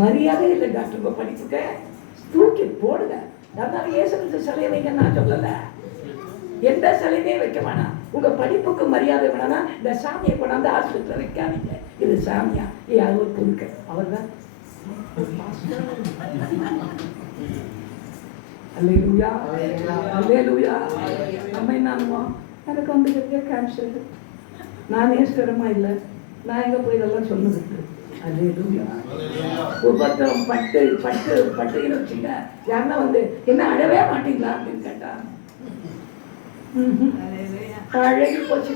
மரியாதை இல்லை டாக்டர் படிப்புக்கு தூக்கி போடுங்க. அதனால இயேசுக்கு சிலையை வைங்க நான் சொல்லலை, எந்த சிலையுமே வைக்க வேணாம். உங்க படிப்புக்கு மரியாதை வேணா இந்த சாமியை கொண்டாந்து ஆஸ்பத்திரியில் வைக்காதீங்க. இது சாமியா? அது ஒரு பொருட்க அவர் தான். அல்லேலூயா, அல்லேலூயா. நம்ம என்னமோ எனக்கு வந்து கேன்சர், நானே ஸ்திரமா இல்லை, நான் எங்க போய் இதெல்லாம் சொன்னதுக்கு. அல்லேலூயா. உபத்திரம் பட்டுன்னு வச்சுங்க. யாருன்னா வந்து என்ன அழவே மாட்டீங்களா அப்படின்னு கேட்டா, அழகி போச்சு.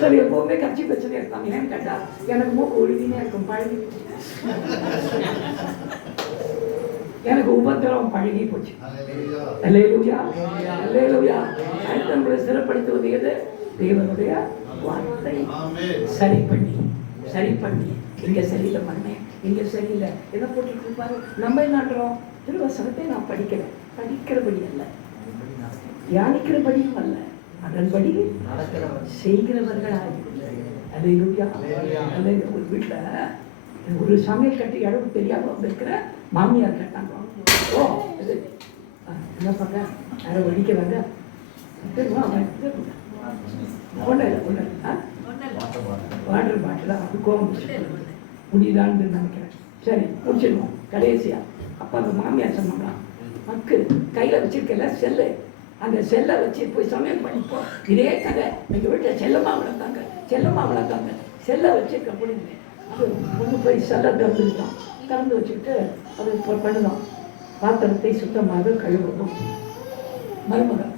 சரி, எப்பவுமே கட்சி பிரச்சனை இருக்காங்க. ஏன்னு கேட்டா எனக்கு மூக்கு ஒழுங்கினே இருக்கும், பழகி எனக்கு உபத்திரம் பழகி போச்சு. அல்லேலூயா, அல்லேலூயா. அடுத்து நம்மளை சிறப்படுத்துவது எது? தேவனுடைய வார்த்தை. சரி பண்ணி இங்க சரியில்லை பண்ணேன், இங்க சரியில்லை எதை போட்டுட்டு இருப்பாரு. நம்ம என்ன பண்றோம்? திருவசனத்தை நான் படிக்கிறபடி அல்ல, தியானிக்கிறபடியும் அல்ல, அதன்படி செய்கிறவர்களாக. அல்லேலூயா. ஒரு வீட்டுல ஒரு சமையல் கட்டி அளவு தெரியாம இருக்கிற மாமியார் கேட்டாங்க, ஓ என்ன பண்ண அதை வடிக்கிறாங்க, வாட்டர் பாட்டில் அது கோவம் முடியுதான்னு நினைக்கிறேன். சரி முடிச்சிடுவோம் கடைசியா. அப்போ அந்த மாமியார் சொன்னாங்களா, மக்கு கையில் வச்சிருக்கல செல்லு, அந்த செல்லை வச்சு போய் சமையல் பண்ணிப்போம். இதே கதை எங்கள் வீட்டில் செல்லமாக வளர்த்தாங்க, செல்லை வச்சுருக்க அப்படின்னு அது கொண்டு போய் செல்லை திறந்து வச்சுக்கிட்டு அது இப்போ பண்ணுதோம். பாத்திரத்தை சுத்தமாக கழுவவும். மருமகன்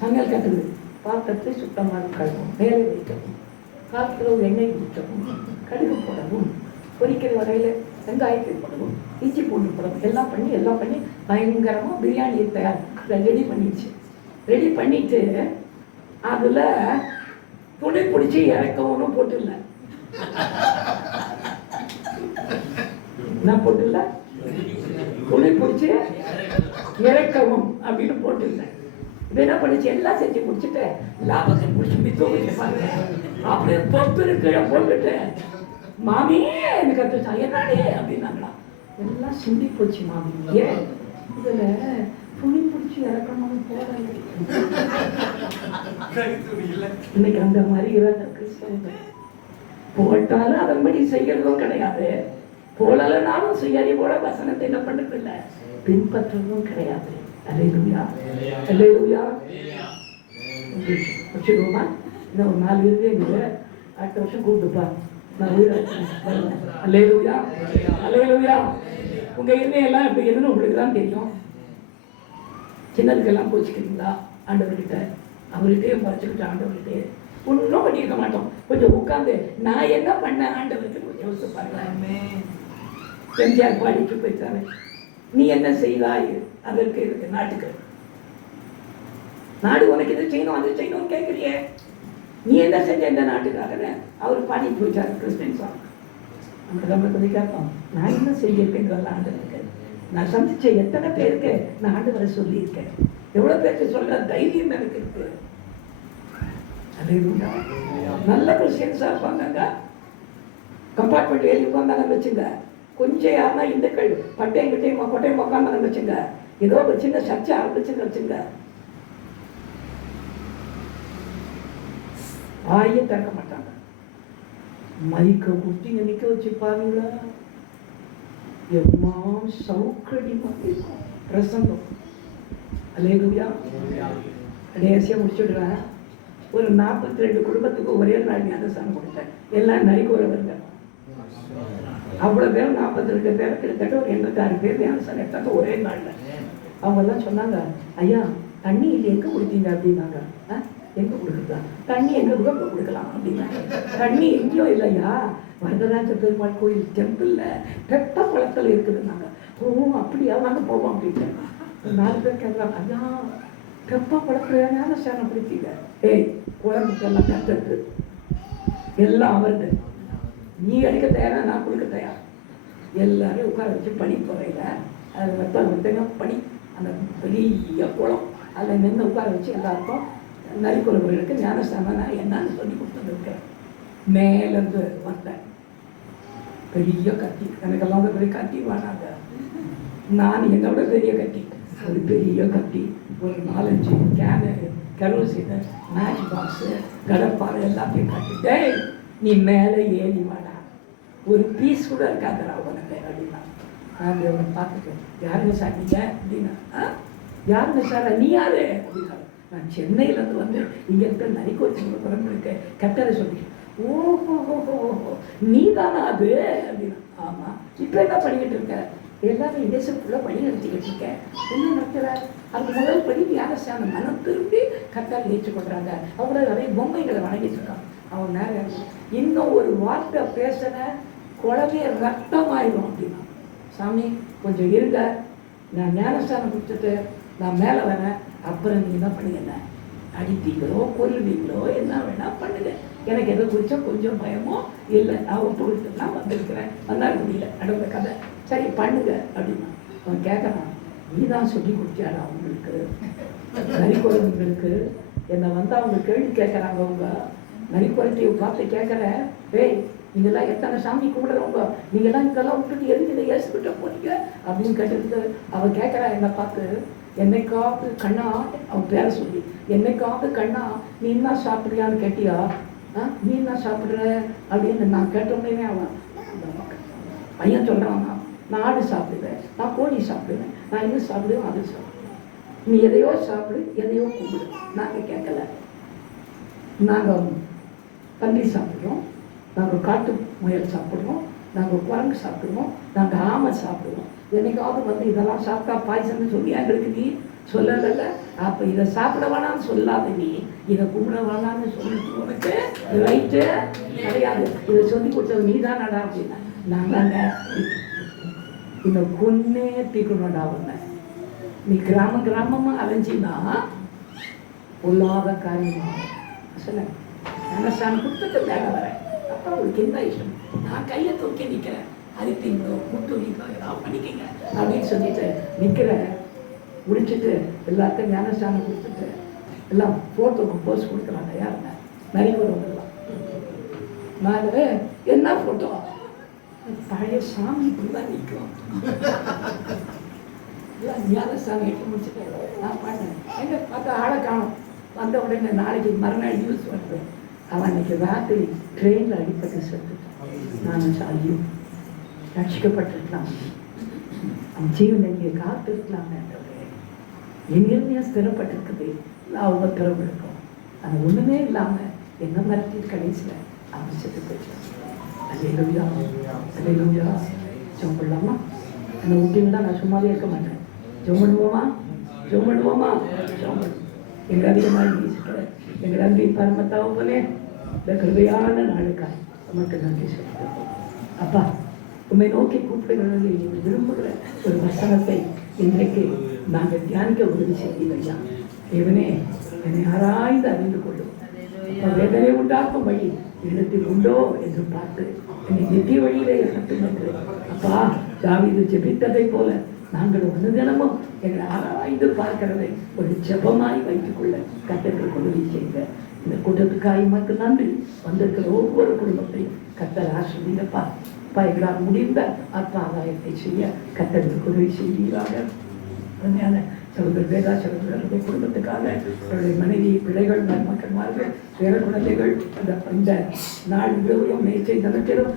சமையல் கட்டுது, பாத்திரத்தை சுத்தமாக கழுவும், மேலே வைக்கவும், காலத்தில் எண்ணெய் ஊற்றவும், கடுகு போடவும், பொரிக்கிற வரையில் வெங்காயத்தை போடவும், இஞ்சி பூண்டு போடவும், எல்லாம் பண்ணி பயங்கரமாக பிரியாணி ரெடி பண்ணிட்டு அதில் துணி பிடிச்சி இறக்கவும் போட்டுல, நான் போட்டுல துணி பிடிச்சி இறக்கவும் அப்படின்னு போட்டுல. இது என்ன பண்ணிச்சு, எல்லாம் செஞ்சு முடிச்சுட்டு லாபத்தை முடிச்சு தூக்கிட்டு பாருங்க அப்படியே தொப்பு கீழே போட்டுட்டு, மாமியே எனக்கு கத்துச்சா என்னடே அப்படின்னாங்களா. எல்லாம் சிந்தி போச்சு மாமி. ஏன் இதுல துணி பிடிச்சி இறக்கணும் போறாங்க. இன்னைக்கு அந்த மாதிரி கிறிஸ்தவர்கள் போட்டாலும் அதன்படி செய்யறதும் கிடையாது, போலனாலும் செய்யாதி போல வசனத்தை என்ன பண்றது இல்லை, பின்பற்றதும் கிடையாது. அல்லேலூயா, அல்லேலூயா. வச்சுக்கோமா, இன்னும் ஒரு 4 இருக்கு, அடுத்த வருஷம் கூப்பிட்டுப்பா, நான் அல்லேலூயா, அல்லேலூயா. உங்க எல்லாம் இப்படி எதுன்னு உங்களுக்கு தான் தெரியும். சின்னதுக்கெல்லாம் போச்சுக்கிறீங்களா ஆண்டவர்கிட்ட, அவர்கிட்டயே பறிச்சுக்கிட்டு ஆண்டவர்கிட்டயே ஒன்றும் பண்ணியிருக்க மாட்டோம். கொஞ்சம் உட்காந்து நான் என்ன பண்ணேன் ஆண்டவருக்கு கொஞ்சம் யோசிச்சு பாருங்க. எம்ஜிஆர் பாடிட்டு போயிட்டாரு, நீ என்ன செய்தாய் அதற்கு இருக்கு நாட்டுக்கு, நாடு உனக்கு இது செய்யணும் அது செய்யணும்னு கேட்குறியே, நீ என்ன செஞ்ச இந்த நாட்டுக்காக அவர் பாடிட்டு போயிட்டாரு. கிறிஸ்டின் சாங் அந்த கம்பெனி கேட்போம், நான் என்ன செய்யிருக்கேங்கிறதெல்லாம் ஆண்டவருக்கு நான் சந்திச்ச எத்தனை பேருக்கு நான் ஆண்டவரை சொல்லியிருக்கேன். எவ்வளவு பேருக்கு சொல்ற தைரியம் எனக்கு இருக்கு. அல்லேலூயா. நல்ல கிறிஸ்டியன்ஸா இருப்பாங்க. கம்பார்ட்மெண்ட் எழுதி உட்காந்தாங்கன்னு வச்சுங்க, கொஞ்சம் யாருன்னா இந்துக்கள் பட்டையும் கிட்டையும் கொட்டையும் உட்காந்தாங்கன்னு வச்சுங்க, ஏதோ ஒரு சின்ன சர்ச்சை ஆரம்பிச்சுன்னு வச்சுங்க, வாயே திறக்க மாட்டாங்க. மைக்க குட்டிங்க நிக்க வச்சு பாருங்களா, எம்மா சவுக்கடிமா இருக்கும் பிரசங்கம். அல்லேலூயா. கடைசியாக முடிச்சுடுறேன். ஒரு 42 குடும்பத்துக்கு ஒரே நாள் ஞானஸ்தானம் கொடுத்தேன். எல்லாம் நரிக்குறவங்க. அவ்வளோ பேர் 42 பேர், கிட்டத்தட்ட ஒரு 86 பேர் ஞானஸ்தானம் எடுத்தாங்க ஒரே நாளில். அவங்கெல்லாம் சொன்னாங்க, ஐயா தண்ணி இது எங்கே கொடுத்தீங்க அப்படின்னாங்க. எங்கே கொடுக்குறதா? தண்ணி எங்கே கொடுக்கலாம் அப்படின்னாங்க. தண்ணி எங்கேயும் இல்லையா, வரதராஜ பெருமாள் கோயில் டெம்பிளில் பெப்ப குளத்தில் இருக்குதுன்னாங்க. ஓ அப்படியா, வாங்க போவோம் அப்படின்னு 4 பேர் கேட்குறாங்க, ஐயா பெப்ப குளத்துல ஞானஸ்தானம் பிடிச்சிங்க. ஏய் குழம்புக்கெல்லாம் கற்றுக்கு எல்லாம் அவருக்கு, நீ அடிக்க தயாரா, நான் கொடுக்க தயார். எல்லாரையும் உட்கார வச்சு பனி துறையில அதில் வெத்தங்க பனி, அந்த பெரிய குளம் அதில் நின்று உட்கார வச்சு எல்லாருக்கும் நரிக்குறவர்களுக்கு ஞானஸ்தானம் நான் என்னன்னு சொல்லி கொடுத்துருக்கேன். மேலேருந்து வந்தேன், பெரிய கத்தி, எனக்கெல்லாம் ஒரு பெரிய கத்தி வேணாங்க. நான் என்னோட பெரிய கத்தி, ஒரு பெரிய கத்தி, ஒரு 4-5 கேனு கரோசின் மேட்ச் பாக்ஸு கடப்பாறை எல்லாத்தையும் கட்டிட்டே, நீ மேலே ஏறி வாடா, ஒரு பீஸ் கூட இருக்காதுடா உனக்கு அப்படின்னா. நான் அவனை பார்த்துட்டேன், யாருங்க சார் நீங்கள் அப்படின்னா, யாருங்க சார் நீ யாரு அப்படின்னா, நான் சென்னையிலேருந்து வந்து இங்கே இருக்க நரிக்கோச்சி பிறந்திருக்க கட்டளை சொல்லி, ஓஹோ நீ தானா அது அப்படின்னா. ஆமாம். இப்போ என்ன பண்ணிக்கிட்டு இருக்க? எல்லாரும் இண்டஸ்ட்ரிக்குள்ளே பணி நடத்திக்கிட்டு இருக்கேன். என்ன நடத்துகிற? அது முதல் படி ஞானஸ்தானம் மனம் திரும்பி கட்டால் ஏற்றுக்கொள்கிறாங்க. அவங்கள நிறைய பொம்மைகளை வணங்கிட்டு இருக்காங்க. அவன் நேரம் இன்னும் ஒரு வார்த்தை பேசுன குழந்தைய ரத்தமாயிடும் அப்படின்னா, சாமி கொஞ்சம் இருங்க, நான் ஞானஸ்தானம் கொடுத்துட்டு நான் மேலே வரேன், அப்புறம் நீ என்ன பண்ணுங்க, அடிப்பீங்களோ கொல்லுவீங்களோ என்ன வேணா பண்ணுங்க, எனக்கு எதை குறிச்சா கொஞ்சம் பயமோ இல்லை, நான் ஒப்பு கொடுத்துட்டு நான் வந்திருக்கிறேன், வந்தால் முடியல நடந்த கதை, சரி பண்ணுங்க அப்படின்னா. அவன் கேட்குறான், நீ தான் சொல்லி கொடுத்தியாடா அவங்களுக்கு, நரிக்குறவங்களுக்கு என்னை வந்து அவங்க கேள்வி கேட்குறாங்க. அவங்க நரிக்குறத்தையை பார்த்து கேட்குறேன், டேய் நீங்கள்லாம் எத்தனை சாமி கும்பிடுறவங்க, நீங்கள்லாம் இதெல்லாம் விட்டுட்டு எதுக்கு இதை ஏசுக்கிட்ட போறீங்க அப்படின்னு கேட்டுட்டு அவன் கேட்குறா என்னை பார்த்து, என்னைக்காவது கண்ணா, அவன் பேரை சொல்லி, என்னைக்காவது கண்ணா நீ என்ன சாப்பிட்றியான்னு கேட்டியா, நீ என்ன சாப்பிட்ற அப்படின்னு நான் கேட்டோன்னே அவன் பையன் சொல்கிறான், நான் ஆடு சாப்பிடுவேன், நான் கோழி சாப்பிடுவேன், நான் இது சாப்பிடுவேன் அது சாப்பிடுவேன், நீ எதையோ சாப்பிடு எதையோ கும்பிடு, நாங்கள் கேட்கல, நாங்கள் பன்றி சாப்பிட்றோம், நாங்கள் காட்டு முயல் சாப்பிட்றோம், நாங்கள் குரங்கு சாப்பிடுவோம், நாங்கள் ஆமை சாப்பிடுவோம், என்னைக்காவது வந்து இதெல்லாம் சாப்பிட்டா பாய்சன்னு சொல்லி எங்களுக்கு நீ சொல்லலைல்ல, அப்போ இதை சாப்பிட வேணான்னு சொல்லாத, நீ இதை கும்பிட வேணான்னு சொல்லிட்டு உனக்கு ரைட்டு கிடையாது, இதை சொல்லி கொடுத்தது நீ தானடா அப்படின்னா. நாங்கள் இந்த கொன்னே தீக்கணும்டா உன்னை, நீ கிராமமாக அலைஞ்சின்னா பொல்லாத காரியமாக சொல்ல ஞானஸ்தானம் கொடுத்துட்டு மேலே வரேன், அப்புறம் உங்களுக்கு என்ன இஷ்டம், நான் கையை தூக்கி நிற்கிறேன், அரிப்பீங்களோ முட்டுவீங்களோ ஏதாவது பண்ணிக்கங்க அப்படின்னு சொல்லிட்டு நிற்கிறேன். முடிச்சுட்டு எல்லாருக்கும் ஞானஸ்தானம் கொடுத்துட்டு எல்லாம் ஃபோட்டோக்கு போஸ்ட் கொடுக்குறாங்க. யாருங்க? நரிக்குறவங்கெல்லாம். நான் என்ன ஃபோட்டோ, பழைய சாமி இப்படி தான் நிற்கும். எல்லாம் ஞானஸ்தானம் எடுத்து முடிச்சுட்டு நான் பண்ணேன். எங்கே பார்த்தா ஆளை காணும். வந்த உடனே நாளைக்கு மறுநாள் நியூஸ் வருது, அவன் அன்னைக்கு ராத்திரி ட்ரெயினில் அடிப்பட்டு செத்துட்டான். நான் ஐயோ ரட்சிக்கப்பட்டிருக்கலாம், அவன் ஜீவன் இங்கே காத்திருக்கலாம், எங்கேயுமே ஸ்திரப்பட்டிருக்குது, அவங்க திறவு இருக்கும். அது ஒன்றுமே இல்லாமல் என்ன மரத்தி கடைசியில் அவன் செத்து போயிட்டான். அல்லேலூயா அல்லேலூயா. ஜெபம் பண்ணலாமா? என்னை விட்டீங்கன்னா நான் சும்மாவே இருக்க மாட்டேன். ஜெபம் பண்ணுவோமா? ஜெபம் பண்ணுவோமா? ஜெபம் பண்ணுவோம். எங்கள் அதிகமாக வீசுகிற எங்கள் அன்பி பரமத்தாவுனே, இந்த கிருபையான நாளுக்காக நமக்கு நன்றி சொல்கிறோம். அப்பா, உண்மை நோக்கி கூப்பிடுகிறது நீங்கள் விரும்புகிற ஒரு வசனத்தை இன்றைக்கு நாங்கள் தியானிக்க உதவி செய்வீங்க. தேவனே, என்னை ஆராய்ந்து அறிந்து கொள்ளும். வேதனை உண்டாக்கும் வழி இடத்தில் உண்டோ என்று பார்த்து என்னை நித்திய வழியிலே நடத்தும் என்று அப்பா தாவீது ஜெபித்ததை போல நாங்கள் ஒரு தினமும் எங்களை ஆராய்ந்து ஆராய்ந்து பார்க்கிறதை ஒரு ஜெபமாய் வைத்துக் கொள்ள கர்த்தருக்கு உதவி செய்த இந்த கூட்டத்துக்காய் மட்டும் நன்றி. வந்திருக்கிற ஒவ்வொரு குடும்பத்தையும் கர்த்தர் ஆசீர்வதிப்பா. எங்களால் முடிந்த ஆத்மாதாயத்தை செய்ய கர்த்தருக்கு உதவி செய்வீராக. உண்மையான சகோதரர் வேதா சகோதரருடைய குடும்பத்துக்காக அவருடைய மனைவி, பிள்ளைகள், மருமக்கள்மார்கள், பேர குழந்தைகள் இந்த நாள் முழுவதும் மேய்ச்சை நடத்திடும்